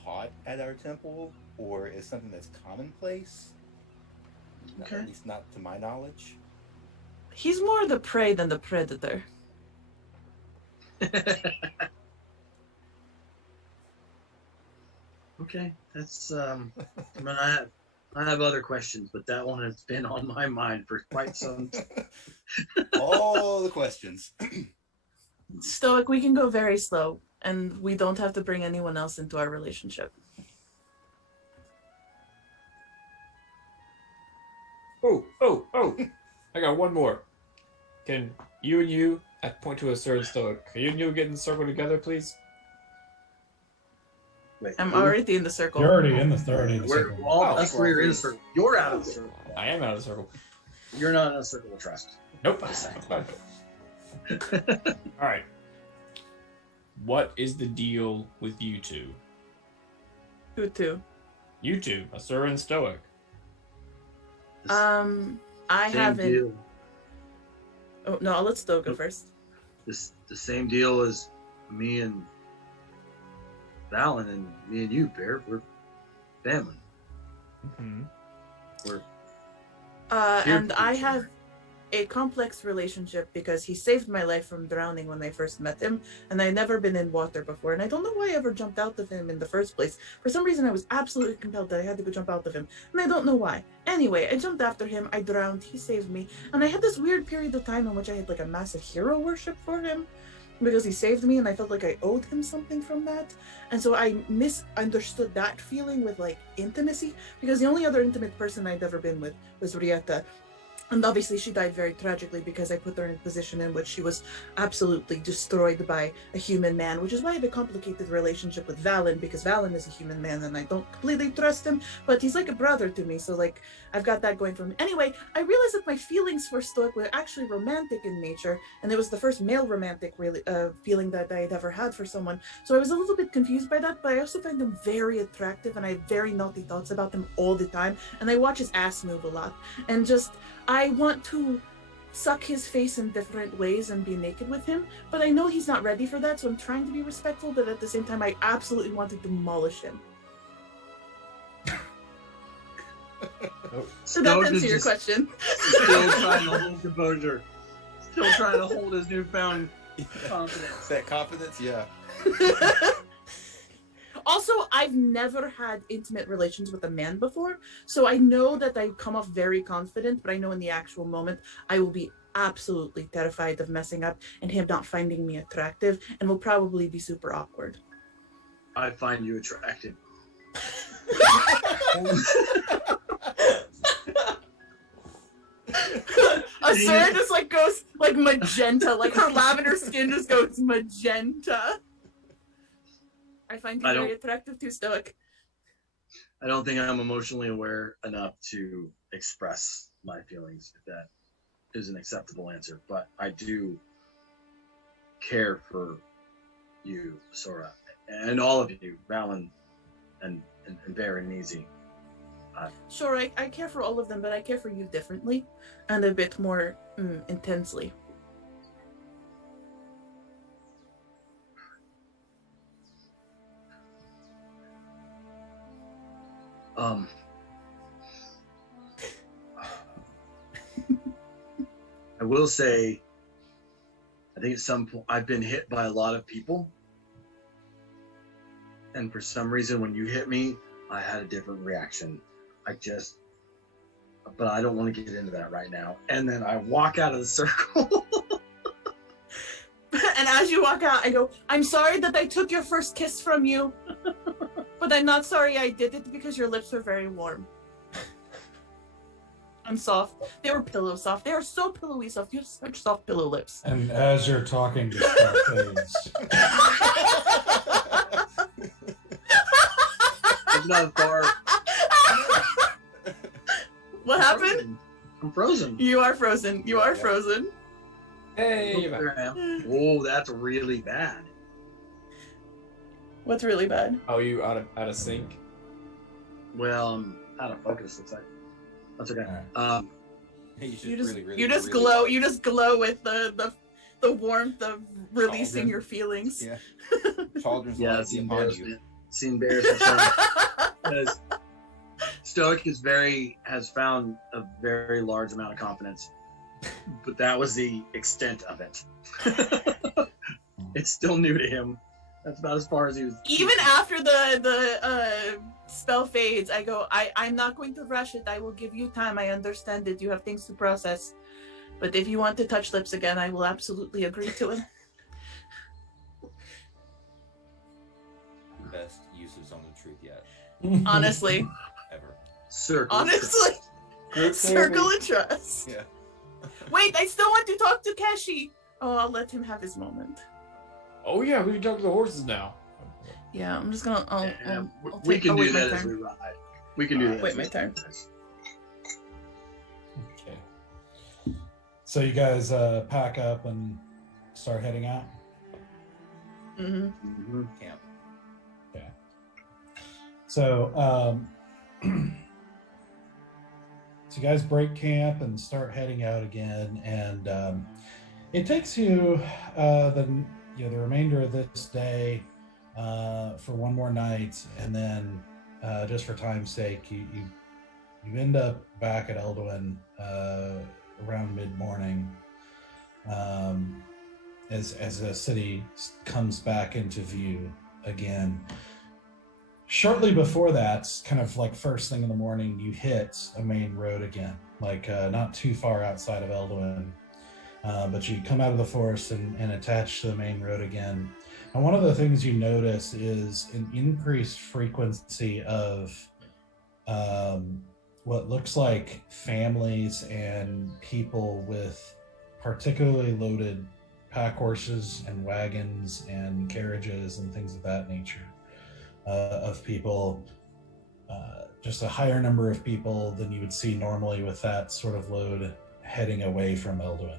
taught at our temple, or is something that's commonplace. Okay. At least not to my knowledge. He's more the prey than the predator. Okay, that's I mean, I have other questions, but that one has been on my mind for quite some time. All the questions. Stoic, we can go very slow, and we don't have to bring anyone else into our relationship. Oh! I got one more. Can you and you, I point to a certain Stoic, can you and you get in the circle together, please? Wait, I'm already in the circle. You're already in the circle. That's where you're in the circle. You're out of the circle. I am out of the circle. You're not in a circle of trust. Nope. Alright. What is the deal with you two? Who two? You two, Asura and Stoic. I Same haven't. deal. Oh no, I'll let Stoic go first. The same deal as me and Valen and me and you, Bear. We're family. Mm-hmm. We're And I have a complex relationship because he saved my life from drowning when I first met him, and I'd never been in water before, and I don't know why I ever jumped out of him in the first place. For some reason, I was absolutely compelled that I had to go jump out of him, and I don't know why. Anyway, I jumped after him, I drowned, he saved me, and I had this weird period of time in which I had like a massive hero worship for him, because he saved me, and I felt like I owed him something from that. And so I misunderstood that feeling with like intimacy, because the only other intimate person I'd ever been with was Rieta. And obviously she died very tragically because I put her in a position in which she was absolutely destroyed by a human man, which is why I have a complicated relationship with Valen, because Valen is a human man and I don't completely trust him, but he's like a brother to me. So like I've got that going for me. Anyway, I realized that my feelings for Stoic were actually romantic in nature, and it was the first male romantic feeling that I had ever had for someone. So I was a little bit confused by that, but I also find him very attractive and I have very naughty thoughts about him all the time. And I watch his ass move a lot. And just I want to suck his face in different ways and be naked with him, but I know he's not ready for that, so I'm trying to be respectful, but at the same time, I absolutely want to demolish him. So that answers your question. Still trying to hold composure. Still trying to hold his newfound confidence. That confidence, yeah. Also, I've never had intimate relations with a man before, so I know that I come off very confident, but I know in the actual moment, I will be absolutely terrified of messing up and him not finding me attractive, and will probably be super awkward. I find you attractive. Asura just like goes like magenta, like her lavender skin just goes magenta. I find you very attractive too, Stoic. I don't think I'm emotionally aware enough to express my feelings, if that is an acceptable answer. But I do care for you, Sora, and all of you, Valen and Bear and Easy. Sure, I care for all of them, but I care for you differently and a bit more intensely. I will say, I think at some point I've been hit by a lot of people, and for some reason when you hit me, I had a different reaction. But I don't want to get into that right now. And then I walk out of the circle. And as you walk out, I go, I'm sorry that I took your first kiss from you, but I'm not sorry I did it because your lips were very warm. And soft. They were pillow soft. They are so pillowy soft. You have such soft pillow lips. And as you're talking, the spell fades. It's not far. What happened? I'm frozen. You are frozen. You are frozen. Hey, There I am. Oh, that's really bad. What's really bad? oh, you out of sync? Well, I'm out of focus, looks like. That's okay. All You just glow. You just glow with the warmth of releasing your feelings. Yeah. Children's Yeah, light Cyn upon you. Bears because Stoic has found a very large amount of confidence, but that was the extent of it. It's still new to him. That's about as far as he was. Even after the spell fades, I go, I'm not going to rush it. I will give you time. I understand that you have things to process. But if you want to touch lips again, I will absolutely agree to it. Best uses on the truth yet. Honestly. Ever. Circle. Honestly. Circle of trust. Yeah. Wait, I still want to talk to Keshi. Oh, I'll let him have his moment. Oh yeah, we can talk to the horses now. Yeah, I'm just gonna. I'll We can wait do my that as turn. we ride. We can do that. Wait my turn. Okay. So you guys pack up and start heading out? Mm-hmm. Mm-hmm. Camp. Okay. So, so you guys break camp and start heading out again, and it takes you the remainder of this day for one more night, and then just for time's sake, you end up back at Eldowyn around mid-morning as the city comes back into view again. Shortly before that, kind of like first thing in the morning, you hit a main road again, like not too far outside of Eldowyn. But you come out of the forest and attach to the main road again. And one of the things you notice is an increased frequency of what looks like families and people with particularly loaded pack horses and wagons and carriages and things of that nature, of people, just a higher number of people than you would see normally with that sort of load heading away from Eldowyn.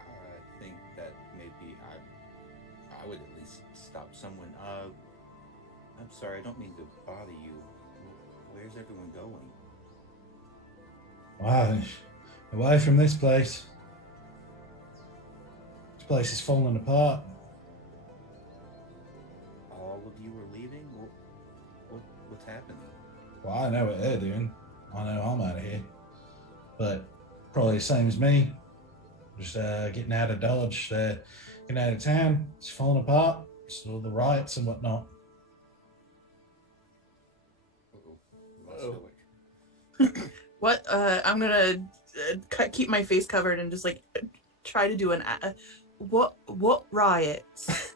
I think that maybe I would at least stop someone. I'm sorry, I don't mean to bother you. Where's everyone going? Wow, away from this place. This place is falling apart. All of you are leaving? What's happening? Well, I know what they're doing. I know I'm out of here. But probably the same as me. Just getting out of Dodge, getting out of town. It's falling apart. So the riots and whatnot. What? I'm gonna keep my face covered and just like try to do an. What riots?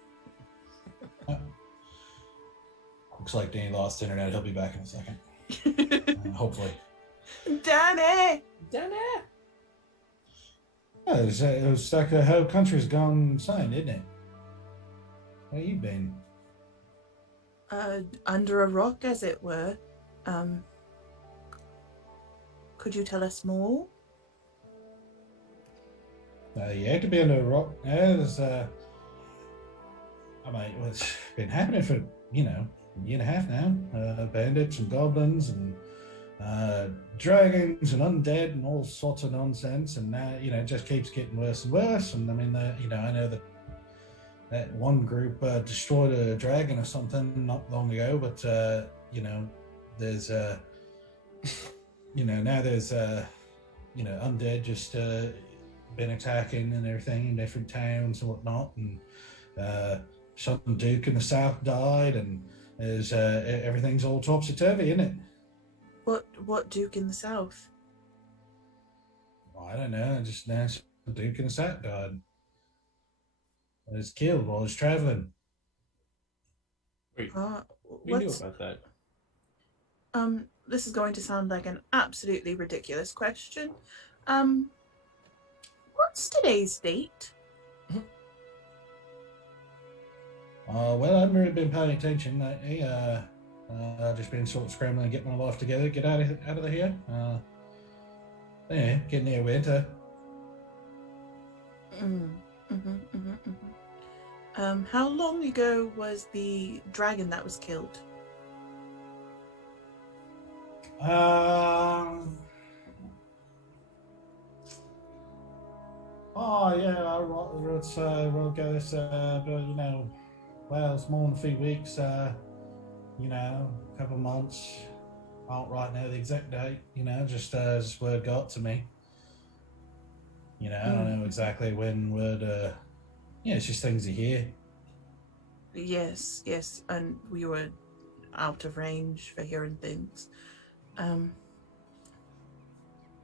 Looks like Danny lost internet. He'll be back in a second. Hopefully. Danny! Yeah, it was like the whole country's gone insane, isn't it? Where you been? Under a rock, as it were. Could you tell us more? Yeah, to be under a rock. Yeah, there's it's been happening for, a year and a half now. Bandits and goblins and dragons and undead and all sorts of nonsense, and now it just keeps getting worse and worse. And I mean, I know that one group destroyed a dragon or something not long ago, but there's now there's undead just been attacking and everything in different towns and whatnot, and some duke in the south died, and there's everything's all topsy-turvy, isn't it? What duke in the south? I don't know. Just now, some duke in the south died. He was killed while he was traveling. Wait, we knew about that. This is going to sound like an absolutely ridiculous question. What's today's date? Well, I haven't really been paying attention lately. I've just been sort of scrambling to get my life together, get out of here. Getting near winter. How long ago was the dragon that was killed? Oh yeah, let's go this. Well, it's more than a few weeks. A couple of months. I don't right now the exact date. Just as word got to me. I don't know exactly when word. It's just things you hear. Yes, and we were out of range for hearing things.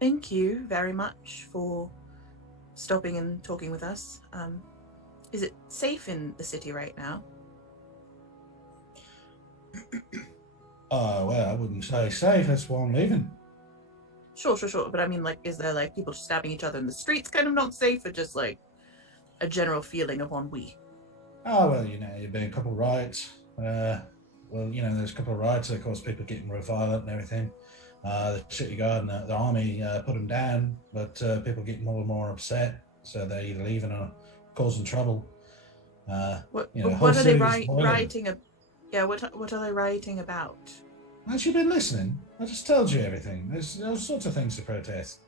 Thank you very much for stopping and talking with us. Is it safe in the city right now? Well, I wouldn't say safe. That's why I'm leaving. Sure. But I mean, is there people just stabbing each other in the streets kind of not safe, or just a general feeling of ennui? Oh, well, there've been a couple of riots. There's a couple of riots. Of course, people getting real violent and everything. The city guard and the army put them down, but people getting more and more upset, so they're either leaving or causing trouble. What are they rioting? What are they rioting about? Haven't you been listening? I just told you everything. There's all sorts of things to protest.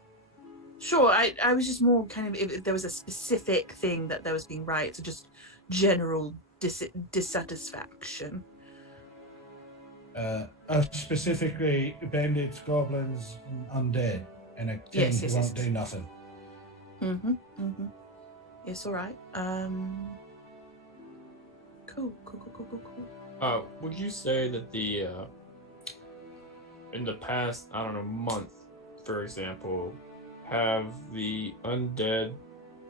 Sure, I was just more kind of if there was a specific thing that there was being riots, or just general dissatisfaction. Specifically bandits, goblins, and undead, and a king who won't do nothing. Yes, all right. Cool. Would you say that the in the past, I don't know, month, for example, have the undead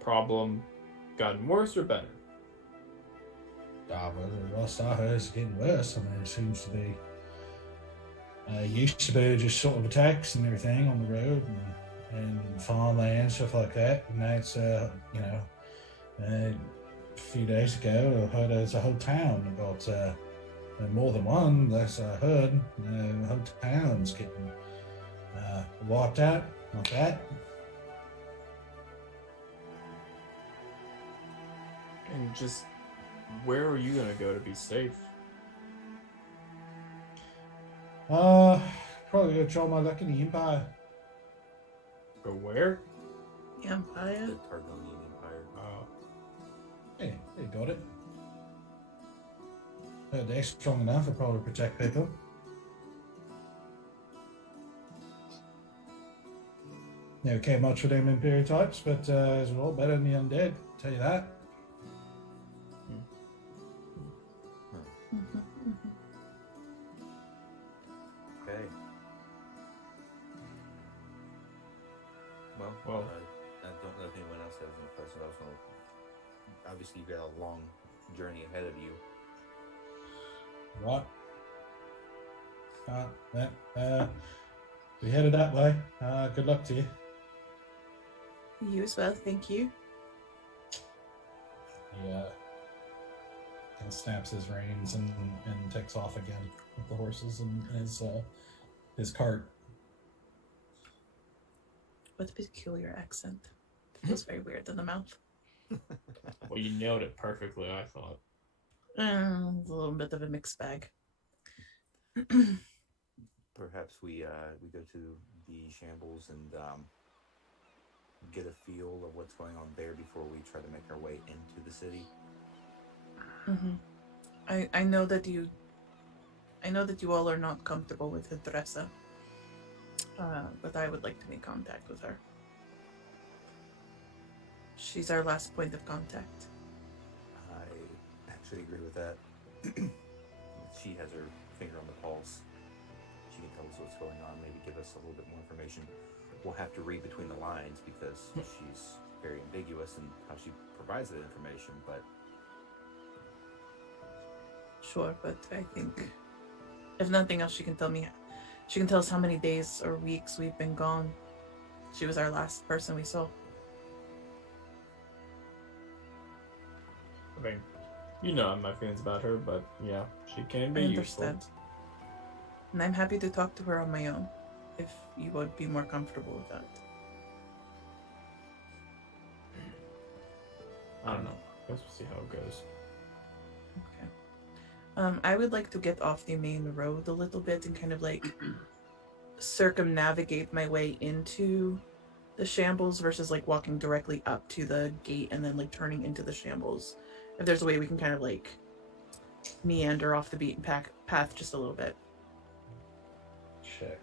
problem gotten worse or better? Well, the last I heard is getting worse. I mean, it seems to be Used to be just sort of attacks and everything on the road and farmland, stuff like that. And now it's, a few days ago, I heard there's a whole town about more than one. That's I heard. The whole town's getting wiped out like that. And just where are you gonna go to be safe? Probably gonna try my luck in the Empire. Go where? Empire. The Targonian Empire. Oh, Hey, they got it. They're strong enough to probably protect people. Never cared much for them Imperial types, but it's a lot better than the undead, I'll tell you that. Okay. Well, Well. I don't know if anyone else has any questions. I was going to. Obviously, you've got a long journey ahead of you. Right. We headed that way. Good luck to you. You as well, thank you. He kind of snaps his reins and takes off again with the horses and his cart. What a peculiar accent. It feels very weird in the mouth. well, you nailed it perfectly, I thought. It's a little bit of a mixed bag. Perhaps we go to the shambles and get a feel of what's going on there before we try to make our way into the city. Mm-hmm. I know that you all are not comfortable with Hidressa, but I would like to make contact with her. She's our last point of contact. I actually agree with that. She has her finger on the pulse. She can tell us what's going on, maybe give us a little bit more information. We'll have to read between the lines because she's very ambiguous in how she provides that information, but Sure, but I think if nothing else, she can tell us how many days or weeks we've been gone. She was our last person we saw. I mean, you know my feelings about her, but yeah, she can be I useful. understand. And I'm happy to talk to her on my own, if you would be more comfortable with that. I don't know. I guess we'll see how it goes. Okay. I would like to get off the main road a little bit and kind of like circumnavigate my way into the shambles versus like walking directly up to the gate and then like turning into the shambles. If there's a way we can kind of like meander off the beaten path just a little bit. Check.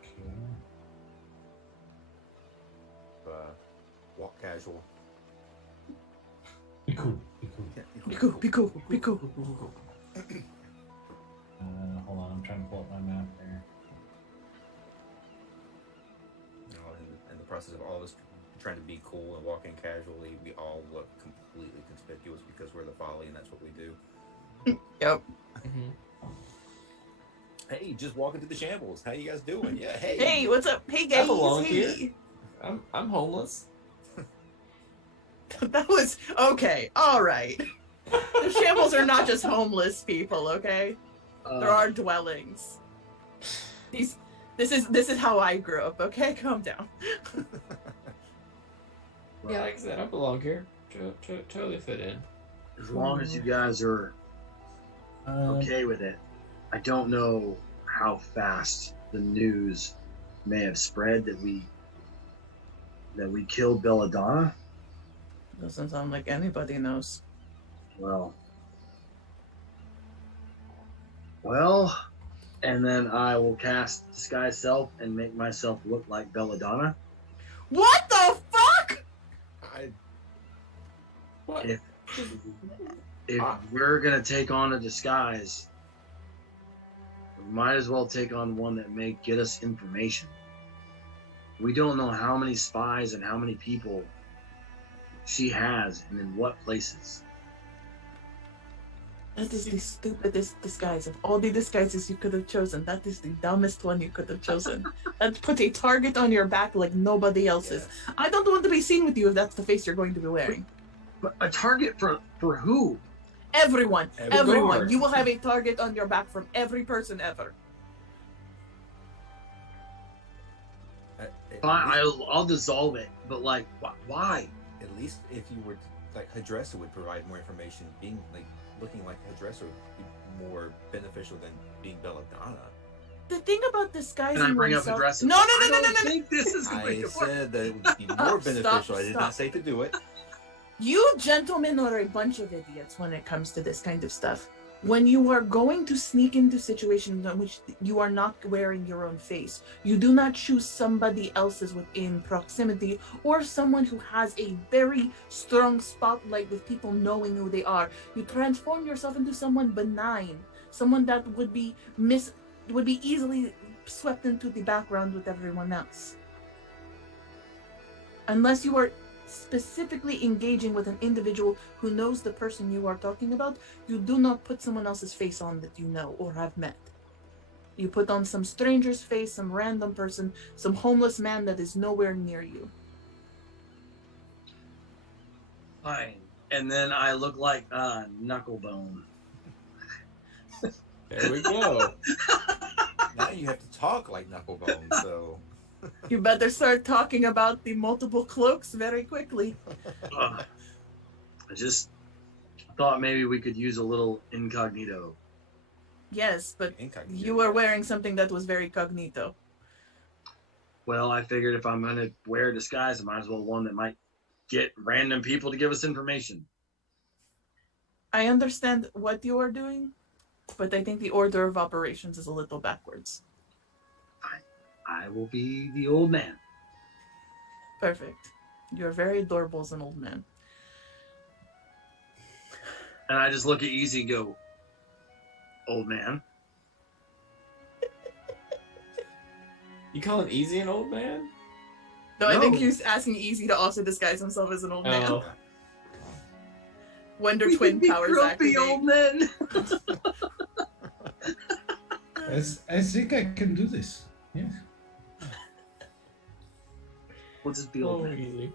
walk casual. Be cool. Be cool. Be cool, be cool, be cool. Hold on, I'm trying to pull up my map here. In the process of all of us trying to be cool and walking casually, we all look completely conspicuous because we're the Folly and that's what we do. Yep. Hey, just walking through the shambles. How you guys doing? Yeah, hey. Hey, what's up? Hey guys. I belong Hey. here. I'm homeless. That was okay. All right. The shambles are not just homeless people, okay? There are dwellings. This is how I grew up, okay? Calm down. Yeah, like I said, I belong here. Totally fit in. As long as you guys are okay with it. I don't know how fast the news may have spread that we killed Belladonna. Doesn't sound like anybody knows. Well, and then I will cast Disguise Self and make myself look like Belladonna. What the fuck? What? If we're gonna take on a disguise, we might as well take on one that may get us information. We don't know how many spies and how many people she has and in what places. That is the stupidest disguise of all the disguises you could have chosen. That is the dumbest one you could have chosen. That put a target on your back like nobody else's. Yes. I don't want to be seen with you if that's the face you're going to be wearing. But a target for who? Everyone. Every Everyone. guard. You will have a target on your back from every person ever. Fine, I'll dissolve it. But like, why? At least if you were like Hydressa would provide more information. Being like looking like Hydressa would be more beneficial than being Belladonna. The thing about disguising Can I bring oneself... up Hydressa? No. I don't think this is going I to work. said that it would be more beneficial. I did stop. not say to do it. You gentlemen are a bunch of idiots when it comes to this kind of stuff. When you are going to sneak into situations in which you are not wearing your own face, you do not choose somebody else's within proximity or someone who has a very strong spotlight with people knowing who they are. You transform yourself into someone benign, someone that would be easily swept into the background with everyone else. Unless you are specifically engaging with an individual who knows the person you are talking about, you do not put someone else's face on that you know or have met. You put on some stranger's face, some random person, some homeless man that is nowhere near you. Fine. And then I look like Knucklebone. There we go. Now you have to talk like Knucklebone, so You better start talking about the multiple cloaks very quickly. I just thought maybe we could use a little incognito. Yes, but incognito. you were wearing something that was very cognito. Well, I figured if I'm going to wear a disguise, I might as well one that might get random people to give us information. I understand what you are doing, but I think the order of operations is a little backwards. I will be the old man. Perfect. You're very adorable as an old man. And I just look at Easy and go, old man. You calling Easy an old man? No, I think No. he's asking Easy to also disguise himself as an old man. Oh. Wonder We Twin can be powers grumpy activate. old men. I think I can do this. Yeah. We'll just be old Oh, men. Easy.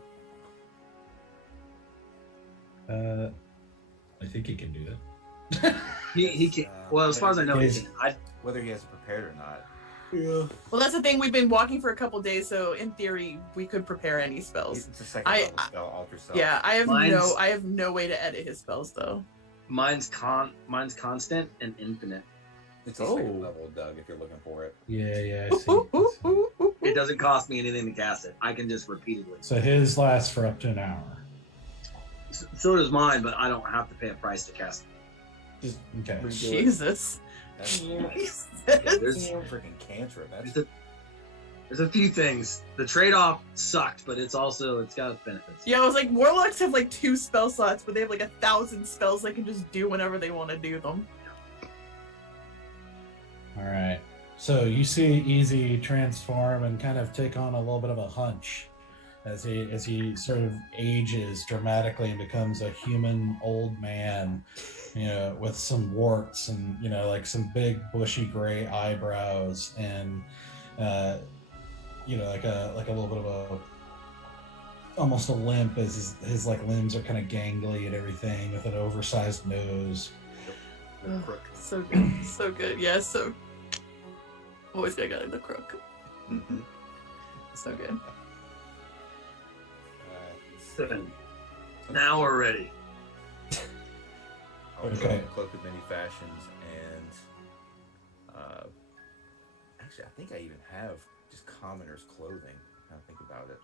I think he can do that. He can. Well, as far as I know, he Yes. can. whether he has it prepared or not. Yeah. Well, that's the thing. We've been walking for a couple days, so in theory, we could prepare any spells. It's a second level spell, alter self. Yeah, I have Mine's- no way to edit his spells though. Mine's constant and infinite. It's a second level, Doug, if you're looking for it. Yeah, I see. It doesn't cost me anything to cast it. I can just repeatedly. So his lasts for up to an hour. So does mine, but I don't have to pay a price to cast it. Just Okay. redo it. Jesus. That's Jesus. There's- a freaking cantrip. That's There's a few things. The trade-off sucked, but it's got its benefits. Yeah, I was like, warlocks have like 2 spell slots, but they have like 1,000 spells they can just do whenever they want to do them. All right. So you see Easy transform and kind of take on a little bit of a hunch as he sort of ages dramatically and becomes a human old man, with some warts and like some big bushy gray eyebrows and like a little bit of a almost a limp as his like limbs are kind of gangly and everything with an oversized nose. Ugh, so good. So good. Yeah, so always got in the crook. So good. Now we're ready. I'll Okay. cloak of many fashions, and actually, I think I even have just commoner's clothing. Now I think about it.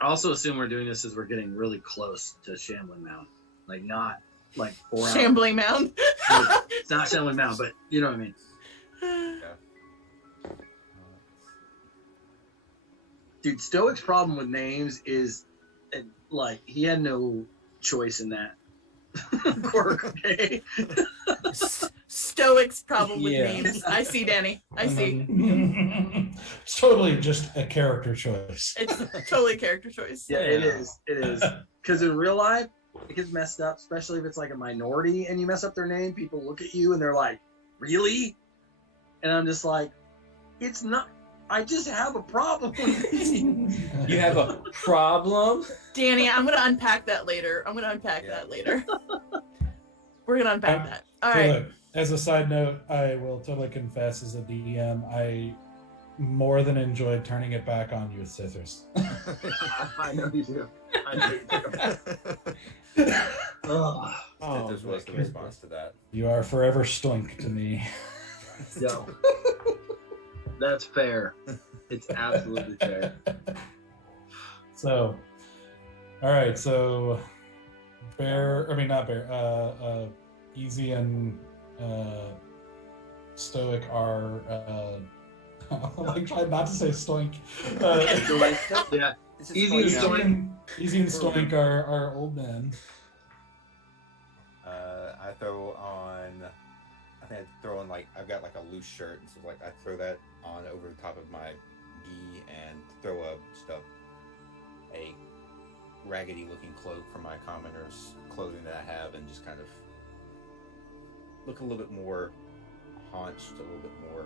I also assume we're doing this as we're getting really close to Shambling Mound. Like, not like 4 hours. Shambling Mound. It's not Shambling Mound, but you know what I mean. Dude, Stoic's problem with names is, like, he had no choice in that quirk, okay? Stoic's problem with Yeah. names. I see, Danny. I see. It's totally just a character choice. It's totally character choice. Yeah, it is. It is. Because in real life, gets messed up, especially if it's like a minority and you mess up their name. People look at you and they're like, "Really?" And I'm just like, "It's not. I just have a problem with it." You have a problem? Danny, I'm gonna unpack that later. We're gonna unpack that. All So right. look, as a side note, I will totally confess as a DM, I more than enjoyed turning it back on you with scissors. I know you do. I know you do. Oh, This was the response to that. You are forever Stoink to me. yo. That's fair. It's absolutely fair. So, all right. So, Easy and Stoic are. I tried not to say Stoink. Yeah. This is Easy and funny now. Stoic. Easy and Stoic are old men. I throw on. I think I throw on I've got like a loose shirt, and so I throw that on over the top of my gi and throw a raggedy looking cloak from my commoner's clothing that I have, and just kind of look a little bit more haunched, a little bit more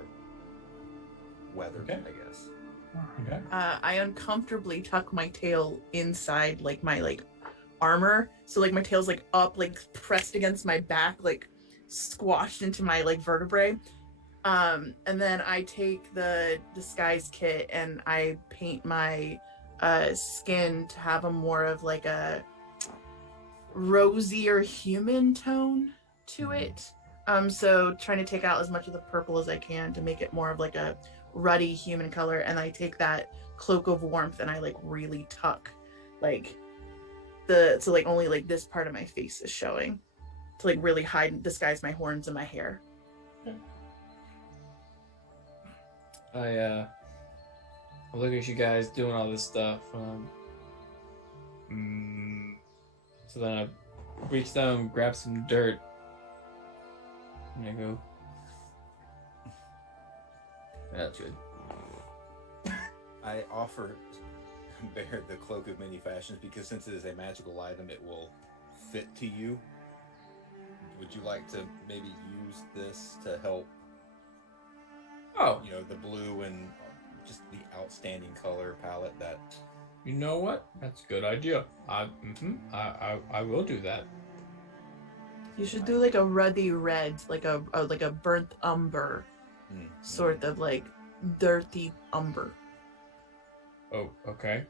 weathered, Okay. I guess. Okay. I uncomfortably tuck my tail inside my armor, so my tail's up, pressed against my back, squashed into my vertebrae. And then I take the disguise kit and I paint my skin to have a more of a rosier human tone to it. So trying to take out as much of the purple as I can to make it more of a ruddy human color, and I take that cloak of warmth and I really tuck only this part of my face is showing to really hide, disguise my horns and my hair. I look at you guys doing all this stuff. So then I reach down, grab some dirt, and I go, "That's good." I offer Bear the cloak of many fashions because since it is a magical item, it will fit to you. Would you like to maybe use this to help? Oh, The blue and just the outstanding color palette that. you know what? That's a good idea. I will do that. You should do a ruddy red, like a burnt umber, sort of dirty umber. Oh, okay.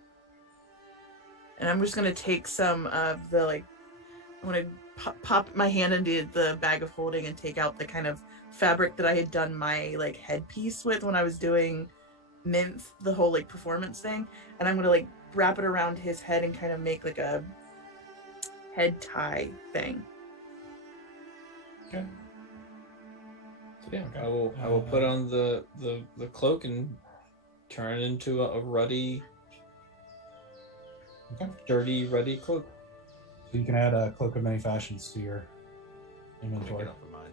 And I'm just gonna take some of the I'm gonna pop my hand into the bag of holding and take out the kind of fabric that I had done my headpiece with when I was doing Nymph, the whole performance thing, and I'm gonna wrap it around his head and kind of make a head tie thing. Okay. So yeah, I will put on the cloak and turn it into a ruddy, dirty, ruddy cloak. So you can add a cloak of many fashions to your Pick inventory. it up for mine.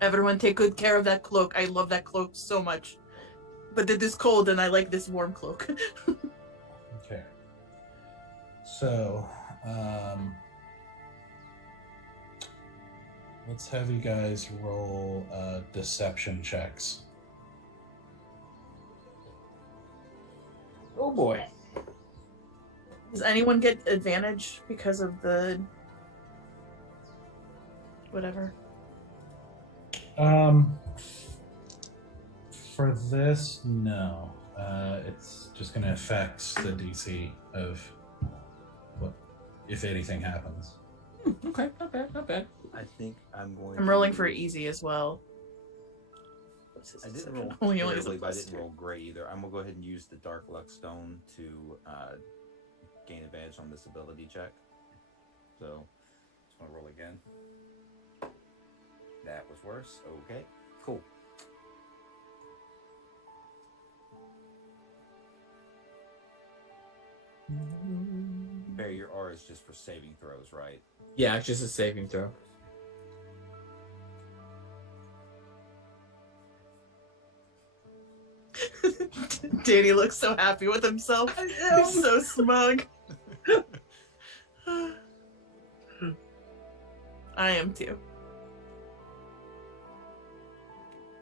Everyone take good care of that cloak. I love that cloak so much. But it is cold and I like this warm cloak. Okay. So, let's have you guys roll deception checks. Oh boy. Does anyone get advantage because of the whatever? For this, no. It's just going to affect the DC of what, if anything happens. Okay, not bad, not bad. I think I'm rolling for easy as well. I didn't roll Only terribly, but I +2. didn't roll great either. I'm gonna go ahead and use the Dark Luck Stone to gain advantage on this ability check. So, just want to roll again. That was worse. Okay, cool. Bear, your R is just for saving throws, right? Yeah, it's just a saving throw. Danny looks so happy with himself. He's so smug. I am too.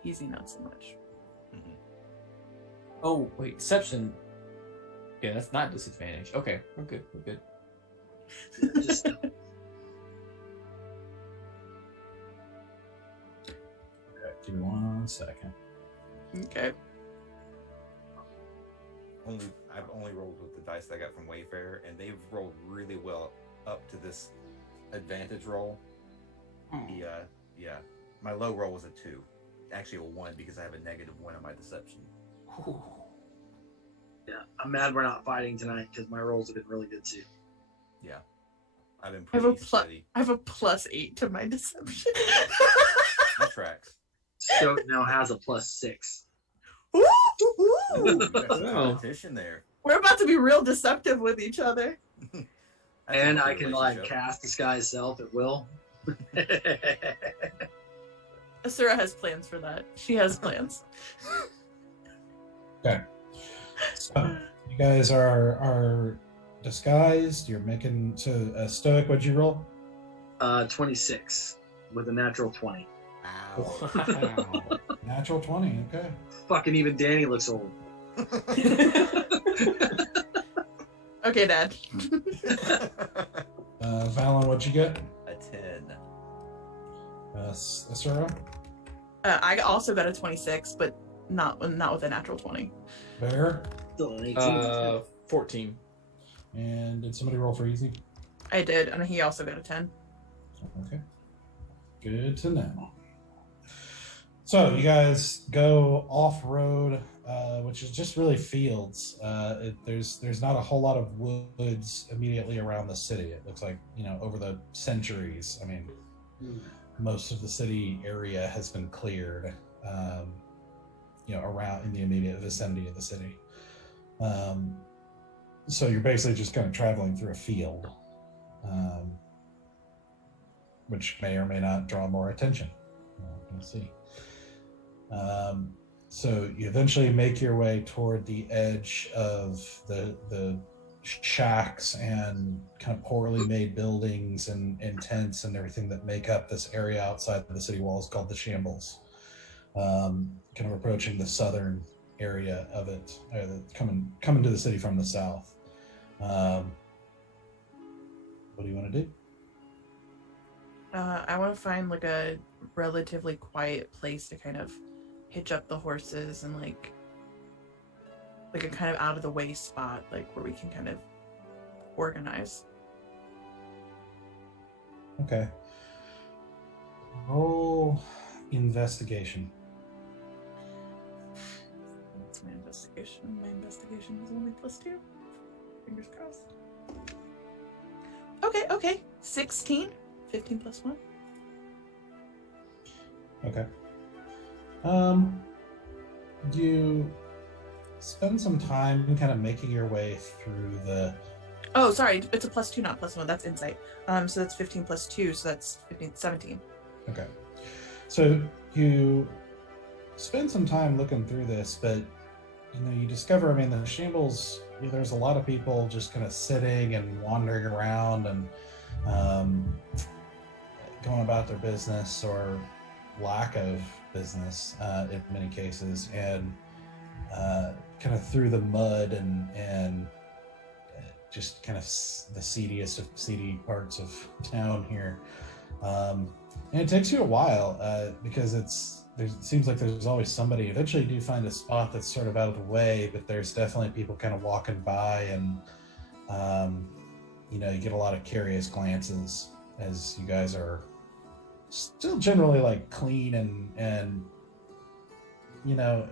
Easy, not so much. Oh, wait, deception. Yeah, that's not disadvantage. Okay, we're good. We're good. Just Okay, give me 1 second. Okay. I've only rolled with the dice that I got from Wayfair, and they've rolled really well up to this advantage roll. Yeah. My low roll was a 2. Actually a 1 because I have a -1 on my deception. yeah, I'm mad we're not fighting tonight because my rolls have been really good too. Yeah. I've been I have a pretty steady. I have a +8 to my deception. That tracks. Stoic now has a +6. Ooh, Ooh, ooh. you got some Wow. competition there. We're about to be real deceptive with each other. That's And a I healthy can like relationship. cast disguise self at will. Asura has plans for that. She has plans. Okay. So you guys are disguised. You're making Stoic. What'd you roll? 26 with a natural 20. Ow. Wow. Natural 20. Okay. Fucking even Danny looks old. Okay, Dad. Valen, what'd you get? A 10. Asura? I also got a 26, but not with a natural 20. Bear? Still an 18. 14. And did somebody roll for easy? I did, and he also got a 10. Okay. Good to know. So you guys go off-road, which is just really fields. There's not a whole lot of woods immediately around the city. It looks like, over the centuries, I mean, most of the city area has been cleared, around in the immediate vicinity of the city. So you're basically just kind of traveling through a field, which may or may not draw more attention. We'll see. So you eventually make your way toward the edge of the shacks and kind of poorly made buildings and tents and everything that make up this area outside of the city walls called the Shambles. Kind of approaching the southern area of it, coming to the city from the south. What do you want to do? I want to find like a relatively quiet place to kind of hitch up the horses and like a kind of out of the way spot, like where we can kind of organize. Okay. Roll investigation. That's my investigation. My investigation is only +2. Fingers crossed. Okay. 16. 15 + 1. Okay. You spend some time kind of making your way through the... Oh, sorry. It's a +2, not +1. That's insight. So that's 15 + 2, so that's 17. Okay. So you spend some time looking through this, but you discover, I mean, the Shambles, there's a lot of people just kind of sitting and wandering around and going about their business or lack of business in many cases, and kind of through the mud and just kind of the seediest of seedy parts of town here. And it takes you a while because it seems like there's always somebody. Eventually you do find a spot that's sort of out of the way, but there's definitely people kind of walking by, and you get a lot of curious glances as you guys are still generally like clean and you don't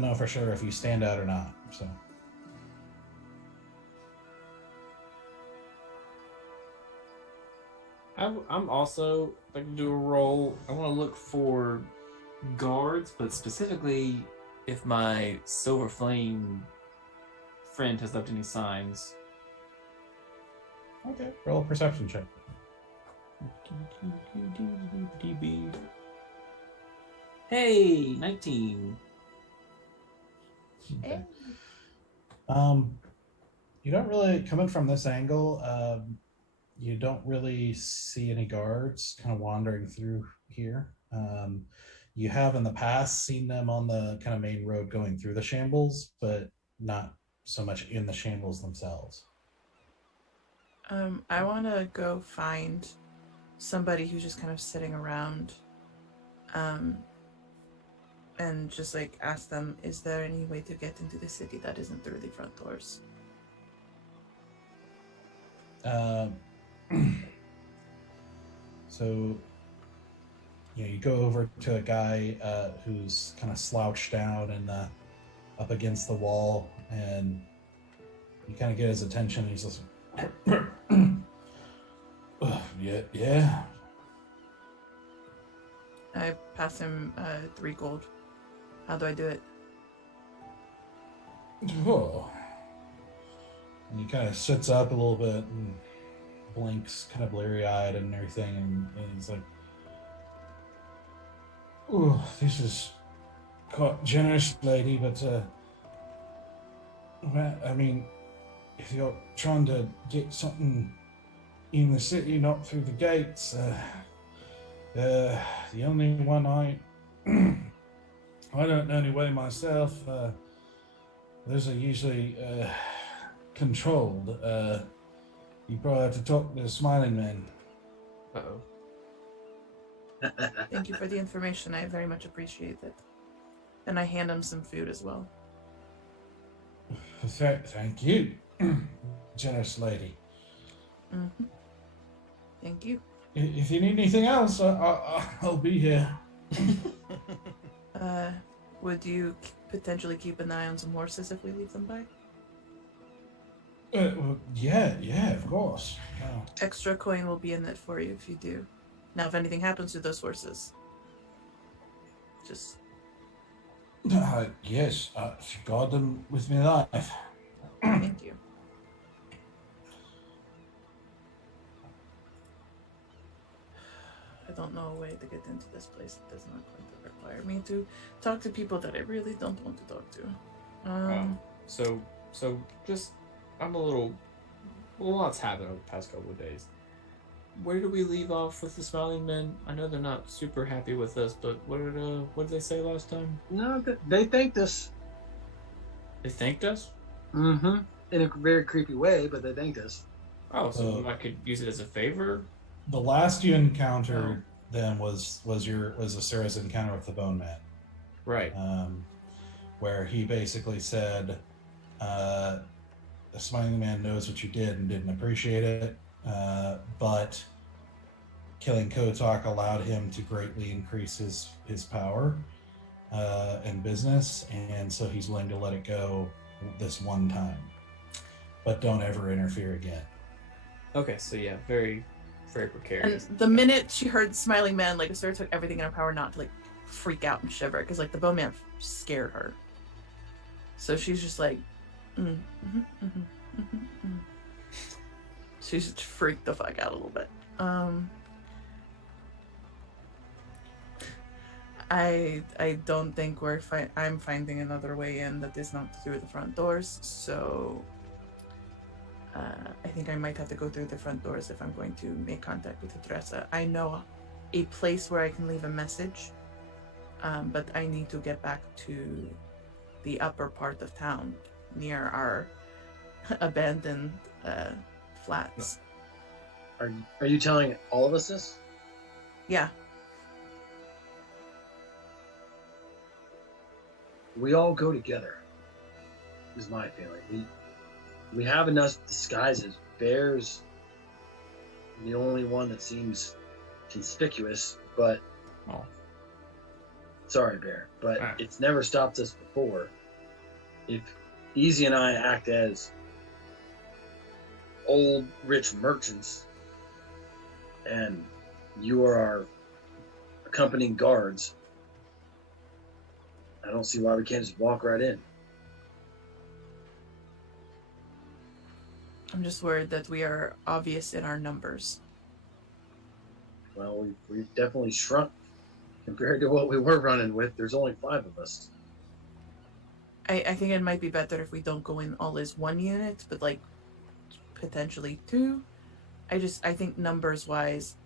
know for sure if you stand out or not. So I'm also like to do a roll. I want to look for guards, but specifically if my Silver Flame friend has left any signs. okay, roll a perception check. Hey, 19. Okay. You don't really, coming from this angle, you don't really see any guards kind of wandering through here. You have in the past seen them on the kind of main road going through the shambles, but not so much in the shambles themselves. I want to go find somebody who's just kind of sitting around, and just like ask them, is there any way to get into the city that isn't through the front doors? So you go over to a guy who's kind of slouched down and up against the wall, and you kind of get his attention. And he's just yeah. I pass him 3 gold. How do I do it? Oh. And he kind of sits up a little bit and blinks, kind of bleary-eyed and everything, and he's like, "Oh, this is quite generous, lady, but I mean, if you're trying to get something in the city, not through the gates, the only one I don't know any way myself. Those are usually controlled. You probably have to talk to the Smiling Man." Uh-oh. Thank you for the information. I very much appreciate it. And I hand him some food as well. Thank you, generous lady. Mm-hmm. Thank you. If you need anything else, I'll be here. Would you potentially keep an eye on some horses if we leave them by? Well, yeah, of course. Yeah. Extra coin will be in it for you if you do. Now, if anything happens to those horses, just... Yes, guard them with my life. Thank you. I don't know a way to get into this place that does not going to require me to talk to people that I really don't want to talk to. So just, I'm a lot's happened over the past couple of days. Where do we leave off with the Smiling Men? I know they're not super happy with us, but what did they say last time? No, they thanked us. They thanked us? Mm-hmm. In a very creepy way, but they thanked us. Oh, so I could use it as a favor? The last you encountered them was Asura's encounter with the Bone Man. Right. Where he basically said, the Smiling Man knows what you did and didn't appreciate it, but killing Kotak allowed him to greatly increase his power and business, and so he's willing to let it go this one time. But don't ever interfere again. Okay, so yeah, very, very precarious. And the minute she heard Smiling Man, like, Asura took everything in her power not to, like, freak out and shiver, because, like, the bowman scared her. So she's just like, She's just freaked the fuck out a little bit. I don't think I'm finding another way in that is not through the front doors, so I think I might have to go through the front doors if I'm going to make contact with Teresa. I know a place where I can leave a message, but I need to get back to the upper part of town near our abandoned flats. Are you telling all of us this? Yeah. We all go together, is my feeling. We have enough disguises. Bear's the only one that seems conspicuous, but sorry, Bear, but it's never stopped us before. If Easy and I act as old rich merchants and you are our accompanying guards, I don't see why we can't just walk right in. I'm just worried that we are obvious in our numbers. Well, we've definitely shrunk compared to what we were running with. There's only 5 of us. I think it might be better if we don't go in all as one unit, but like potentially 2, I think numbers wise,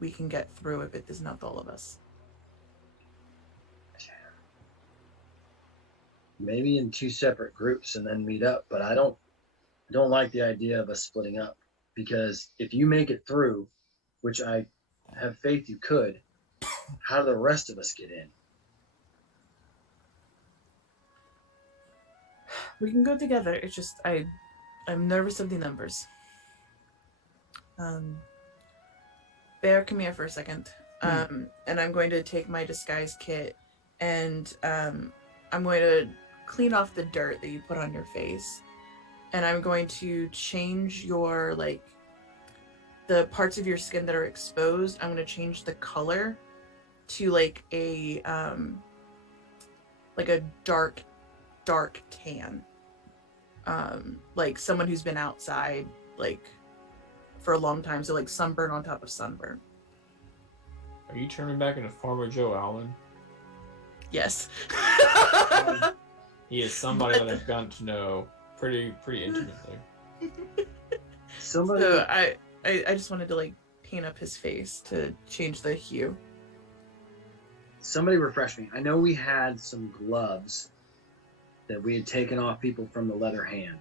we can get through if it is not all of us. Maybe in 2 separate groups and then meet up, but I don't like the idea of us splitting up, because if you make it through, which I have faith you could, how do the rest of us get in? We can go together. It's just I'm nervous of the numbers. Bear, come here for a second. And I'm going to take my disguise kit and I'm going to clean off the dirt that you put on your face. And I'm going to change your, like, the parts of your skin that are exposed. I'm going to change the color to like a dark tan. Like someone who's been outside, like, for a long time, so like sunburn on top of sunburn. Are you turning back into Farmer Joe Allen? Yes. He is somebody that I've gotten to know pretty intimately. Somebody. So I just wanted to like paint up his face to change the hue. Somebody refresh me. I know we had some gloves that we had taken off people from the leather hand.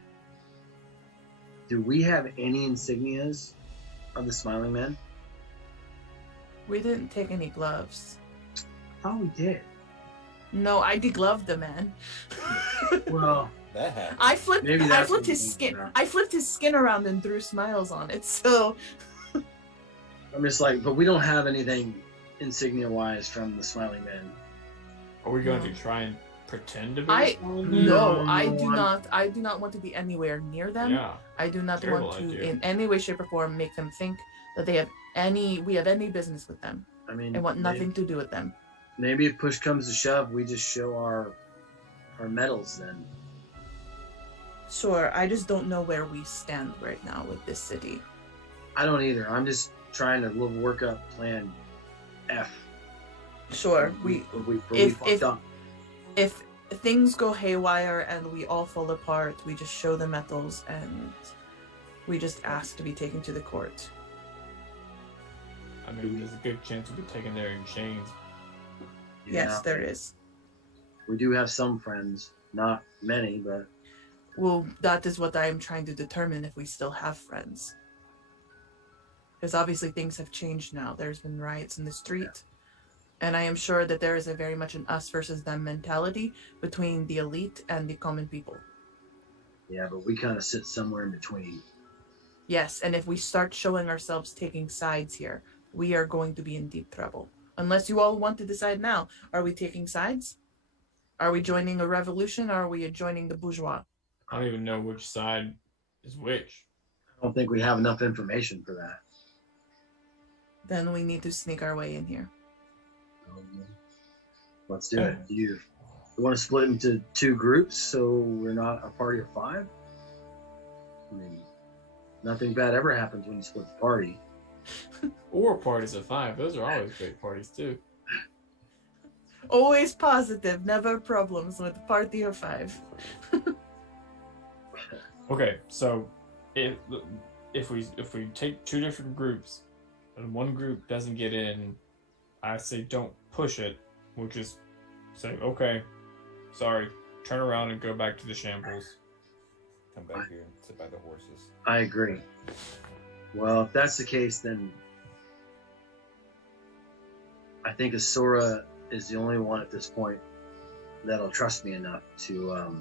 Do we have any insignias of the Smiling Men? We didn't take any gloves. I thought we did. No, I degloved the man. Well, That happened. I flipped his skin. About. I flipped his skin around and threw smiles on it. So I'm just like, but we don't have anything insignia-wise from the Smiling Men. Are we going to try and pretend to be? No, I do not want to be anywhere near them. Yeah. I do not Terrible want to idea. in any way, shape, or form make them think that we have any business with them. I mean, I want nothing to do with them. Maybe if push comes to shove, we just show our medals then. Sure, I just don't know where we stand right now with this city. I don't either. I'm just trying to work up plan F. Sure, fucked up. if things go haywire and we all fall apart, we just show the medals and we just ask to be taken to the court. I mean, there's a good chance we'll be taken there in chains. Yes, there is. We do have some friends, not many, but Well, that is what I am trying to determine, if we still have friends. Because obviously things have changed now. There's been riots in the street. And I am sure that there is a very much an us versus them mentality between the elite and the common people. yeah, but we kind of sit somewhere in between. Yes, and if we start showing ourselves taking sides here, we are going to be in deep trouble. Unless you all want to decide now. Are we taking sides? Are we joining a revolution, or are we joining the bourgeois? I don't even know which side is which. I don't think we have enough information for that. Then we need to sneak our way in here. Let's do it. Do you want to split into 2 groups so we're not a party of 5? I mean, nothing bad ever happens when you split the party. Or parties of 5. Those are always great parties too. Always positive, never problems with party of 5. Okay, so if we take 2 different groups and one group doesn't get in, I say don't push it. We'll just say, okay, sorry, turn around and go back to the shambles. Come back here and sit by the horses. I agree. Well, if that's the case, then I think Asura is the only one at this point that'll trust me enough to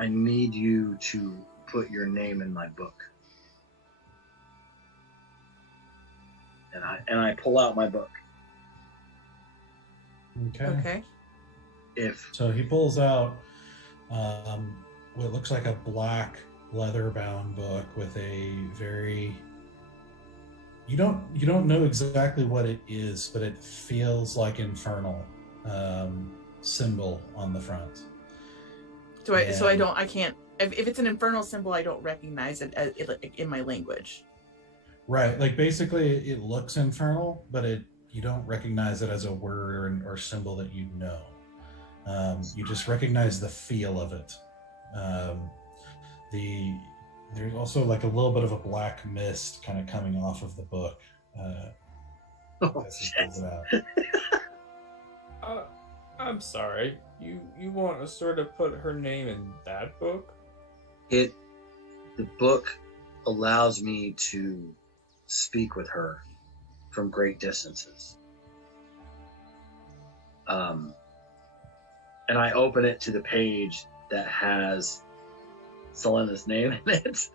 I need you to put your name in my book. And I pull out my book. Okay. So he pulls out what looks like a black leather-bound book with a very you don't know exactly what it is, but it feels like infernal symbol on the front. I can't. If it's an infernal symbol, I don't recognize it in my language. Right, like basically it looks infernal, but you don't recognize it as a word or symbol that you know. You just recognize the feel of it. There's also like a little bit of a black mist kind of coming off of the book Oh, as he shit. pulls it out. I'm sorry. You want us sort of put her name in that book? The book allows me to speak with her from great distances. And I open it to the page that has Selena's name in it.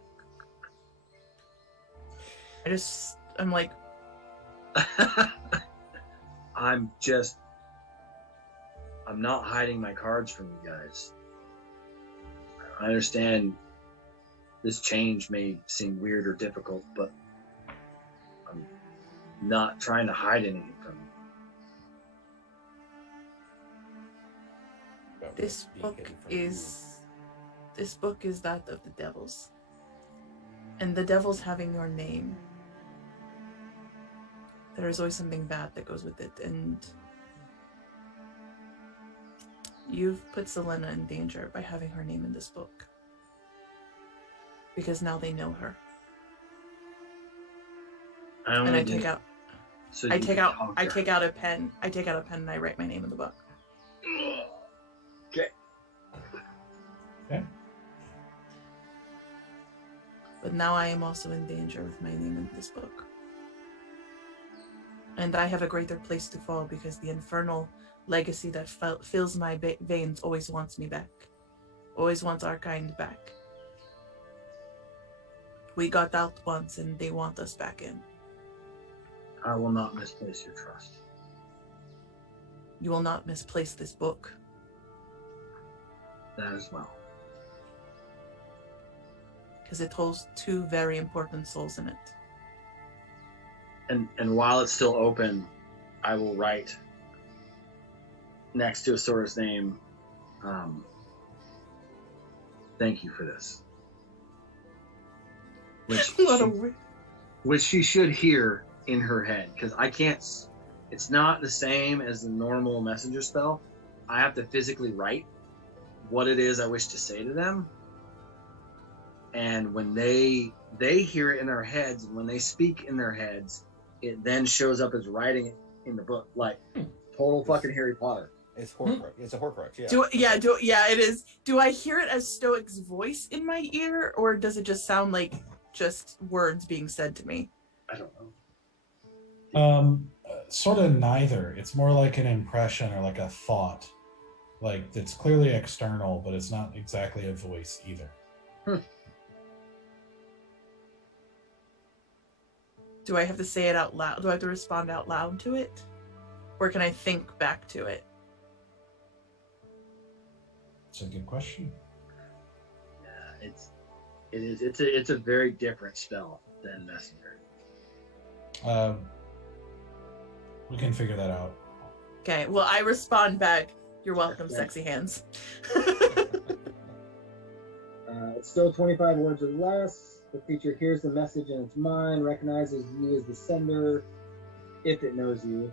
I'm like, I'm not hiding my cards from you guys. I understand this change may seem weird or difficult, but I'm not trying to hide anything from you. this book is that of the devil's. And the devil's having your name. There is always something bad that goes with it, and you've put Selena in danger by having her name in this book. Because now they know her. And I take out a pen and I write my name in the book. Okay. Okay. But now I am also in danger with my name in this book. And I have a greater place to fall because the infernal legacy that fills my veins always wants me back. Always wants our kind back. We got out once and they want us back in. I will not misplace your trust. You will not misplace this book. That as well. Because it holds two very important souls in it. And while it's still open, I will write next to Asora's name, thank you for this. Which she should hear in her head, because I can't, it's not the same as the normal messenger spell. I have to physically write what it is I wish to say to them. And when they hear it in their heads, and when they speak in their heads, it then shows up as writing it in the book, like total fucking Harry Potter. It's Horcrux. It's a Horcrux. Yeah. It is. Do I hear it as Stoic's voice in my ear, or does it just sound like just words being said to me? I don't know. Sort of neither. It's more like an impression or like a thought. Like it's clearly external, but it's not exactly a voice either. Do I have to say it out loud? Do I have to respond out loud to it? Or can I think back to it? It's a good question. Yeah, it's a very different spell than messenger. We can figure that out. Okay, well, I respond back, you're welcome, sexy hands. It's still 25 words or less. The creature hears the message in its mind, recognizes you as the sender, if it knows you,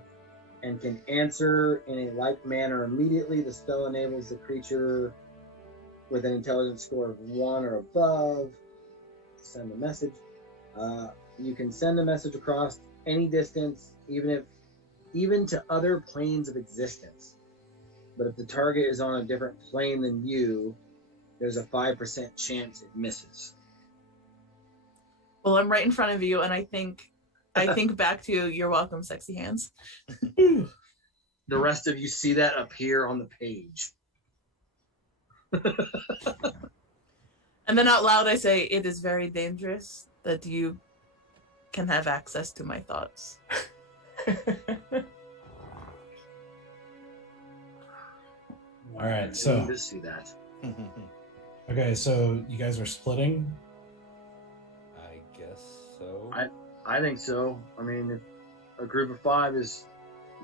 and can answer in a like manner immediately. The spell enables the creature with an intelligence score of 1 or above to send a message. You can send a message across any distance, even to other planes of existence. But if the target is on a different plane than you, there's a 5% chance it misses. Well, I'm right in front of you, and I think back to you're welcome, sexy hands. The rest of you see that appear on the page. And then out loud I say, it is very dangerous that you can have access to my thoughts. All right, so to see that. okay, so you guys are splitting. I guess so. I think so. I mean, if a group of 5 is,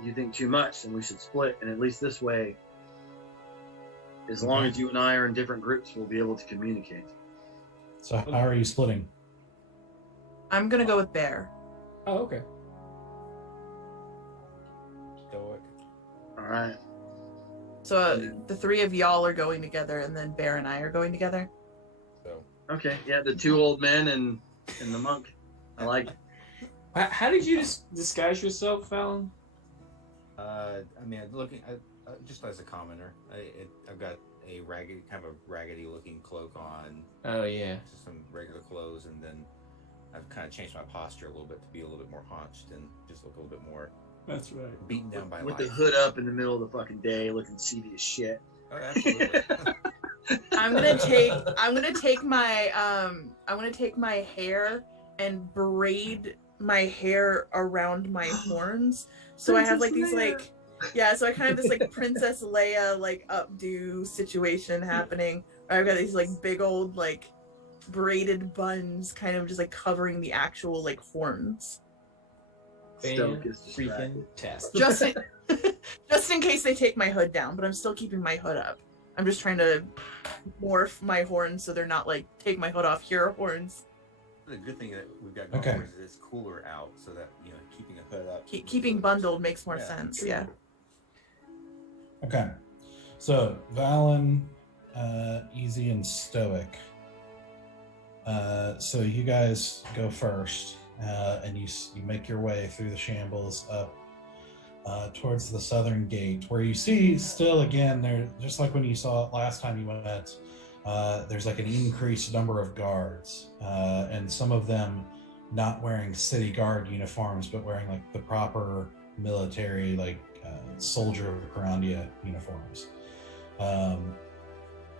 you think too much, then we should split. And at least this way, as long as you and I are in different groups, we'll be able to communicate. So how are you splitting? I'm gonna go with Bear. Oh, okay. Stoic. All right. So the three of y'all are going together, and then Bear and I are going together. So Okay, yeah, the two old men and the monk. I like it. How did you disguise yourself, Fallon? I mean, just as a commoner, I've got a kind of a raggedy-looking cloak on. Oh yeah. Just some regular clothes, and then I've kind of changed my posture a little bit to be a little bit more haunched and just look a little bit more. That's right. Beaten down by with life. the hood up in the middle of the fucking day, looking seedy as shit. Oh, absolutely. I'm gonna take my hair and braid my hair around my horns. So I have like these like so I kind of this like Princess Leia like updo situation happening. I've got these like big old like braided buns kind of just like covering the actual like horns. Stoic is Freaking distracted. test. Just in case they take my hood down, but I'm still keeping my hood up. I'm just trying to morph my horns so they're not like take my hood off, here are horns. The good thing that we've got going Okay. for is it's cooler out, so that keeping a hood up. Keeping bundled makes more sense. Yeah. Okay. So Valen, Easy, and Stoic. So you guys go first, and you make your way through the shambles up towards the southern gate, where you see still again there, just like when you saw it last time you went. There's like an increased number of guards, and some of them not wearing city guard uniforms, but wearing like the proper military, like soldier of Grandia uniforms,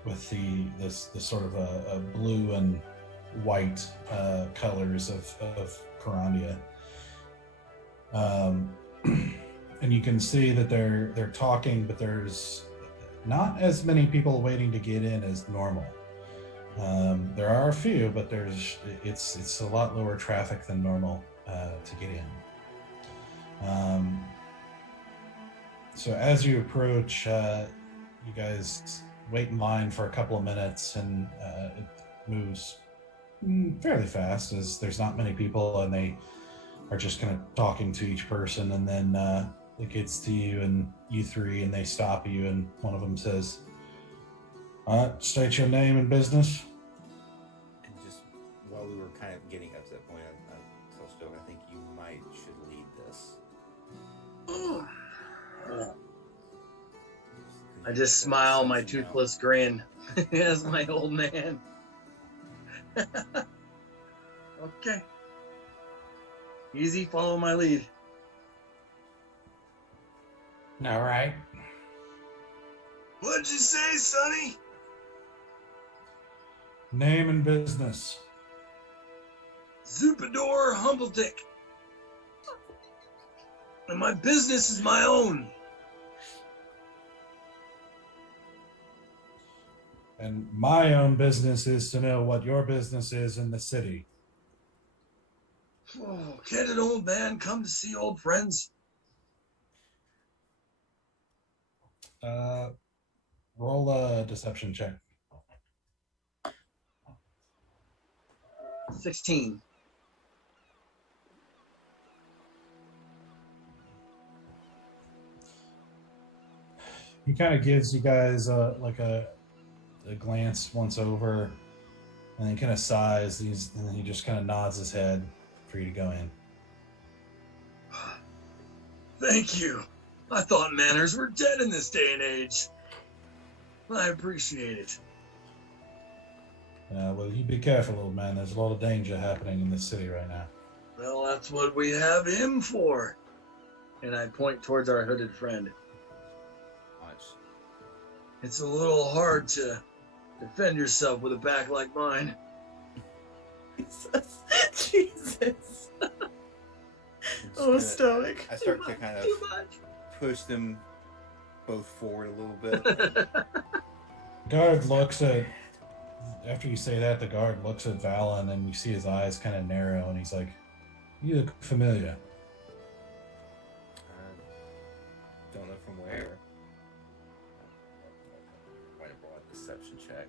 with the sort of a blue and white colors of Grandia. And you can see that they're talking, but there's not as many people waiting to get in as normal. There are a few, but it's a lot lower traffic than normal to get in. So as you approach, you guys wait in line for a couple of minutes, and it moves fairly fast, as there's not many people, and they are just kind of talking to each person, and then it gets to you and you three, and they stop you, and one of them says, "All right, state your name and business." And just while we were kind of getting up to that point, I told Stoic, I think you should lead this. I just smile my toothless grin as my old man. Okay. Easy, follow my lead. All right. What'd you say, Sonny? Name and business. Zupador Humbledick. And my business is my own. And my own business is to know what your business is in the city. Oh, can an old man come to see old friends? Roll a deception check. 16. He kind of gives you guys a glance once over, and then kind of sighs, and then he just kind of nods his head for you to go in. Thank you. I thought manners were dead in this day and age. I appreciate it. Well, you be careful, old man. There's a lot of danger happening in this city right now. Well, that's what we have him for. And I point towards our hooded friend. It's a little hard to defend yourself with a back like mine. Jesus. Oh, Stoic. I start to kind of push them both forward a little bit. Guard looks at, after you say that, the guard looks at Valen, and you see his eyes kind of narrow, and he's like, "You look familiar." Don't know from where. Might have brought a deception check.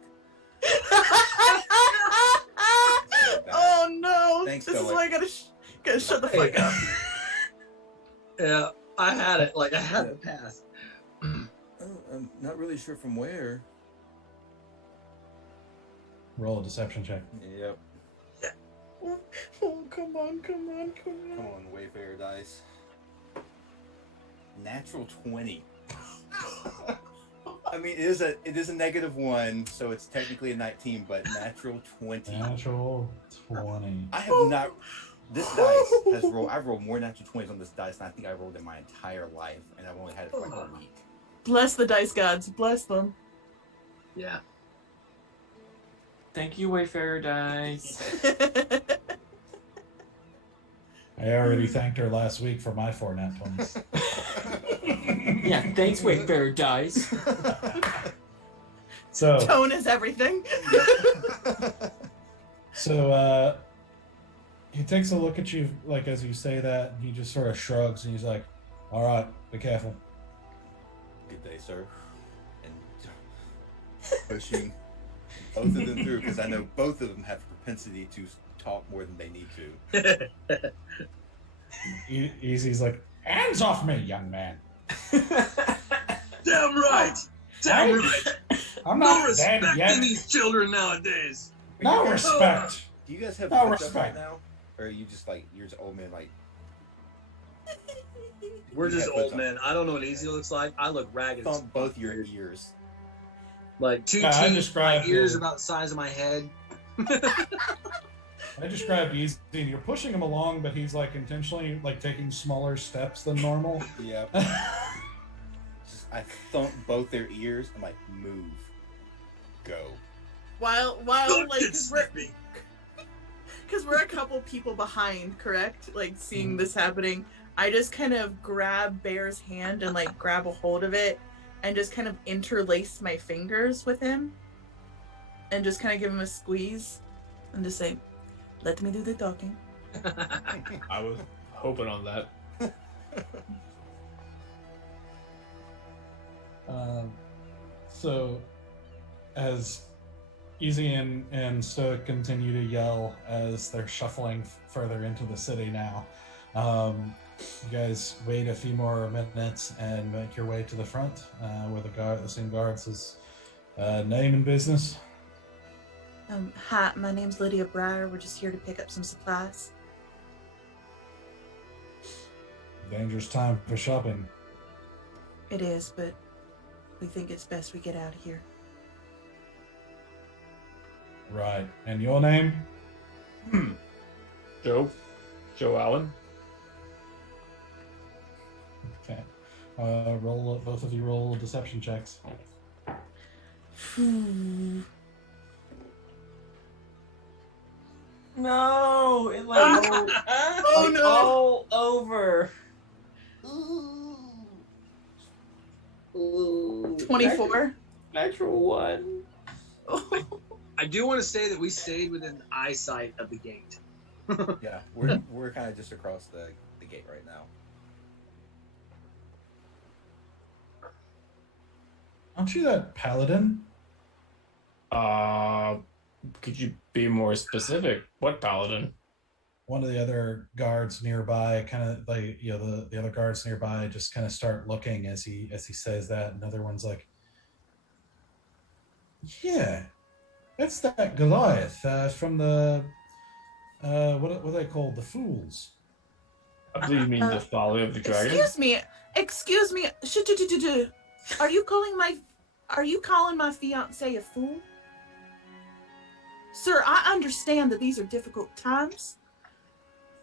Oh no! Thanks, this is Stoic. why I gotta shut the fuck up. Yeah, I had it. I had it pass. Oh, I'm not really sure from where. roll a deception check. Yep. Oh, come on. Come on, Wayfarer dice. Natural 20. I mean, it is a -1, so it's technically a 19, but natural 20. Natural 20. I have not. This dice has rolled. I've rolled more natural 20s on this dice than I think I rolled in my entire life, and I've only had it for like a week. Bless the dice gods. Bless them. Yeah. Thank you, Wayfarer Dice. I already thanked her last week for my 4 nat 20s. Yeah, thanks, Wayfarer Dice. So, Tone is everything. so he takes a look at you, like, as you say that, and he just sort of shrugs, and he's like, all right, be careful. Good day, sir. And pushing both of them through, because I know both of them have propensity to talk more than they need to. Easy's like, hands off me, young man. Damn right. Damn right. I'm No not dead respect yet. in these children nowadays. No respect. Do you guys have No catch up right respect. now? Or are you just like, you're just old man, like, We're just Yeah, old men. I don't know what easy looks like. I look ragged. as thump both fuck, your dude. ears? Like 2 Yeah, I teeth, my described ears the- about the size of my head. I described Easy, and you're pushing him along, but he's like intentionally like taking smaller steps than normal. Yep. I thump both their ears. I'm like, move. Go. While Don't like, get snippy. because we're a couple people behind, correct? Like seeing this happening, I just kind of grab Bear's hand and like grab a hold of it, and just kind of interlace my fingers with him, and just kind of give him a squeeze, and just say, "Let me do the talking." I was hoping on that. So, as Easy and Stoic continue to yell as they're shuffling further into the city now, you guys wait a few more minutes and make your way to the front, where the same guard says, name and business. Hi, my name's Lydia Breyer. We're just here to pick up some supplies. Dangerous time for shopping. It is, but we think it's best we get out of here. Right. And your name? Joe Allen. Okay. Both of you roll deception checks. No, it like Oh no! all over. 24. Natural 1. I do want to say that we stayed within eyesight of the gate. Yeah, we're kind of just across the gate right now. Aren't you that paladin? Could you be more specific? What paladin? One of the other guards nearby, kind of like, you know, the other guards nearby just kind of start looking as he says that. Another one's like, yeah, that's that Goliath from the what are they called? The Fools. I believe you mean the Folly of the Dragon. Excuse me. Are you calling my fiance a fool? Sir, I understand that these are difficult times,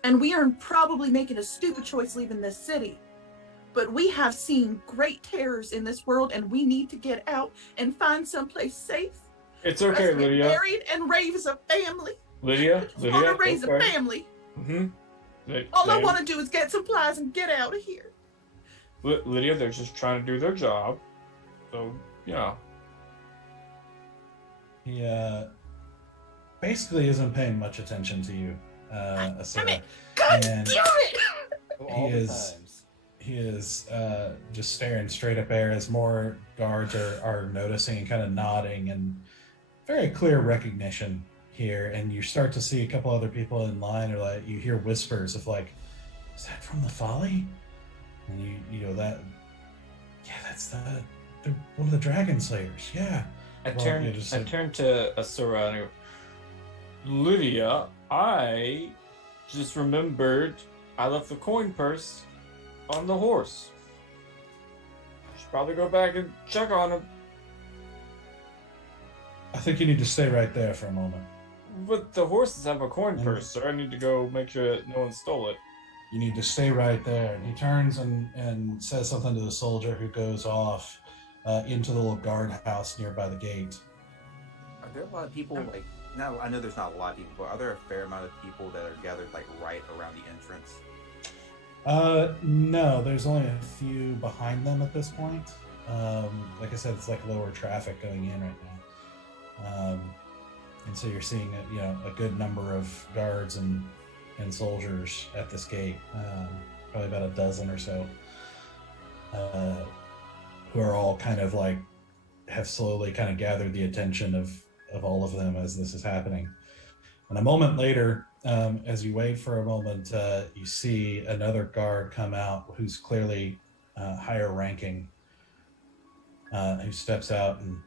and we are probably making a stupid choice leaving this city. But we have seen great terrors in this world, and we need to get out and find someplace safe. It's okay, Let's get Lydia. married and raise a family. Lydia. I want to raise okay. a family. Mm-hmm. All I want to do is get supplies and get out of here. Lydia, they're just trying to do their job. So, yeah. He basically isn't paying much attention to you, Damn Asura. it! God And damn it! All the is- times. He is just staring straight up there as more guards are noticing and kind of nodding, and very clear recognition here. And you start to see a couple other people in line, or like you hear whispers of like, "Is that from the Folly?" And you know that, yeah, that's the one of the Dragon Slayers. Yeah. I Well, turn yeah, just I like- turn to Asura and I go, Lydia, I just remembered I left the coin purse on the horse. Should probably go back and check on him. I think you need to stay right there for a moment. But the horses have a coin purse, sir. I need to go make sure that no one stole it. You need to stay right there. And he turns and says something to the soldier who goes off into the little guardhouse nearby the gate. Are there a lot of people, like, no, I know there's not a lot of people, but are there a fair amount of people that are gathered, like, right around the entrance? No, there's only a few behind them at this point. Like I said, it's like lower traffic going in right now. And so you're seeing a good number of guards and soldiers at this gate, probably about a dozen or so, who are all kind of like have slowly kind of gathered the attention of all of them as this is happening. And a moment later, as you wait for a moment, you see another guard come out who's clearly higher ranking, who steps out and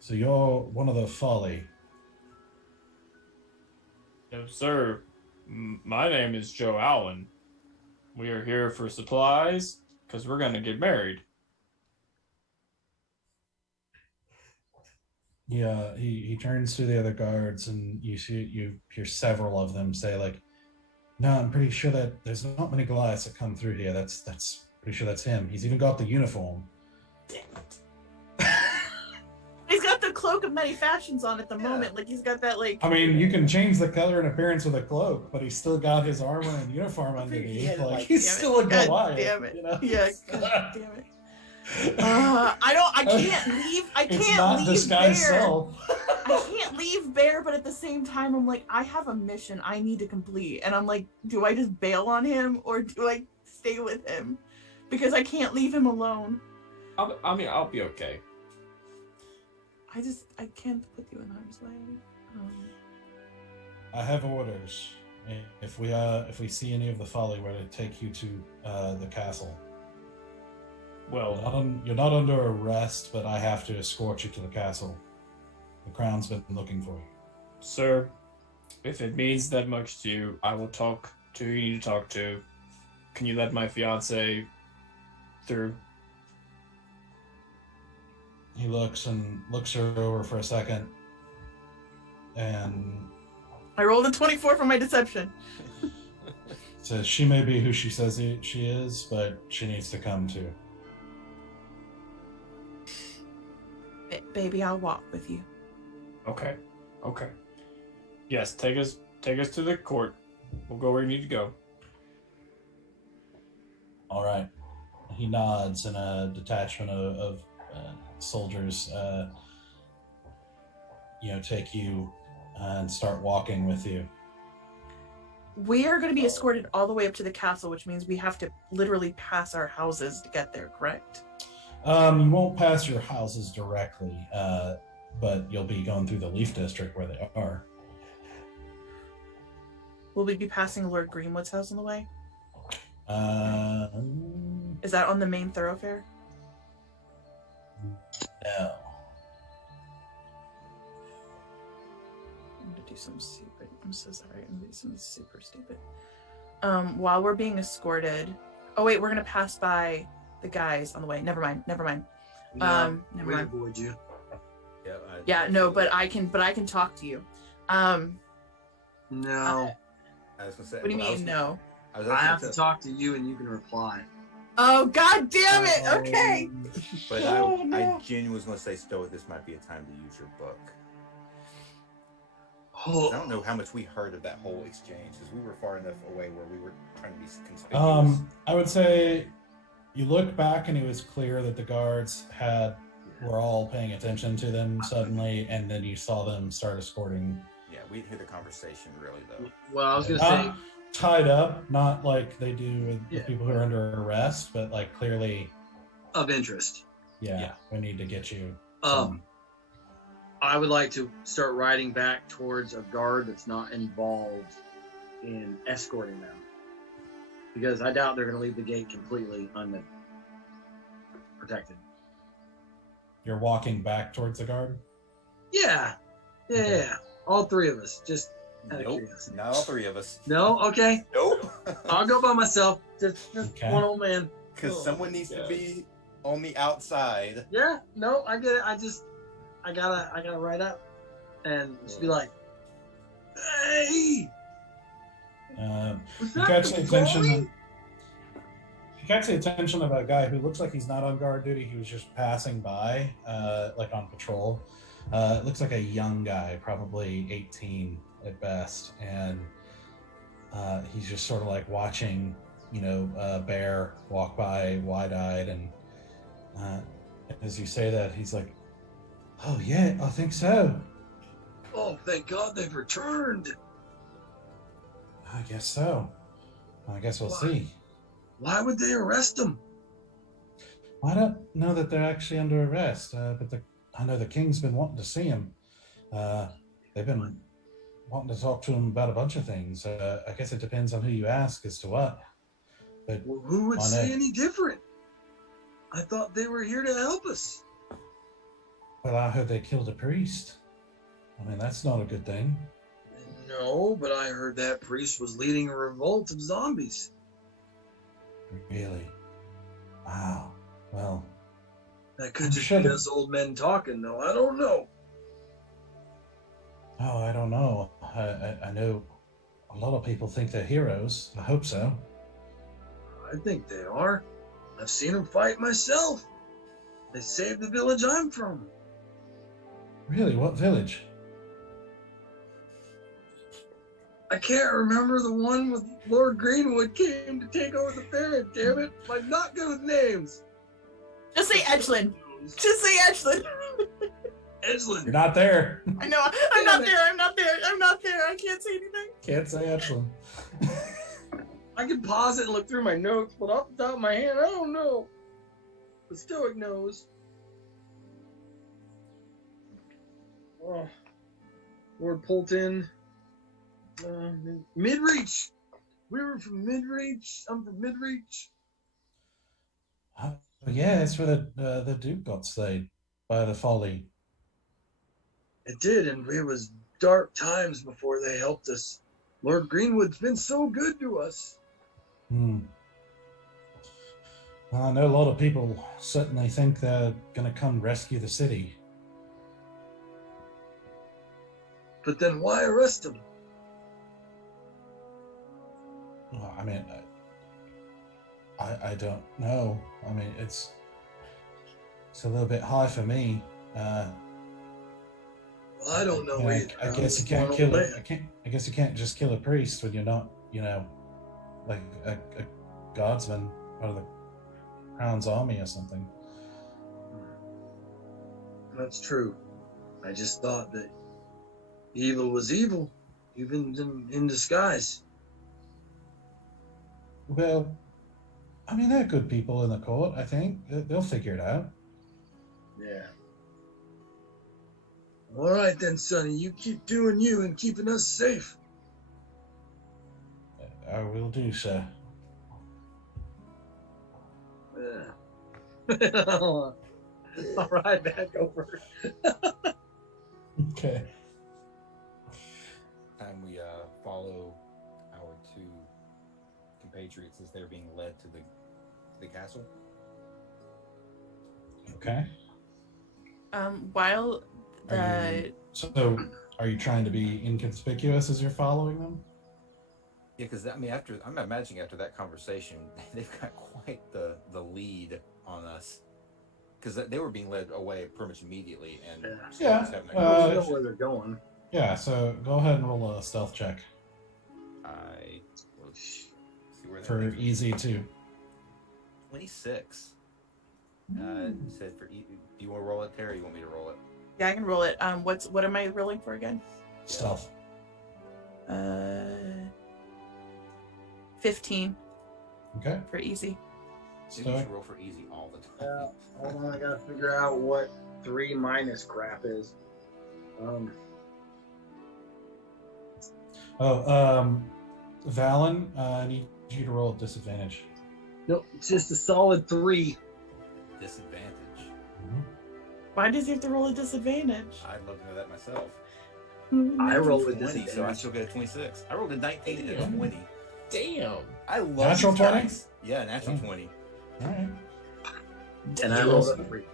so you're one of the Folly. No, sir. My name is Joe Allen. We are here for supplies because we're going to get married. Yeah, he turns to the other guards, and you hear several of them say, like, "No, I'm pretty sure that there's not many Goliaths that come through here. That's pretty sure that's him. He's even got the uniform." Damn it. He's got the cloak of many fashions on at the moment. Like, he's got that, like... I mean, you can change the color and appearance with a cloak, but he's still got his armor and uniform underneath. Yeah, like, he's still a Goliath. Damn it. You know? Yeah, god damn it. I can't leave Bear. Self. I can't leave Bear, but at the same time, I'm like, I have a mission I need to complete. And I'm like, do I just bail on him or do I stay with him? Because I can't leave him alone. I'll be okay. I can't put you in harm's way. I have orders. If we see any of the Folly, we're to take you to the castle. Well, You're not under arrest, but I have to escort you to the castle. The Crown's been looking for you. sir, if it means that much to you, I will talk to who you need to talk to. Can you let my fiance through? He looks her over for a second, and I rolled a 24 for my deception. says she may be who she says she is, but she needs to come too. Baby, I'll walk with you. Okay. Yes, take us to the court. We'll go where you need to go. All right. He nods, and a detachment of soldiers, take you and start walking with you. We are going to be escorted all the way up to the castle, which means we have to literally pass our houses to get there, correct? You won't pass your houses directly, but you'll be going through the Leaf District where they are. Will we be passing Lord Greenwood's house on the way? No. Is that on the main thoroughfare? I'm gonna do something stupid. I'm so sorry. I'm gonna do something super stupid. While we're being escorted. Oh wait, we're gonna pass by the guys on the way. Never mind. Never mind. We avoid you. Yeah, no, but I can talk to you. No. I was gonna say. What do you mean no? I have to talk to you and you can reply. Oh god damn it! Okay. But Oh, I genuinely was gonna say, Stoic, this might be a time to use your book. I don't know how much we heard of that whole exchange, because we were far enough away where we were trying to be conspicuous. I would say you look back and it was clear that the guards were all paying attention to them suddenly, and then you saw them start escorting. Yeah, we didn't hear the conversation really, though. Well, I was going to say... tied up, not like they do with people who are under arrest, but like clearly... Of interest. Yeah, we need to get you... I would like to start riding back towards a guard that's not involved in escorting them. Because I doubt they're going to leave the gate completely unprotected. You're walking back towards the guard? Yeah. All three of us. Just out of Nope, curiosity. not all three of us. No? Okay. Nope. I'll go by myself. Just Okay. one old man. Because Oh someone my needs to God. be on the outside. Yeah, no, I get it. I gotta write up and just be like, hey, was You that catch the the attention. Folly? You catch the attention of a guy who looks like he's not on guard duty. He was just passing by, like on patrol. It looks like a young guy, probably 18 at best, and he's just sort of like watching, Bear walk by, wide-eyed, and as you say that, he's like, "Oh yeah, I think so. Oh, thank God they've returned. I guess so. I guess we'll Why? see." Why would they arrest him? I don't know that they're actually under arrest, but I know the king's been wanting to see him. They've been wanting to talk to him about a bunch of things. I guess it depends on who you ask as to what. But Well, who would I say know. any different? I thought they were here to help us. Well, I heard they killed a priest. I mean, that's not a good thing. No, but I heard that priest was leading a revolt of zombies. Really? Wow. Well, That could I'm just sure be the- us old men talking, though. I don't know. oh, I don't know. I know a lot of people think they're heroes. I hope so. I think they are. I've seen them fight myself. They saved the village I'm from. Really? What village? I can't remember the one with Lord Greenwood came to take over the fair, damn it. I'm not good with names. Just say Edgelin. Just say Edgelin. You're Edgelin. not there. I know. I'm not there. I'm not there. I'm not there. I can't say anything. Can't say Edgelin. I can pause it and look through my notes, but off the top of my head, I don't know. The Stoic knows. Oh. Lord Polton. Midreach. We were from Midreach. I'm from Midreach. Yeah, it's where the Duke got slayed by the Folly. It did, and it was dark times before they helped us. Lord Greenwood's been so good to us. Hmm. Well, I know a lot of people certainly think they're going to come rescue the city. But then why arrest him? Well, I mean, I don't know. I mean, it's a little bit high for me. Well, I don't know I either. I'm guess you just can't one kill old it. man. I guess you can't just kill a priest when you're not, like a guardsman out of the Crown's army or something. That's true. I just thought that evil was evil, even in disguise. Well, I mean, they're good people in the court. I think they'll figure it out. Yeah. All right then, Sonny. You keep doing you and keeping us safe. I will do so. Yeah. All right, back over. Okay. And we follow our two compatriots as they're being led to the castle. Okay. While Are you trying to be inconspicuous as you're following them? Yeah, because I'm imagining after that conversation, they've got quite the lead on us. Because they were being led away pretty much immediately, and Yeah. just having a I don't know conversation. where they're going. Yeah, so go ahead and roll a stealth check I will see where for that easy too. 26. You said do you want to roll it, Terry? Or you want me to roll it? yeah, I can roll it. What am I rolling for again? Stealth. 15 Okay. for easy. Maybe you Stoic. should roll for easy all the time. Yeah, hold on, I gotta figure out what 3 minus crap is. Valen, I need you to roll a disadvantage. Nope, it's just a solid 3. Disadvantage. Why does he have to roll a disadvantage? I'd love to know that myself. I roll with 20, so I disadvantage. still get a 26. I rolled a 19 and a Damn. 20. Damn. I love Natural these 20? dice. Yeah, natural Oh. 20. All right. And I rolled a 3.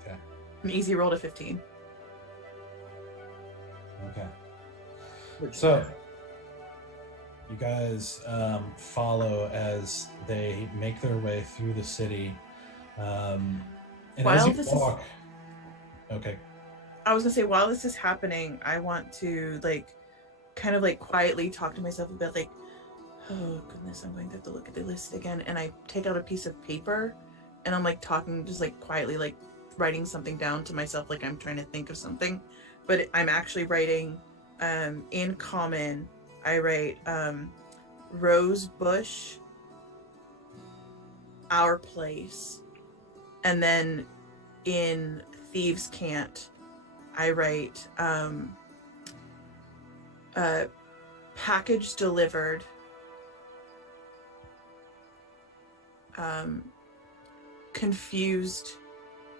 Okay. An easy roll to 15. Okay. So, you guys follow as they make their way through the city. And While as you this walk, okay, I was gonna say, while this is happening, I want to kind of quietly talk to myself about oh goodness, I'm going to have to look at the list again. And I take out a piece of paper, and I'm talking, just quietly, writing something down to myself, I'm trying to think of something, but I'm actually writing. In common, I write Rose Bush, our place, and then in Thieves' Cant, I write package delivered, confused,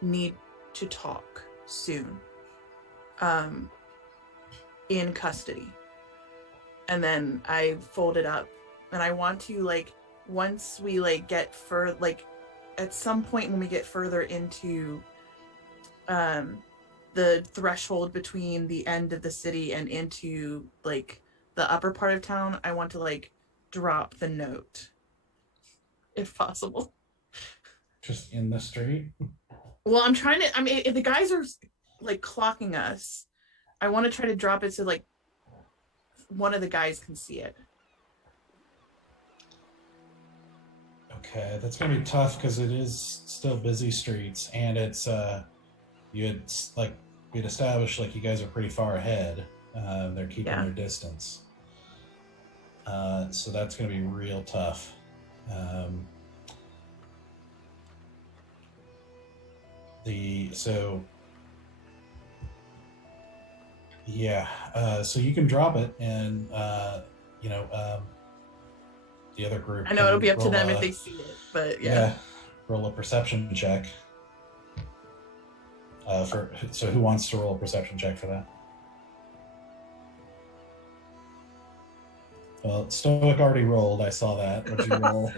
need to talk soon, in custody. And then I fold it up, and I want to once we get further, at some point when we get further into the threshold between the end of the city and into the upper part of town, I want to drop the note if possible. just in the street. Well, I'm trying to, I mean, if the guys are clocking us, I want to try to drop it so one of the guys can see it. Okay, that's gonna be tough because it is still busy streets, and it's we'd established you guys are pretty far ahead. They're keeping their distance, so that's gonna be real tough. So you can drop it, and the other group. I know it'll be up to them if they see it, but yeah. Roll a perception check. So who wants to roll a perception check for that? Well, Stoic already rolled. I saw that. What'd you roll?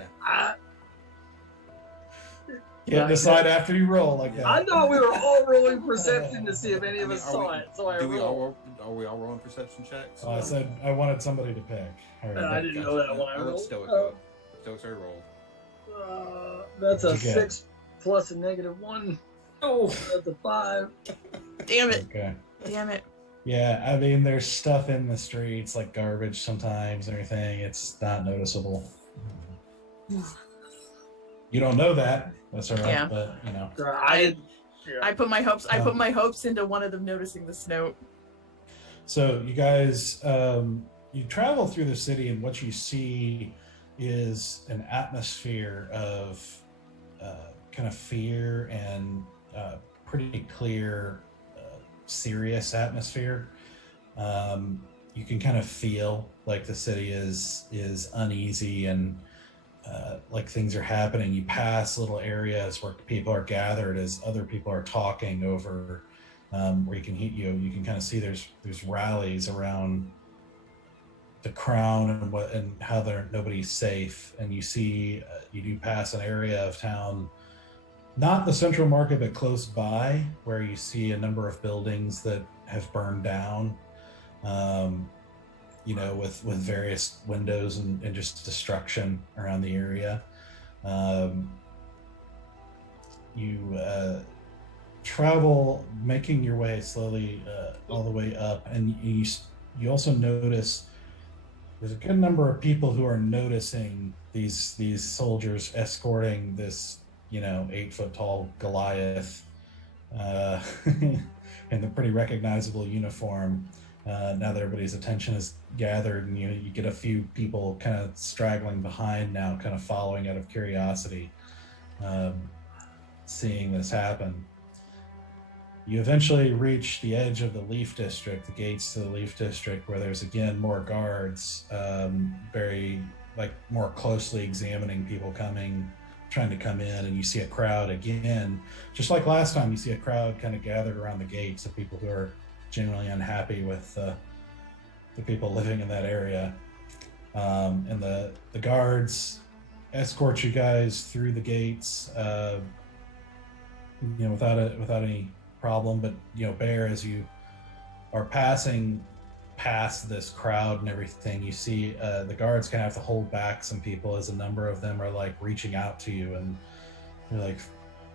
Can't decide after you roll like that. I thought we were all rolling perception to see if any of us saw it, so I rolled. Are we all rolling perception checks? I said I wanted somebody to pick. I didn't know that when I I'll let rolled. Stoic go. Stoic's already rolled. That's a What'd you get? 6 plus a -1. Oh, That's a 5. Damn it. Okay. Damn it. Yeah, I mean, there's stuff in the streets like garbage sometimes and everything. It's not noticeable. You don't know that. That's all right. Yeah. But I put my hopes into one of them noticing this note. So you guys, you travel through the city, and what you see is an atmosphere of kind of fear and pretty clear, serious atmosphere. You can kind of feel like the city is uneasy and like things are happening. You pass little areas where people are gathered as other people are talking over, where you can kind of see there's rallies around the crown and how nobody's safe. And you see you do pass an area of town, not the central market, but close by, where you see a number of buildings that have burned down, with various windows and just destruction around the area. You travel, making your way slowly all the way up, and you also notice there's a good number of people who are noticing these soldiers escorting this 8-foot tall Goliath in the pretty recognizable uniform. Now that everybody's attention is gathered, and you get a few people kind of straggling behind now, kind of following out of curiosity, seeing this happen. You eventually reach the edge of the Leaf District, the gates to the Leaf District, where there's again more guards, very more closely examining people coming trying to come in, and you see a crowd again, just like last time. You see a crowd kind of gathered around the gates of people who are genuinely unhappy with the people living in that area, and the guards escort you guys through the gates, without any problem. But Bear, as you are passing past this crowd and everything, you see the guards kind of have to hold back some people, as a number of them are like reaching out to you, and you're like,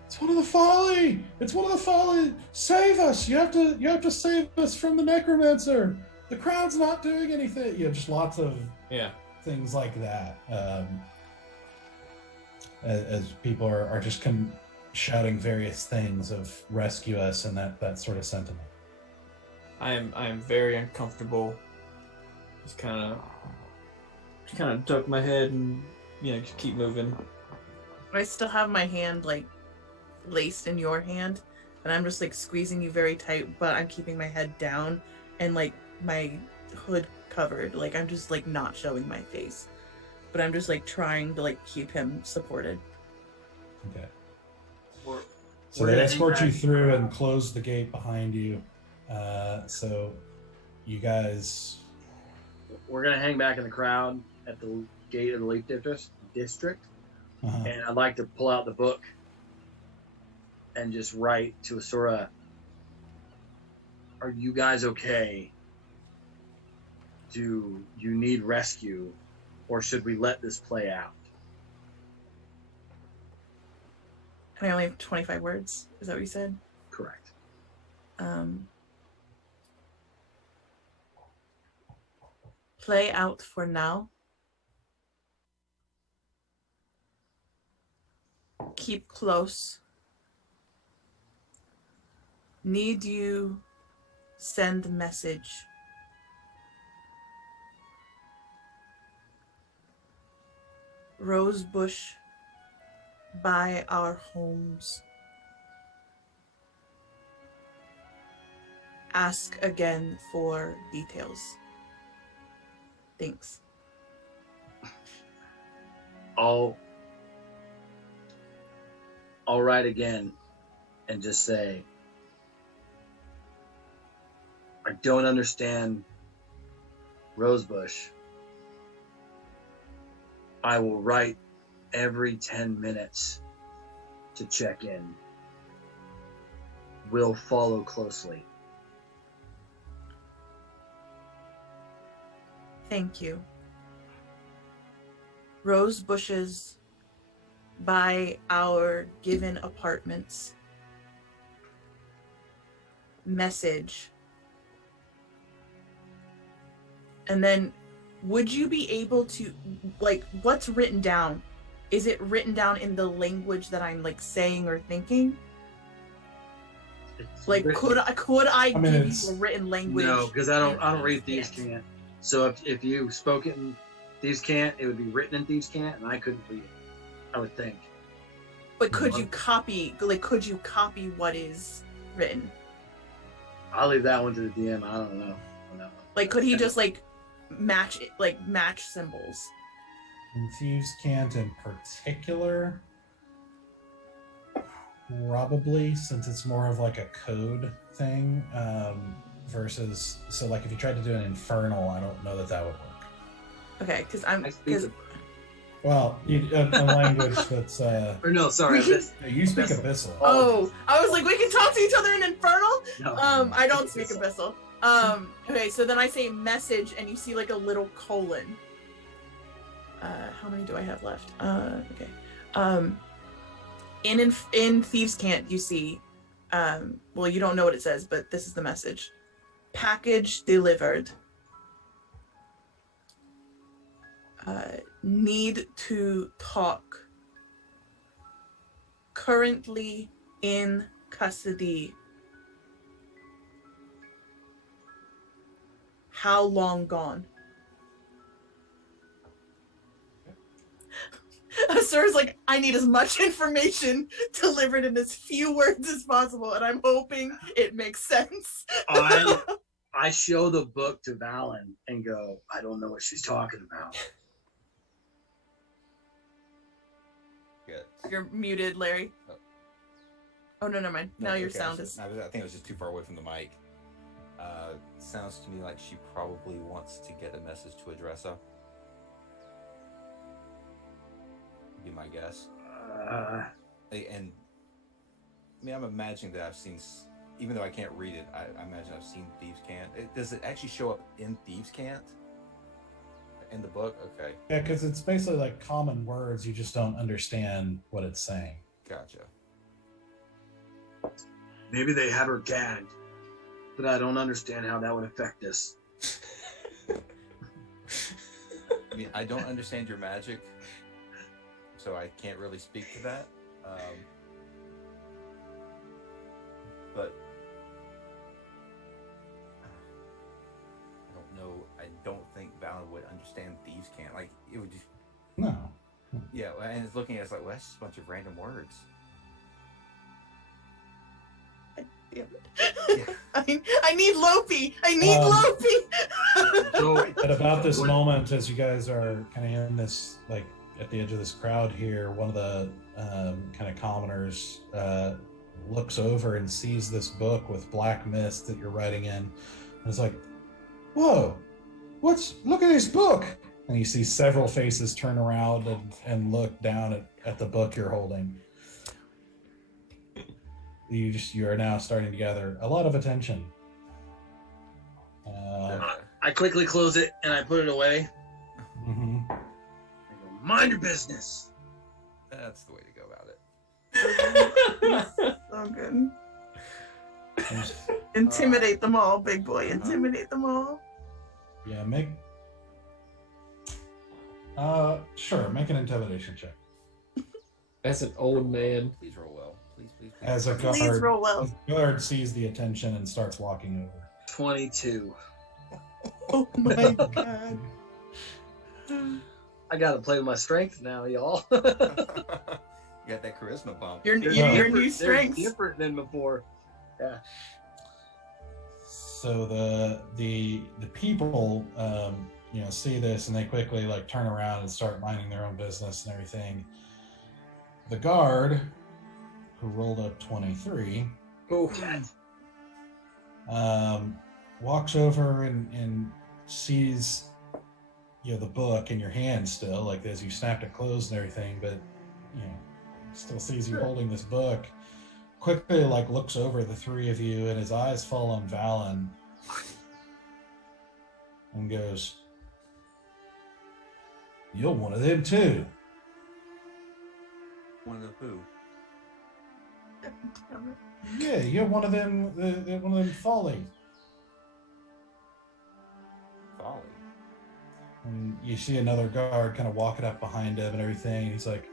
it's one of the Folly! It's one of the Folly! Save us! You have to save us from the necromancer! The crowd's not doing anything! Just lots of things like that. As people are just shouting various things of rescue us and that sort of sentiment. I am very uncomfortable. Just kind of duck my head and just keep moving. I still have my hand like laced in your hand, and I'm just like squeezing you very tight, but I'm keeping my head down and like my hood covered. Like I'm just like not showing my face, but I'm just like trying to like keep him supported. Okay. So We're they gonna escort hang you back. through and close the gate behind you. So you guys, We're gonna hang back in the crowd at the gate of the Leaf District, and I'd like to pull out the book and just write to Asura, are you guys okay? Do you need rescue, or should we let this play out? And I only have 25 words. Is that what you said? Correct. Play out for now. Keep close. Need you send message. Rosebush by our homes. Ask again for details. Thanks. I'll write again and just say, I don't understand Rosebush. I will write every 10 minutes to check in. Will follow closely. Thank you. Rose bushes by our given apartments. Message. And then would you be able to, like, what's written down? Is it written down in the language that I'm like saying or thinking? It's Like, written- could I I mean, give it's- you a written language? No, because I don't read Thieves Yes. Can't. So if you spoke it in Thieves Can't, it would be written in Thieves Can't, and I couldn't read it. I would think. But could you copy what is written? I'll leave that one to the DM. I don't know. Like, could he just like match it, like match symbols? in Thieves Can't in particular, probably, since it's more of like a code thing, versus, so like if you tried to do an Infernal, I don't know that would work. Okay, because I speak because Well, a language that's or no, sorry. you speak Abyssal. Abyssal. oh, I was like, we can talk to each other in Infernal. No. I don't speak Abyssal. Okay, so then I say message, and you see like a little colon. How many do I have left? Okay. In Thieves Can't, you see, well, you don't know what it says, but this is the message. Package delivered. Need to talk. Currently in custody. How long gone? Sir's like, I need as much information delivered in as few words as possible, and I'm hoping it makes sense. I show the book to Valen and go, I don't know what she's talking about. Good. You're muted, Larry. Oh no, never mind. No, Now your okay, sound is. I think I was just too far away from the mic. Sounds to me like she probably wants to get a message to Adressa. Be my guess. And I mean, I'm imagining that I've seen, even though I can't read it, I imagine I've seen Thieves' Cant. Does it actually show up in Thieves' Cant? In the book? Okay. Yeah, because it's basically like common words. You just don't understand what it's saying. Gotcha. Maybe they have her gagged, but I don't understand how that would affect us. I mean, I don't understand your magic, so I can't really speak to that. But I don't know. I don't think Valen would understand Thieves' Cant. Like, it would just... No. Yeah, and it's looking at it, it's like, well, that's just a bunch of random words. Damn it. I need Lopi. I need Lopi. So, At about this moment, as you guys are kind of in this, like, at the edge of this crowd here, one of the kind of commoners looks over and sees this book with black mist that you're writing in. And it's like, whoa, look at this book. And you see several faces turn around and look down at the book you're holding. You are now starting to gather a lot of attention. I quickly close it and I put it away. Mm-hmm. I go, mind your business. That's the way to go about it. So good. Intimidate them all, big boy. Intimidate them all. Yeah, sure, make an intimidation check. As an old man. Please roll well. Please. As a Please guard, roll well. as a guard sees the attention and starts walking over. 22. Oh my god. I gotta play with my strength now, y'all. You got that charisma bump. Your They're new strengths. different than before. Yeah. So the people see this and they quickly like turn around and start minding their own business and everything. The guard, who rolled up 23, walks over and sees the book in your hand still, like as you snapped it closed and everything, but still sees you holding this book. Quickly like looks over the three of you and his eyes fall on Valen and goes, "You're one of them too." One of the who? Yeah, you're one of them. One of them Folly. Folly. And you see another guard kind of walking up behind him and everything. He's like,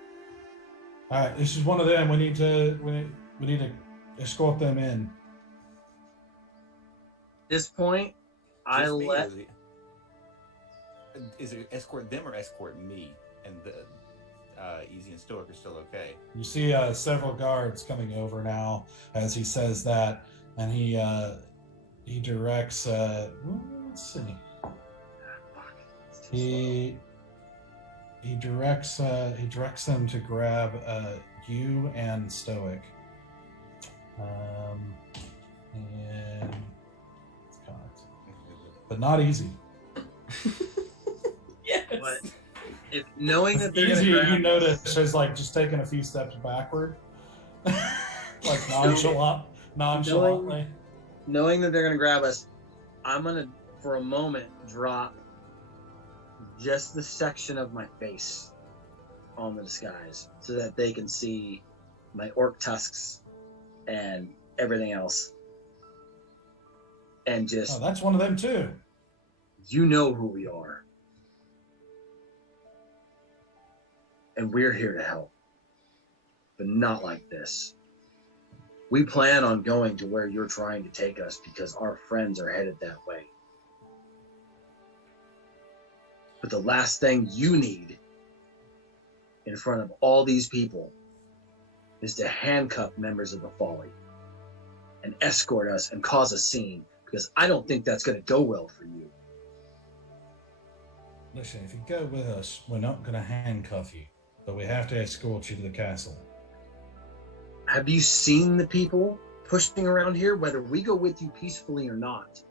"All right, this is one of them. We need to escort them in." At this point, I Just me, let. Is it escort them or escort me? And the Easy and Stoic are still okay. You see several guards coming over now as he says that, and he directs. Let's see. He directs them to grab you and Stoic. And but not easy. Yes. But if knowing that they're Easy, gonna grab you notice, is like just taking a few steps backward, like nonchalantly. knowing that they're gonna grab us, I'm gonna for a moment drop just the section of my face on the disguise so that they can see my orc tusks and everything else. And just, Oh, that's one of them too. you know who we are. And we're here to help. But not like this. We plan on going to where you're trying to take us because our friends are headed that way. But the last thing you need in front of all these people is to handcuff members of the Folly and escort us and cause a scene, because I don't think that's going to go well for you. Listen, if you go with us, we're not going to handcuff you. but we have to escort you to the castle. Have you seen the people pushing around here, whether we go with you peacefully or not?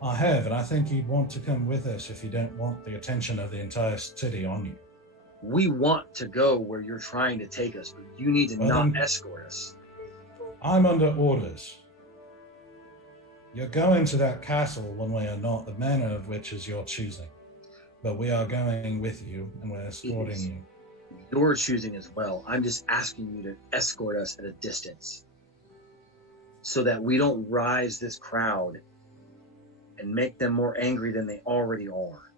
I have, and I think you'd want to come with us if you don't want the attention of the entire city on you. We want to go where you're trying to take us, but you need to not escort us. I'm under orders. You're going to that castle one way or not, the manner of which is your choosing. But we are going with you, and we're escorting you. You're choosing as well. I'm just asking you to escort us at a distance so that we don't rise this crowd and make them more angry than they already are.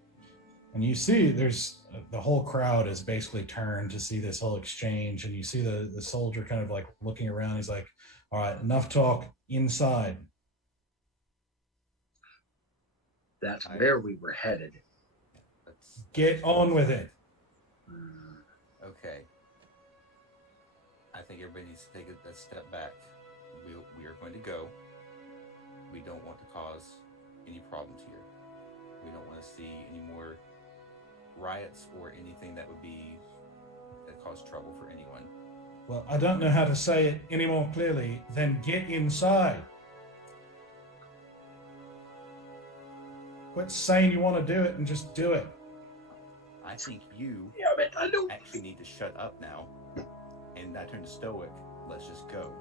And you see there's the whole crowd is basically turned to see this whole exchange, and you see the soldier kind of like looking around. He's like, all right, enough talk, inside. That's where we were headed. Get on with it. Okay. I think everybody needs to take a step back. We are going to go. We don't want to cause any problems here. We don't want to see any more riots or anything that cause trouble for anyone. Well, I don't know how to say it any more clearly than get inside. Quit saying you want to do it and just do it. I think you actually need to shut up now. And I turn to Stoic. Let's just go.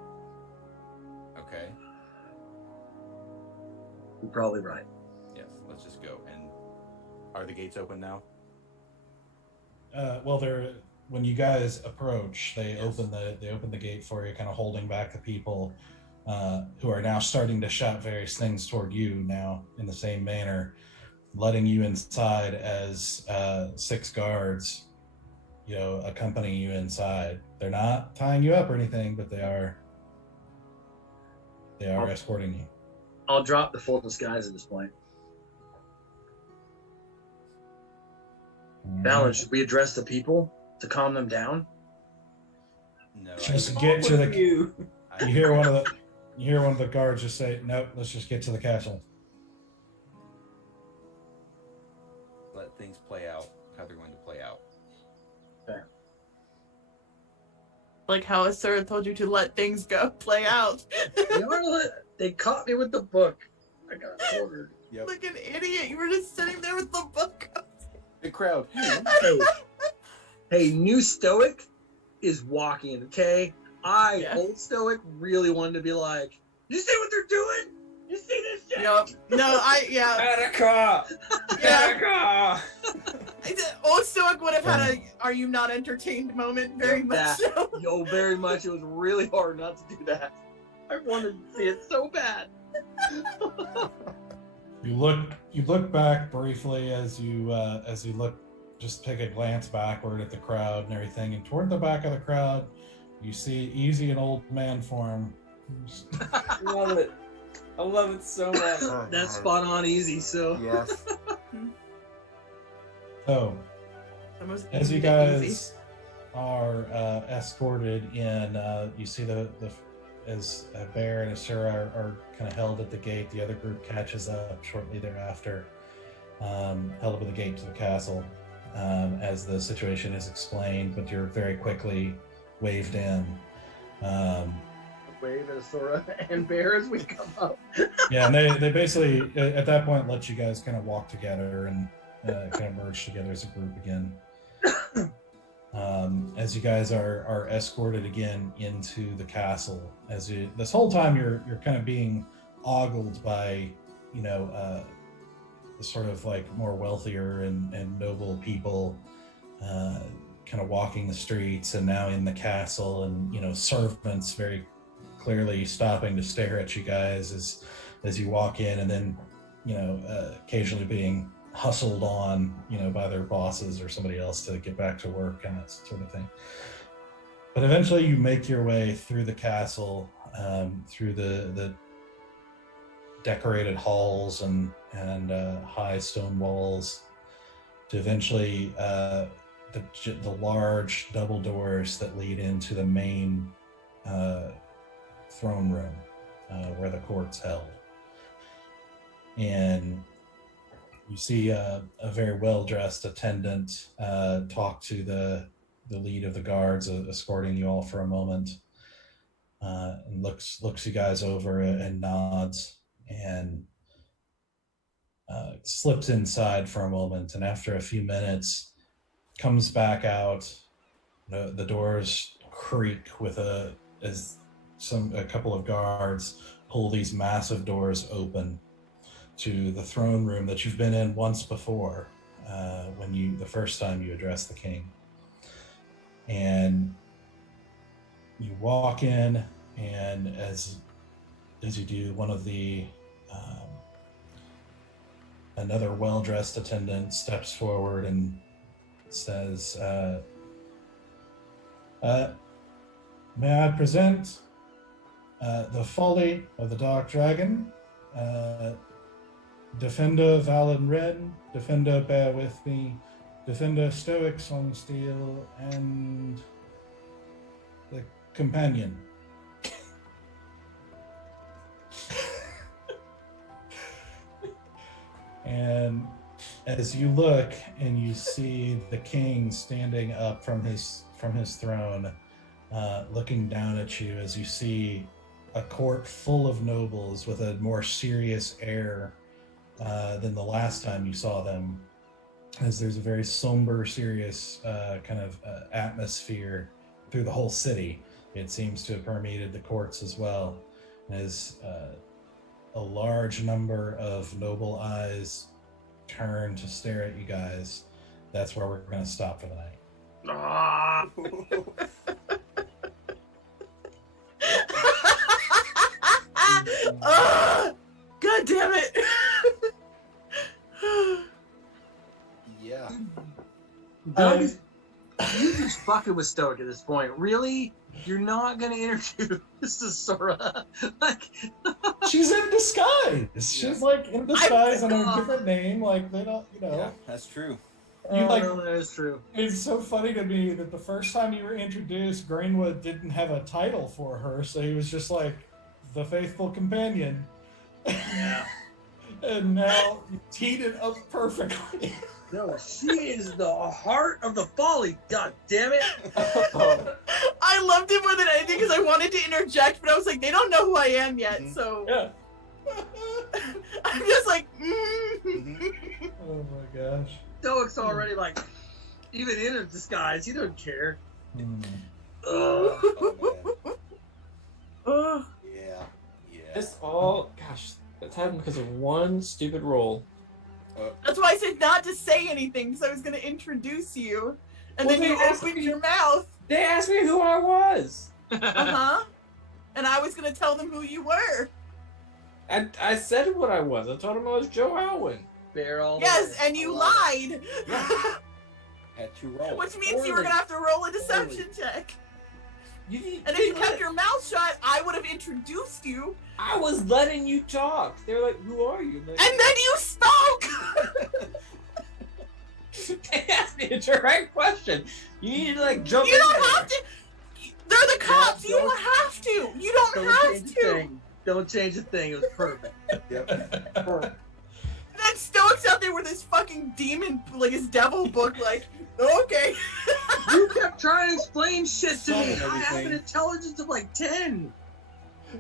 Okay? You're probably right. Yes, let's just go. And are the gates open now? Well, when you guys approach, they open the gate for you, kind of holding back the people who are now starting to shout various things toward you now in the same manner, letting you inside as 6 guards, accompany you inside. They're not tying you up or anything, but they are escorting you. I'll drop the full disguise at this point. Balance, should we address the people to calm them down? No. Just get to the. You hear one of the guards just say, "Nope, let's just get to the castle." Let things play out how they're going to play out. Okay. Like how Asura told you to let things play out. They caught me with the book. I got ordered. Yep. Like an idiot. You were just sitting there with the book. The crowd. Hey, new Stoic is walking, okay? Old Stoic, really wanted to be like, you see what they're doing? You see this shit? Yep. No, Attica! Yeah. Old Stoic would have had a "Are you not entertained?" moment, very much so. Very much. It was really hard not to do that. I wanted to see it so bad. You look back briefly as you look, just take a glance backward at the crowd and everything, and toward the back of the crowd, you see Easy an old man form. Love it. I love it so much. That's spot on, Easy. So Yes. So, as you guys are escorted in, you see as Bear and Asura are kind of held at the gate. The other group catches up shortly thereafter, held up at the gate to the castle as the situation is explained, but you're very quickly waved in. Wave at Asura and Bear as we come up. Yeah, and they basically, at that point, let you guys kind of walk together and kind of merge together as a group again. As you guys are escorted again into the castle, this whole time you're kind of being ogled by the sort of like more wealthier and noble people kind of walking the streets, and now in the castle, and servants very clearly stopping to stare at you guys as you walk in, and then occasionally being hustled on, by their bosses or somebody else to get back to work and that sort of thing. But eventually you make your way through the castle, through the decorated halls and high stone walls, to eventually the large double doors that lead into the main throne room where the court's held. And you see a very well-dressed attendant talk to the the lead of the guards, escorting you all for a moment, and looks you guys over and nods, and slips inside for a moment, and after a few minutes comes back out. The doors creak with a couple of guards pull these massive doors open to the throne room that you've been in once before, when the first time you addressed the king. And you walk in, and as you do, one of the another well-dressed attendant steps forward and says, may I present the Folly of the Dark Dragon, Defender Valen Red, Defender Bear With Me, Defender Stoic Song Steel, and the Companion. And as you look and you see the king standing up from his throne, looking down at you, as you see a court full of nobles with a more serious air than the last time you saw them, as there's a very somber, serious kind of atmosphere through the whole city. It seems to have permeated the courts as well, as a large number of noble eyes turn to stare at you guys. That's where we're going to stop for the night. Ah! God damn it! Yeah. Doug, you just fucking with Stoic at this point. Really? You're not gonna introduce the Sora? Like, she's in disguise. She's like in disguise under a different name. Like, they don't, Yeah, that's true. that is true. It's so funny to me that the first time you were introduced, Greenwood didn't have a title for her, so he was just like the faithful companion. Yeah. And now you teed it up perfectly. No, she is the heart of the Folly. God damn it! I loved it more than anything because I wanted to interject, but I was like, they don't know who I am yet, so Yeah. I'm just like, Oh my gosh. Stoic's already like, even in a disguise, he don't care. Oh, man. Ugh. Yeah. This all, gosh, that's happened because of one stupid roll. That's why I said not to say anything, because I was going to introduce you, and Well, then you they asked opened me- your mouth. They asked me who I was. Uh-huh. And I was going to tell them who you were. I said what I was. I told him I was Joe Alwyn. Bear all the Yes, way. and you I love lied. Had to roll. Which means you were going to have to roll a deception check. You And if you kept your mouth shut, I would have introduced you, I was letting you talk. They were like, "Who are you?" I'm like, and then you spoke! they asked me a direct question. You need to like jump You in don't there. have to! They're the cops! You don't- don't have to! You don't Don't have change a to! thing. Don't change a thing. It was perfect. Yep. Perfect. And then Stoic's out there with his fucking demon, like his devil book, like, okay. You kept trying to explain shit to me. Solving I have an everything. intelligence of like 10.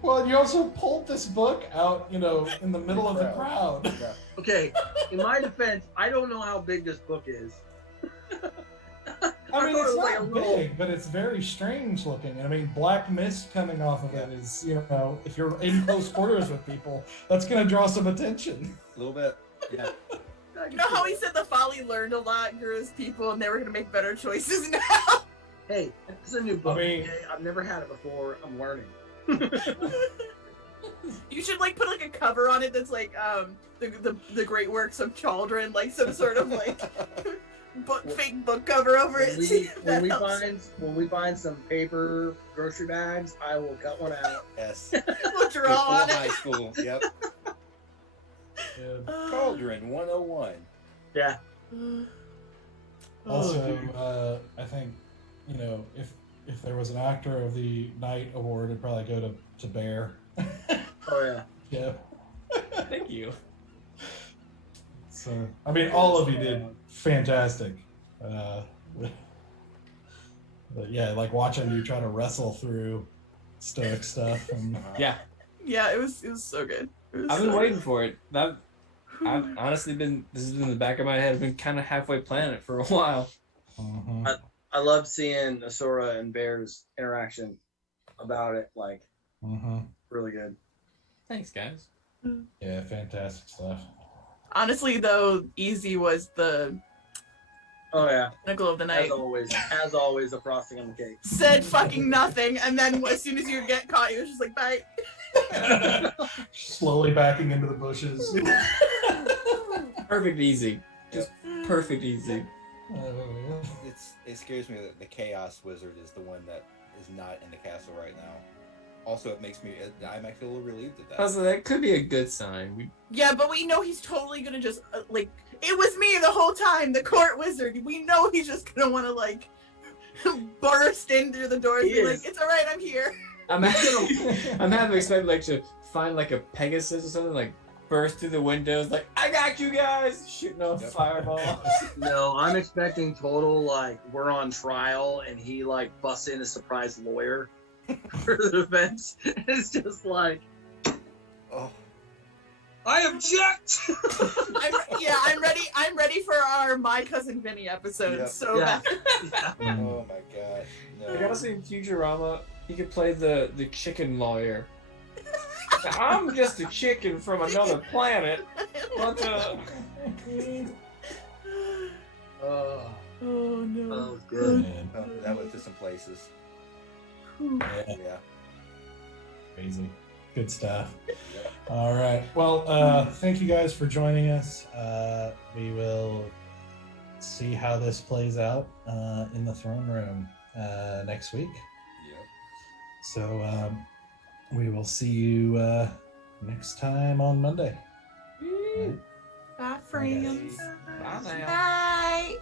Well, you also pulled this book out, in the middle of the crowd. Yeah. Okay, in my defense, I don't know how big this book is. I mean, thought it's it was like not a little- big, but it's very strange looking. I mean, black mist coming off of it is, if you're in close quarters with people, that's going to draw some attention. A little bit. Yeah. You know how he said the Folly learned a lot, grew as people, and they were gonna make better choices now? Hey, it's a new book. I mean- okay? I've never had it before. I'm learning. You should like put like a cover on it that's like the great works of children, like some sort of like fake book cover over it. When we find some paper grocery bags, I will cut one out. Yes. We'll draw on High it. school. Yep. Yeah. Cauldron 101. Yeah. Also, I think, if there was an actor of the night award, it'd probably go to Bear. Oh yeah. Yeah. Thank you. So, I mean, all of you did fantastic. But yeah, like watching you try to wrestle through Stoic stuff. And Yeah, Yeah, it was so good. It was I've been so waiting good. for it. I've honestly been. This has been in the back of my head. I've been kind of halfway planning it for a while. mhm. I love seeing Asura and Bear's interaction about it. Like, really good. Thanks, guys. Yeah, fantastic stuff. Honestly, though, easy was the Oh yeah, pinnacle of the night. as always, the frosting on the cake. Said fucking nothing, and then as soon as you get caught, you was just like, bye. Slowly backing into the bushes. Perfect easy. Just perfect easy. It scares me that the Chaos Wizard is the one that is not in the castle right now. Also, I'm actually a little relieved at that. Also, that could be a good sign. Yeah, but we know he's totally gonna just like, it was me the whole time, the court wizard. We know he's just gonna want to like burst in through the doors and be like, it's all right, I'm here. I'm having expected like to find like a Pegasus or something, like burst through the windows, like I got you guys, shooting off fireballs. No, I'm expecting total like we're on trial and he like busts in a surprise lawyer for the defense. It's just like, Oh, I object. I'm ready for our My Cousin Vinny episode. Yep. So Yeah. bad. oh my gosh. I No. gotta see in Futurama, he could play the chicken lawyer. I'm just a chicken from another planet. But Oh, Oh no. that was good. Man, Oh, that went to some places. yeah, Yeah. crazy. Good stuff. All right. Well, thank you guys for joining us. We will see how this plays out in the throne room next week. Yep. So we will see you next time on Monday. Bye, friends. Bye now. Bye.